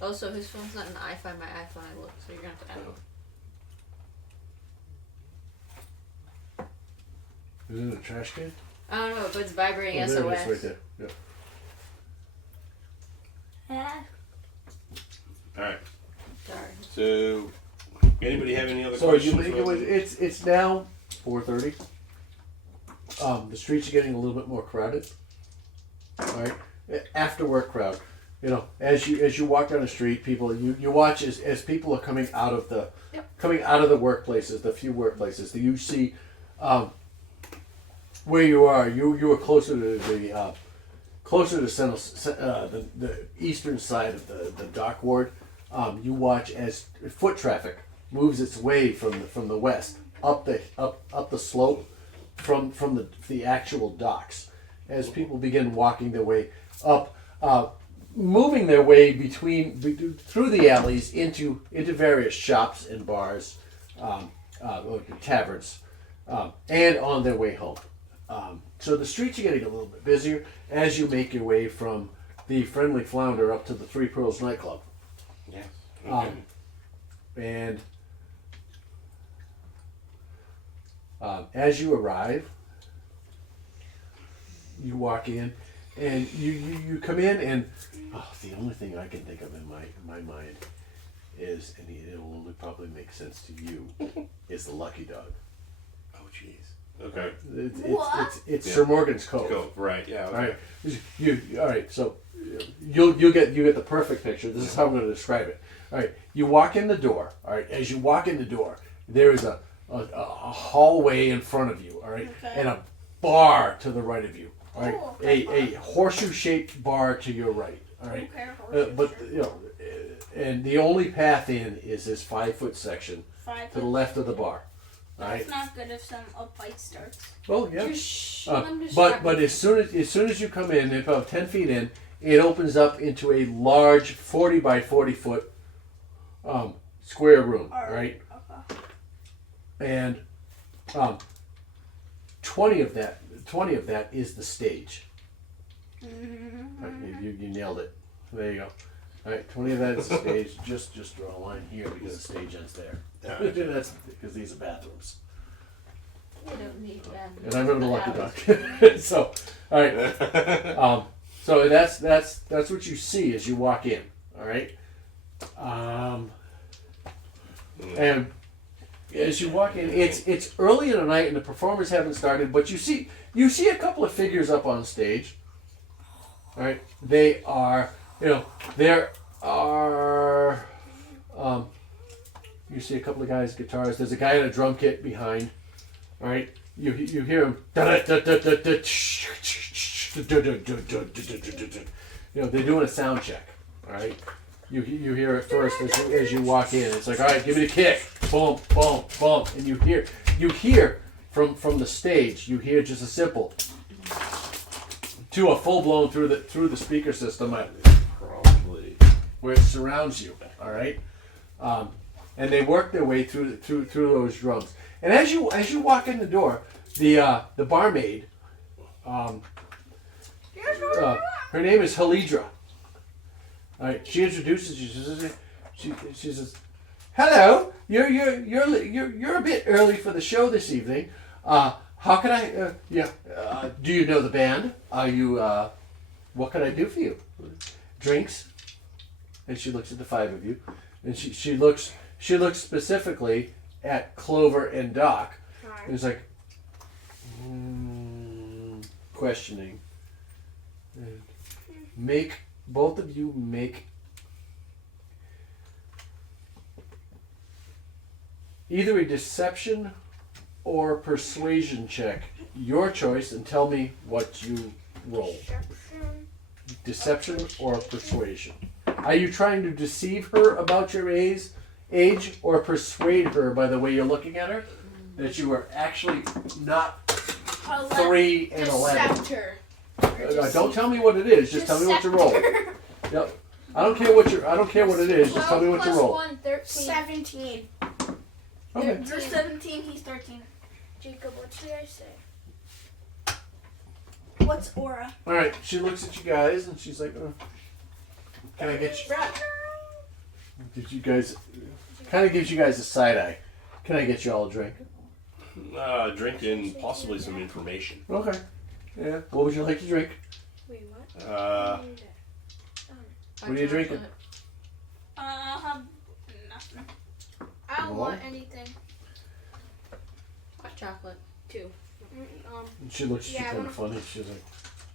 Also, his phone's not in the iFind My iPhone. I looked, so you're gonna have to add it. Is it in a trash can? I don't know, but it's vibrating Oh, there SOS. it is, right there. Yeah. Yeah. Alright, Sorry. so, anybody have any other So questions? it's now 4:30. The streets are getting a little bit more crowded. All right, after work crowd. You know, as you walk down the street, people you watch as people are coming out of the workplaces, the few workplaces that you see. Where you are, you are closer to the the eastern side of the dock ward. You watch as foot traffic moves its way from the west up the slope from the actual docks, as people begin walking their way up, moving their way through the alleys into various shops and bars, or taverns, and on their way home. So the streets are getting a little bit busier as you make your way from the Friendly Flounder up to the Three Pearls nightclub. Yeah. And as you arrive, you walk in, and you come in, and the only thing I can think of in my mind is, and it will only probably make sense to you, is the Lucky Dog. Oh, jeez. Okay. It's Sir Morgan's Cove. Go. Right. Yeah. Okay. All right. All right. So you get the perfect picture. This is how I'm going to describe it. All right. You walk in the door. All right. As you walk in the door, there is a hallway in front of you. All right. Okay. And a bar to the right of you. All right. Oh, okay. A horseshoe-shaped bar to your right. All right. Okay, But and the only path in is this 5-foot section 5 to the left of the bar. All right. That's not good if a fight starts. Oh yeah. Just But as soon as you come in, about 10 feet in, it opens up into a large 40 by 40 foot square room, right? Okay. And 20 of that is the stage. Right, you nailed it. There you go. All right, 20 of that is the stage. Just draw a line here because the stage ends there. That's because these are bathrooms. I don't need that. And I remember the Lucky Dog. So, all right. So that's what you see as you walk in. All right. And as you walk in, it's early in the night and the performers haven't started, but you see a couple of figures up on stage. All right. There are. You see a couple of guys' guitars. There's a guy in a drum kit behind. All right, you hear him. They're doing a sound check. All right, you hear it first as you walk in. It's like, all right, give me the kick. Boom, boom, boom, and you hear from the stage. You hear just a simple to a full blown through the speaker system. Probably. Where it surrounds you. All right. And they work their way through those drums. And as you walk in the door, the barmaid, her name is Halidra. All right, she introduces you. She says, "Hello, you're a bit early for the show this evening. How can I? Do you know the band? Are you? What can I do for you? Drinks?" And she looks at the 5 of you, and she looks specifically at Clover and Doc. And it's like questioning. And both of you make either a deception or persuasion check, your choice, and tell me what you roll. Deception or persuasion. Are you trying to deceive her about your age, or persuade her by the way you're looking at her that you are actually not 3 and 11? Decept her. Don't tell me what it is. Just tell me what you roll. Yep. I don't care what it is. Just tell me what you roll. 1, 13. 17. Okay. You're 17, he's 13. Jacob, what should I say? What's aura? All right. She looks at you guys and she's like, "Can I get you?" Did you guys? Kind of gives you guys a side eye. Can I get you all a drink? Drink and possibly some information. Okay. Yeah. What would you like to drink? Wait, what? What are you drinking? Nothing. I don't want anything. Hot chocolate, too. And she looks at you Yeah, I kind of funny. She's like,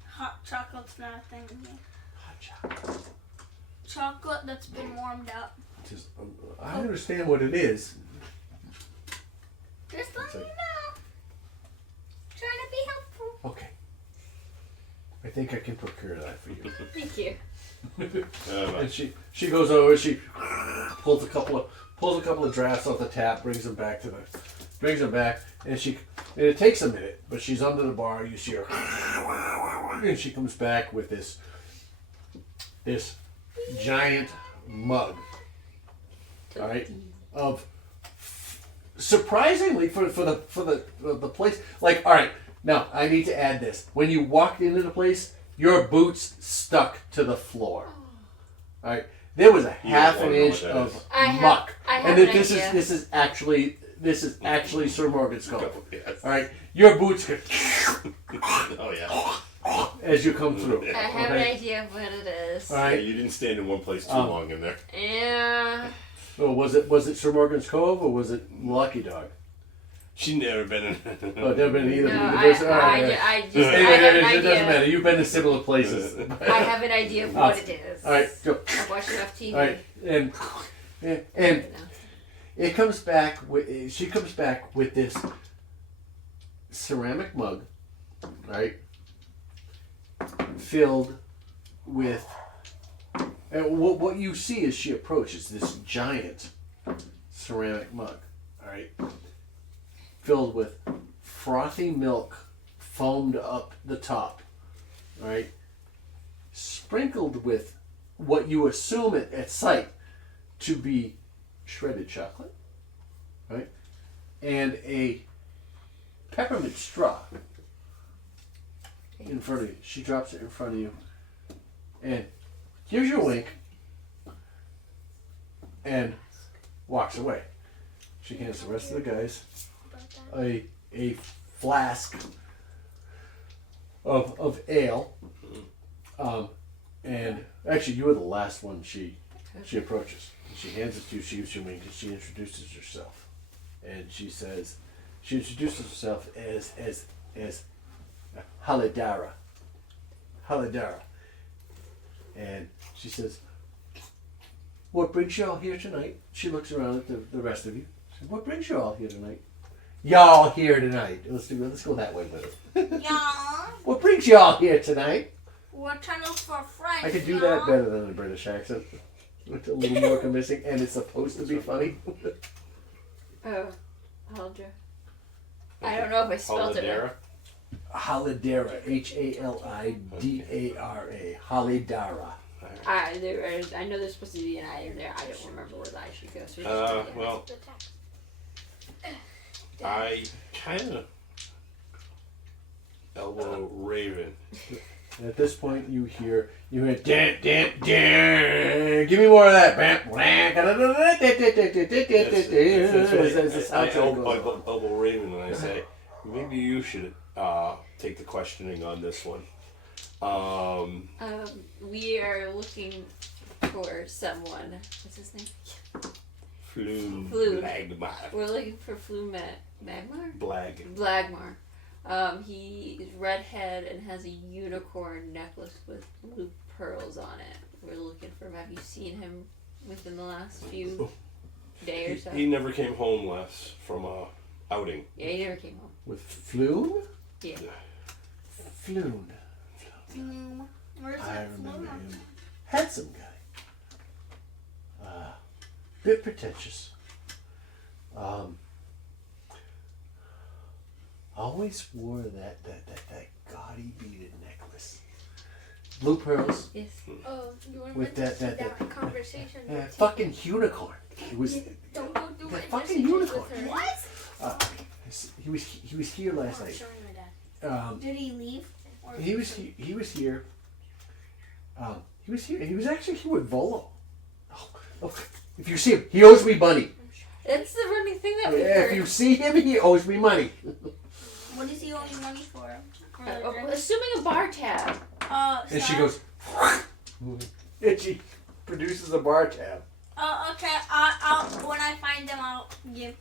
Hot chocolate's not a thing in here. "Hot chocolate." Chocolate that's been warmed up. Just, I understand what it is. Just let It's me like- know. Trying to be helpful. Okay. I think I can procure that for you. Thank you. And she goes over. She pulls a couple of drafts off the tap, brings them back, and it takes a minute, but she's under the bar. You see her, and she comes back with this giant mug, all right, of surprisingly for the place, like, all right, now I need to add this. When you walked into the place, your boots stuck to the floor. All right, there was a half an inch of muck, and this is actually Sir Morgan's Cove. Yes. All right, your boots could Oh yeah. as you come through. I have an idea of what it is. All Yeah, right. you didn't stand in one place too long in there. Yeah. Well, was it Sir Morgan's Cove or was it Lucky Dog? She's never been in. Oh, never been either. No, I I just have It an doesn't idea. matter. You've been to similar places. I have an idea of what it is. All right, go. I've watched enough TV. All right, and it comes back. She comes back with this ceramic mug, right, filled with. And what you see as she approaches this giant ceramic mug, all right, filled with frothy milk, foamed up the top, all right, sprinkled with what you assume at sight to be shredded chocolate, right, and a peppermint straw in front of you. She drops it in front of you, and gives you a wink, and walks away. She hands the rest of the guys a flask of ale, and actually you were the last one she approaches. She hands it to you. She gives you a wink, and she introduces herself, and she introduces herself as Halidara. And she says, "What brings you all here tonight?" She looks around at the rest of you. She says, "What brings you all here tonight?" "Y'all here tonight." Let's go that way with it. Yeah. "What brings you all here tonight?" We're trying to look for friends. I could do that better than a British accent. It's a little more convincing, and it's supposed to be funny. Oh, Aldra. I don't know if I spelled it right. Halidara. Halidara. Halidara. I know there's supposed to be an I in there. I don't remember where the I should go. So Well, I kind of elbow Raven. And at this point, you hear dan dan dan. Give me more of that. I elbow Raven and I say, maybe you should take the questioning on this one. we are looking for someone. What's his name? Flume. Blagmar. We're looking for Flume Magmar? Blag. Blagmar. He is redhead and has a unicorn necklace with blue pearls on it. We're looking for him. Have you seen him within the last few days or so? He never came home last from a outing. Yeah, he never came home. With Flume? Yeah. Flume. Where's I that remember floor? him. Handsome guy. Bit pretentious. Always wore that gaudy beaded necklace. Blue pearls. Yes. Oh, you want With to that conversation? fucking unicorn. It was Don't go through my that fucking messages unicorn. with her. What? he was here last Oh, night. showing my dad. Did he leave? Or He was here. He was here. He was actually here with Volo. Oh, if you see him, he owes me money. That's the running thing that we If heard. you see him, he owes me money. What does he owe you money for? Assuming a bar tab. And she goes, and she produces a bar tab. Okay. I'll when I find them, I'll give.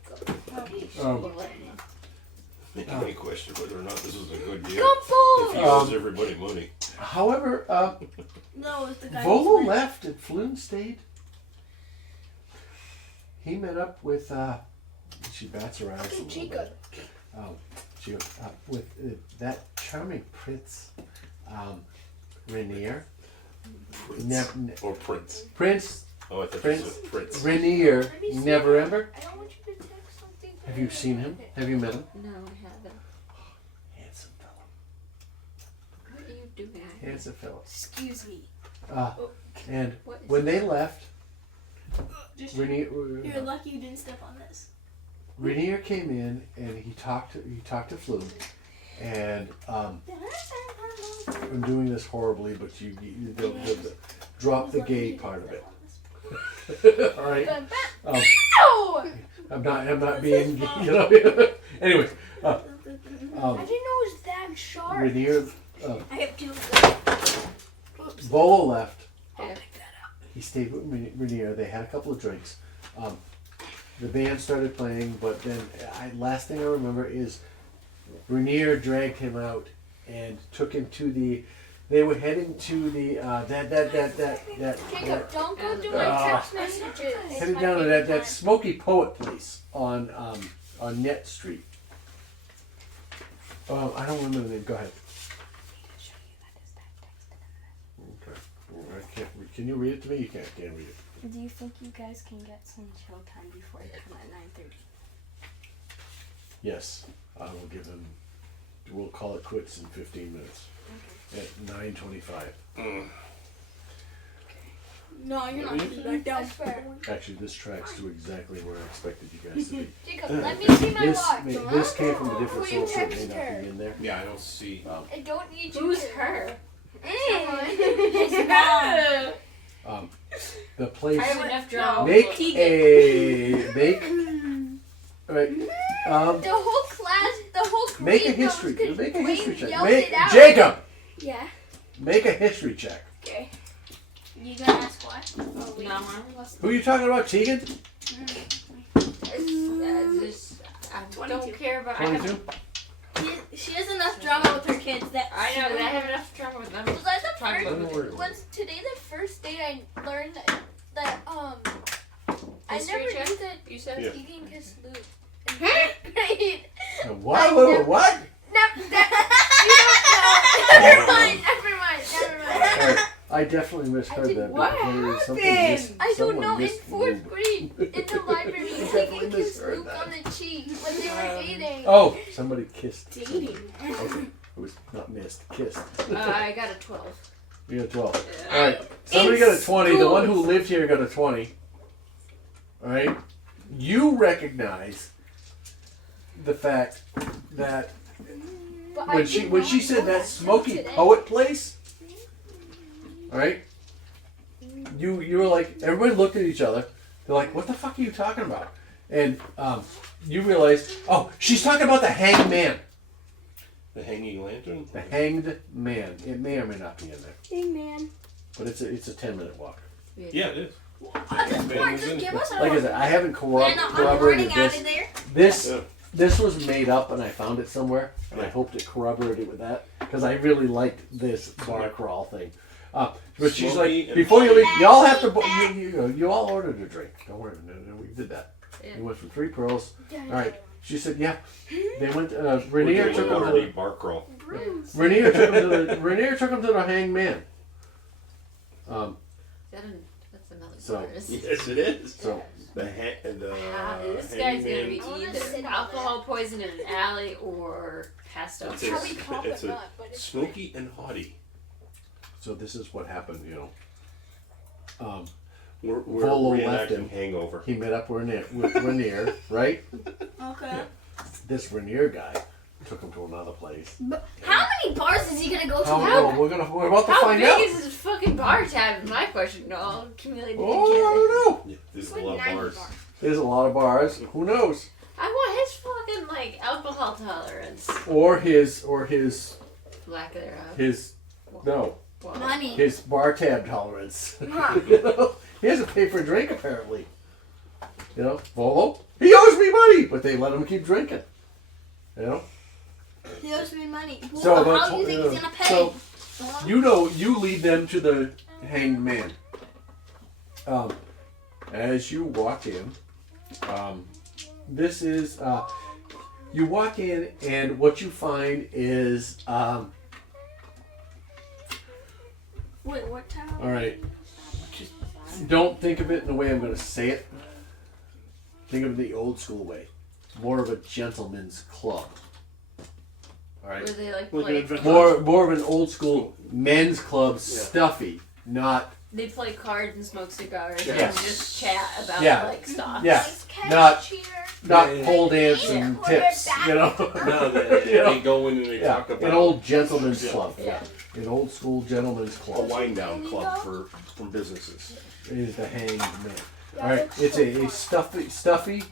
Make any question whether or not this was a good deal. Couple! If he owes everybody money. However, No, it's the guy. Volo who's left and Flynn stayed. He met up with, she bats around a little Chica. bit. She goes, with that charming Prince, Rainier. Or Prince. Prince Oh, I thought Prince. this was Prince. Rainier, Have you seen never him? ever. I don't want you to text something. Have you seen him? Have you met him? No, I haven't. Handsome fellow. What are you doing? Handsome fellow. Excuse me. And What is when they left, Just Rainier, you're lucky you didn't step on this. Rainier came in and he talked to Flume, and I'm doing this horribly, but you drop the gay part of it. All right. I'm not being, Anyway, I didn't know it was that sharp. Rainier, I have two. Volo left. I'll pick that up. He stayed with Rainier. They had a couple of drinks. The band started playing, but then last thing I remember is Rainier dragged him out and took him to the. They were heading to the Jacob, don't go through my text messages. heading down to that Smoky Poet place on Net Street. I don't remember the name. Go ahead. Okay. I can't. Can you read it to me? You can't read it. Do you think you guys can get some chill time before you come at 9:30? Yes, I will give him. We'll call it quits in 15 minutes. At 9:25. No, you're not putting that down. That's fair. Actually, this tracks to exactly where I expected you guys to be. Jacob, let me see my watch. This came from a different Who you source, so it may text not her? be in there. Yeah, I don't see. I don't need you. Who's to. her? The place. I have enough drama. Make right. The whole class, the whole grade Make a knows history. 'cause Make a Wayne history check. yelled it out. Jacob. Yeah. Make a history check. Okay. You gonna ask what? Who are you talking about, Tegan? I don't care about. 22. She has enough drama with her kids that I know that I have enough drama with them. Was that the Talking first? about Don't worry. Was today the first day I learned that I History never check? knew that You said Yeah. Tegan kissed Luke. In third grade. What? What? Never mind. All right. I definitely misheard that. What I don't know. In Missed fourth grade, in the library, definitely Tegan kissed misheard Luke that. on the cheek when they were dating. Oh, somebody kissed. dating. Okay. It was not missed. Kissed. I got a 12. You got 12. Yeah. All right. Somebody got a 20. The one who lived here got a 20. All right. You recognize the fact that But when I she did when not she said know that till Smoky today. Poet place, all right? You were like, everybody looked at each other. They're like, what the fuck are you talking about? And you realized, oh, she's talking about the hanged man. The hanging lantern? The hanged man. It may or may not be in there, Hey, man. but it's a 10-minute walk. Yeah, it is. At this point, just give us a Like I said, I haven't I'm running corroborated out this. of there. This Yeah. this was made up, and I found it somewhere, and I hoped it corroborated with that because I really liked this bar crawl thing. But she's Smoky like, and before you leave, y'all have to. Back. You all ordered a drink. Don't worry, no, we did that. Yeah. You went for 3 pearls. All right. She said, yeah. They went. We're Rainier doing took a him to Waterdeep bar crawl. Rainier took him to the hanged man. That's another So- virus. Yes, it is. So This guy's hanging gonna be man. I wanna either sit on alcohol poisoned in an alley or passed out. It's a- Probably pop it's it a not, but it's Smoky and haughty. so this is what happened. We're Volo left reenacting him. Hangover. He met up with Rainier, right? Okay. This Rainier guy took him to another place. But how many bars is he gonna go to? Well, we're about to How find big out. is this fucking bar tab? Is my question. No, I'll accumulate it Oh, I together. don't know. Yeah, there's a Like lot of 90 bars. bars. There's a lot of bars. Who knows? I want his fucking like alcohol tolerance. Or his Lack thereof. no, Well, Money. his bar tab tolerance. Huh. He doesn't pay for a drink apparently. Volo, he owes me money, but they let him keep drinking. He owes me money. So, Well, how do you think he's gonna pay? so you lead them to the hanged man. As you walk in, this is you walk in, and what you find is Wait, what time? all right. Don't think of it in the way I'm going to say it. Think of it the old school way. More of a gentleman's club. All right. where they like Like an play, adventure. More of an old school men's club, stuffy, not they play cards and smoke cigars Yes. and just chat about Yeah. like stuff. yeah, nice not cashier. not Yeah. pole dance and tips, you know. No, they go in and they talk about an old gentleman's Yeah. club. Yeah. An old school gentleman's a club wind down club from businesses. is the Hanged Man. All right, it's a stuffy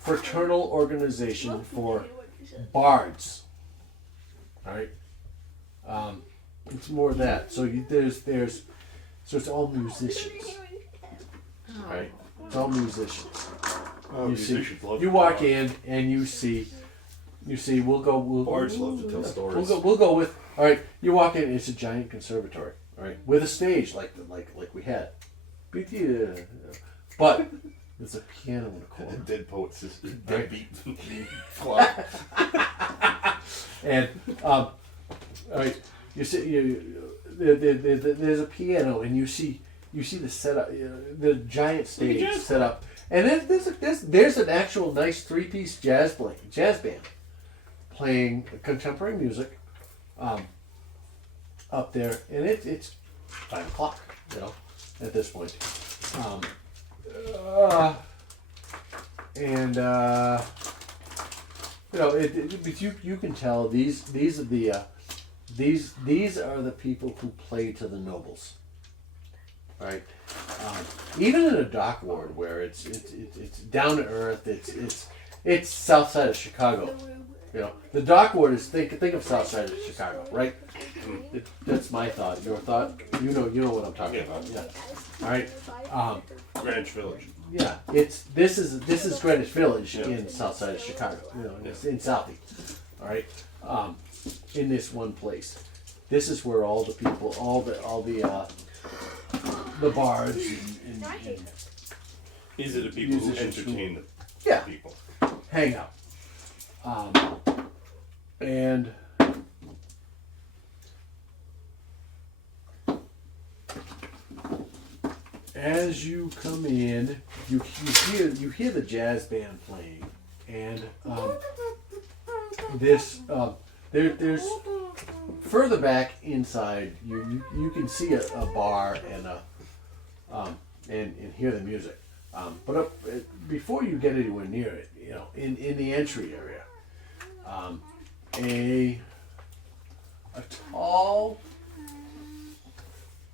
fraternal organization for bards. All right, it's more of that. So so it's all musicians. Oh. Right. It's all musicians. Oh, You see, musicians love you to walk talk. in and you see, we'll Bards love to tell We'll stories. go with. All right, you walk in. It's a giant conservatory. All right, with a stage like we had. But there's a piano in the corner. Dead Poets is Deadbeat Club. And all right, you see, there's a piano, and you see the setup, the giant stage set up, and then there's an actual nice 3-piece jazz band playing contemporary music up there, and it's 5 o'clock, at this point, and but you can tell these are the people who play to the nobles, right? Even in a dock ward where it's down to earth, it's south side of Chicago. The dock ward is think of south side of Chicago, right? That's my thought. Your thought? You know what I'm talking about. Yeah. All right. Greenwich Village. Yeah, this is Greenwich Village Yeah. in south side of Chicago. It's in Southie. All right, in this one place. This is where all the people, all the bards and These are the people who Musicians who- entertain the yeah, people. hang out. And as you come in, you hear the jazz band playing, and there's further back inside you can see a bar and hear the music, but before you get anywhere near it, in the entry area, a tall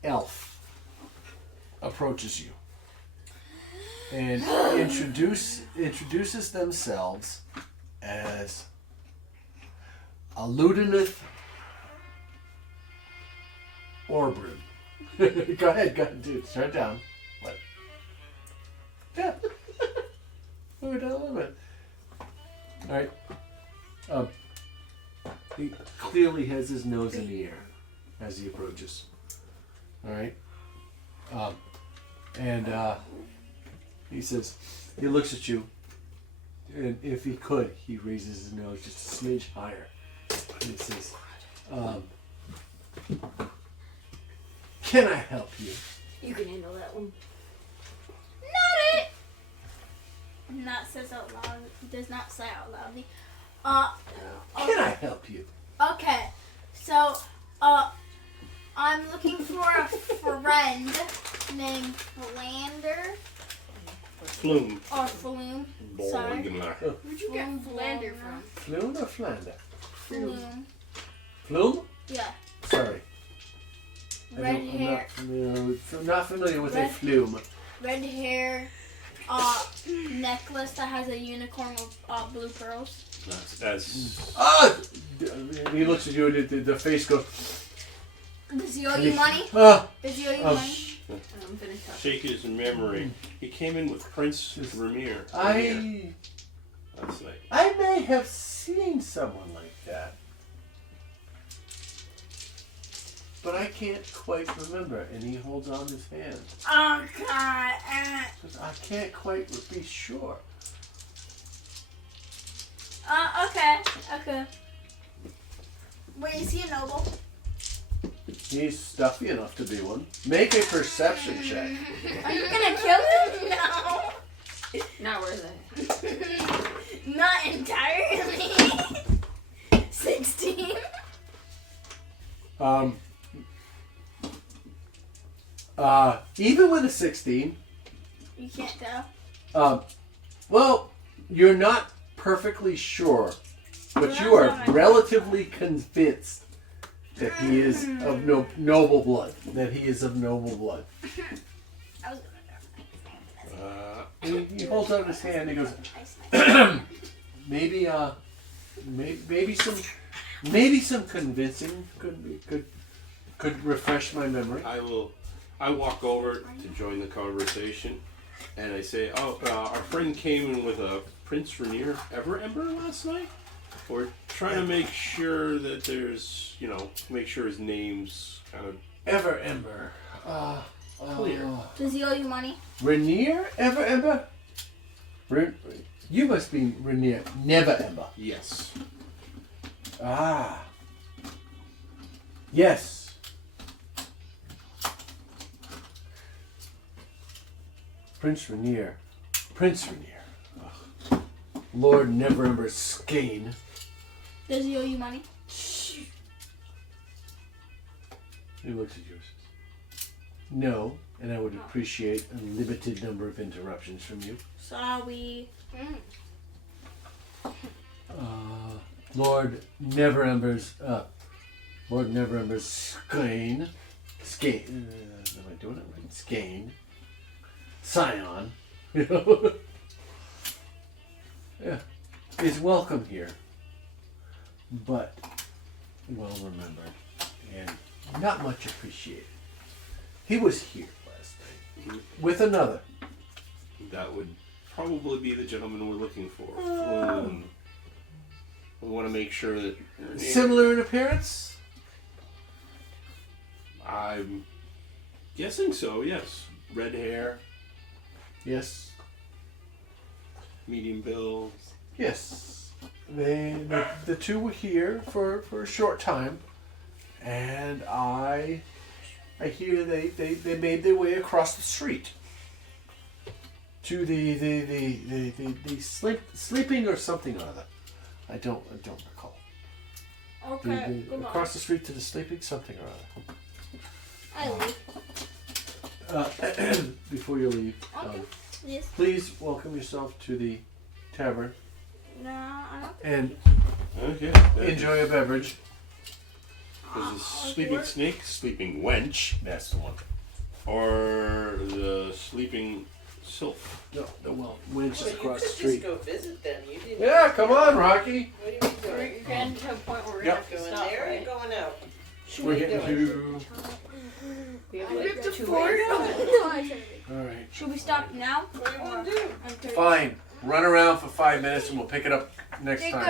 elf approaches you and introduces themselves as a Ludineth Orbrim. Go ahead, dude. Start down. What? Yeah. We're down a little bit. All right. He clearly has his nose in the air as he approaches. All right. And he says, he looks at you, and if he could, he raises his nose just a smidge higher. And he says, can I help you? You can handle that one. Not says out loud. Does not say out loudly. Can I help you? Okay. So, I'm looking for a friend named Flander Flume. or Flume. Sorry. Where'd you get Flander from? Flume or Flander? Flume. Flume? Yeah. Sorry. Red I'm hair. not familiar with a Red- flume. Red hair. Necklace that has a unicorn with blue pearls. That's Ah! He looks at you and the face goes, Does he owe you money? ah! Does he owe you Oh, money? I'm gonna talk. shake his memory. He came in with Prince Ramir. I That's like may have seen someone like that. But I can't quite remember, and he holds on his hand. Oh God! Says, I can't quite be sure. Okay. Wait, is he a noble? He's stuffy enough to be one. Make a perception check. Are you gonna kill him? No. Not worth it. Not entirely. 16. Even with a 16, You can't tell. well, You're not perfectly sure, but you are relatively convinced that he is of noble blood. That he is of noble blood. He holds out his hand and he goes, maybe some convincing could refresh my memory. I walk over to join the conversation, and I say, our friend came in with a Prince Rainier Everember last night. We're trying to make sure that there's, make sure his name's kind of Everember. clear. Does he owe you money? Rainier Everember? You must be Rainier Neverember. Yes. Ah. Yes. Prince Rainier. Ugh. Lord Neverember Skane. Does he owe you money? He looks at yours. No, and I would appreciate a limited number of interruptions from you. Sorry. Lord Neverember's Skane. Am I doing it right? Skane. Scion. Yeah. Is welcome here. But well remembered. And not much appreciated. He was here last night. With another. That would probably be the gentleman we're looking for. We want to make sure that... Similar in appearance? I'm guessing so, yes. Red hair, Yes. medium build. Yes. The two were here for a short time. And I hear they made their way across the street to the sleeping or something or other. I don't recall. Okay. Across the street to the sleeping something or other. I leave. Before you leave, Okay. Yes. please welcome yourself to the tavern No, I don't. and Okay. enjoy a beverage. There's a sleeping snake, sleeping wench, That's the one. or the sleeping sylph. No, winch is Well, you across could the street. just go visit them. You didn't. Yeah, come on, Rocky. What are you We're doing? getting to a point where we're Yep. gonna have to Going stop, there or right? going out? We're getting to. We have I like ripped a 2 fort minutes. out. No, I shouldn't. All right. Should we stop now? What do you want to do? Okay. Fine. Run around for 5 minutes and we'll pick it up next time.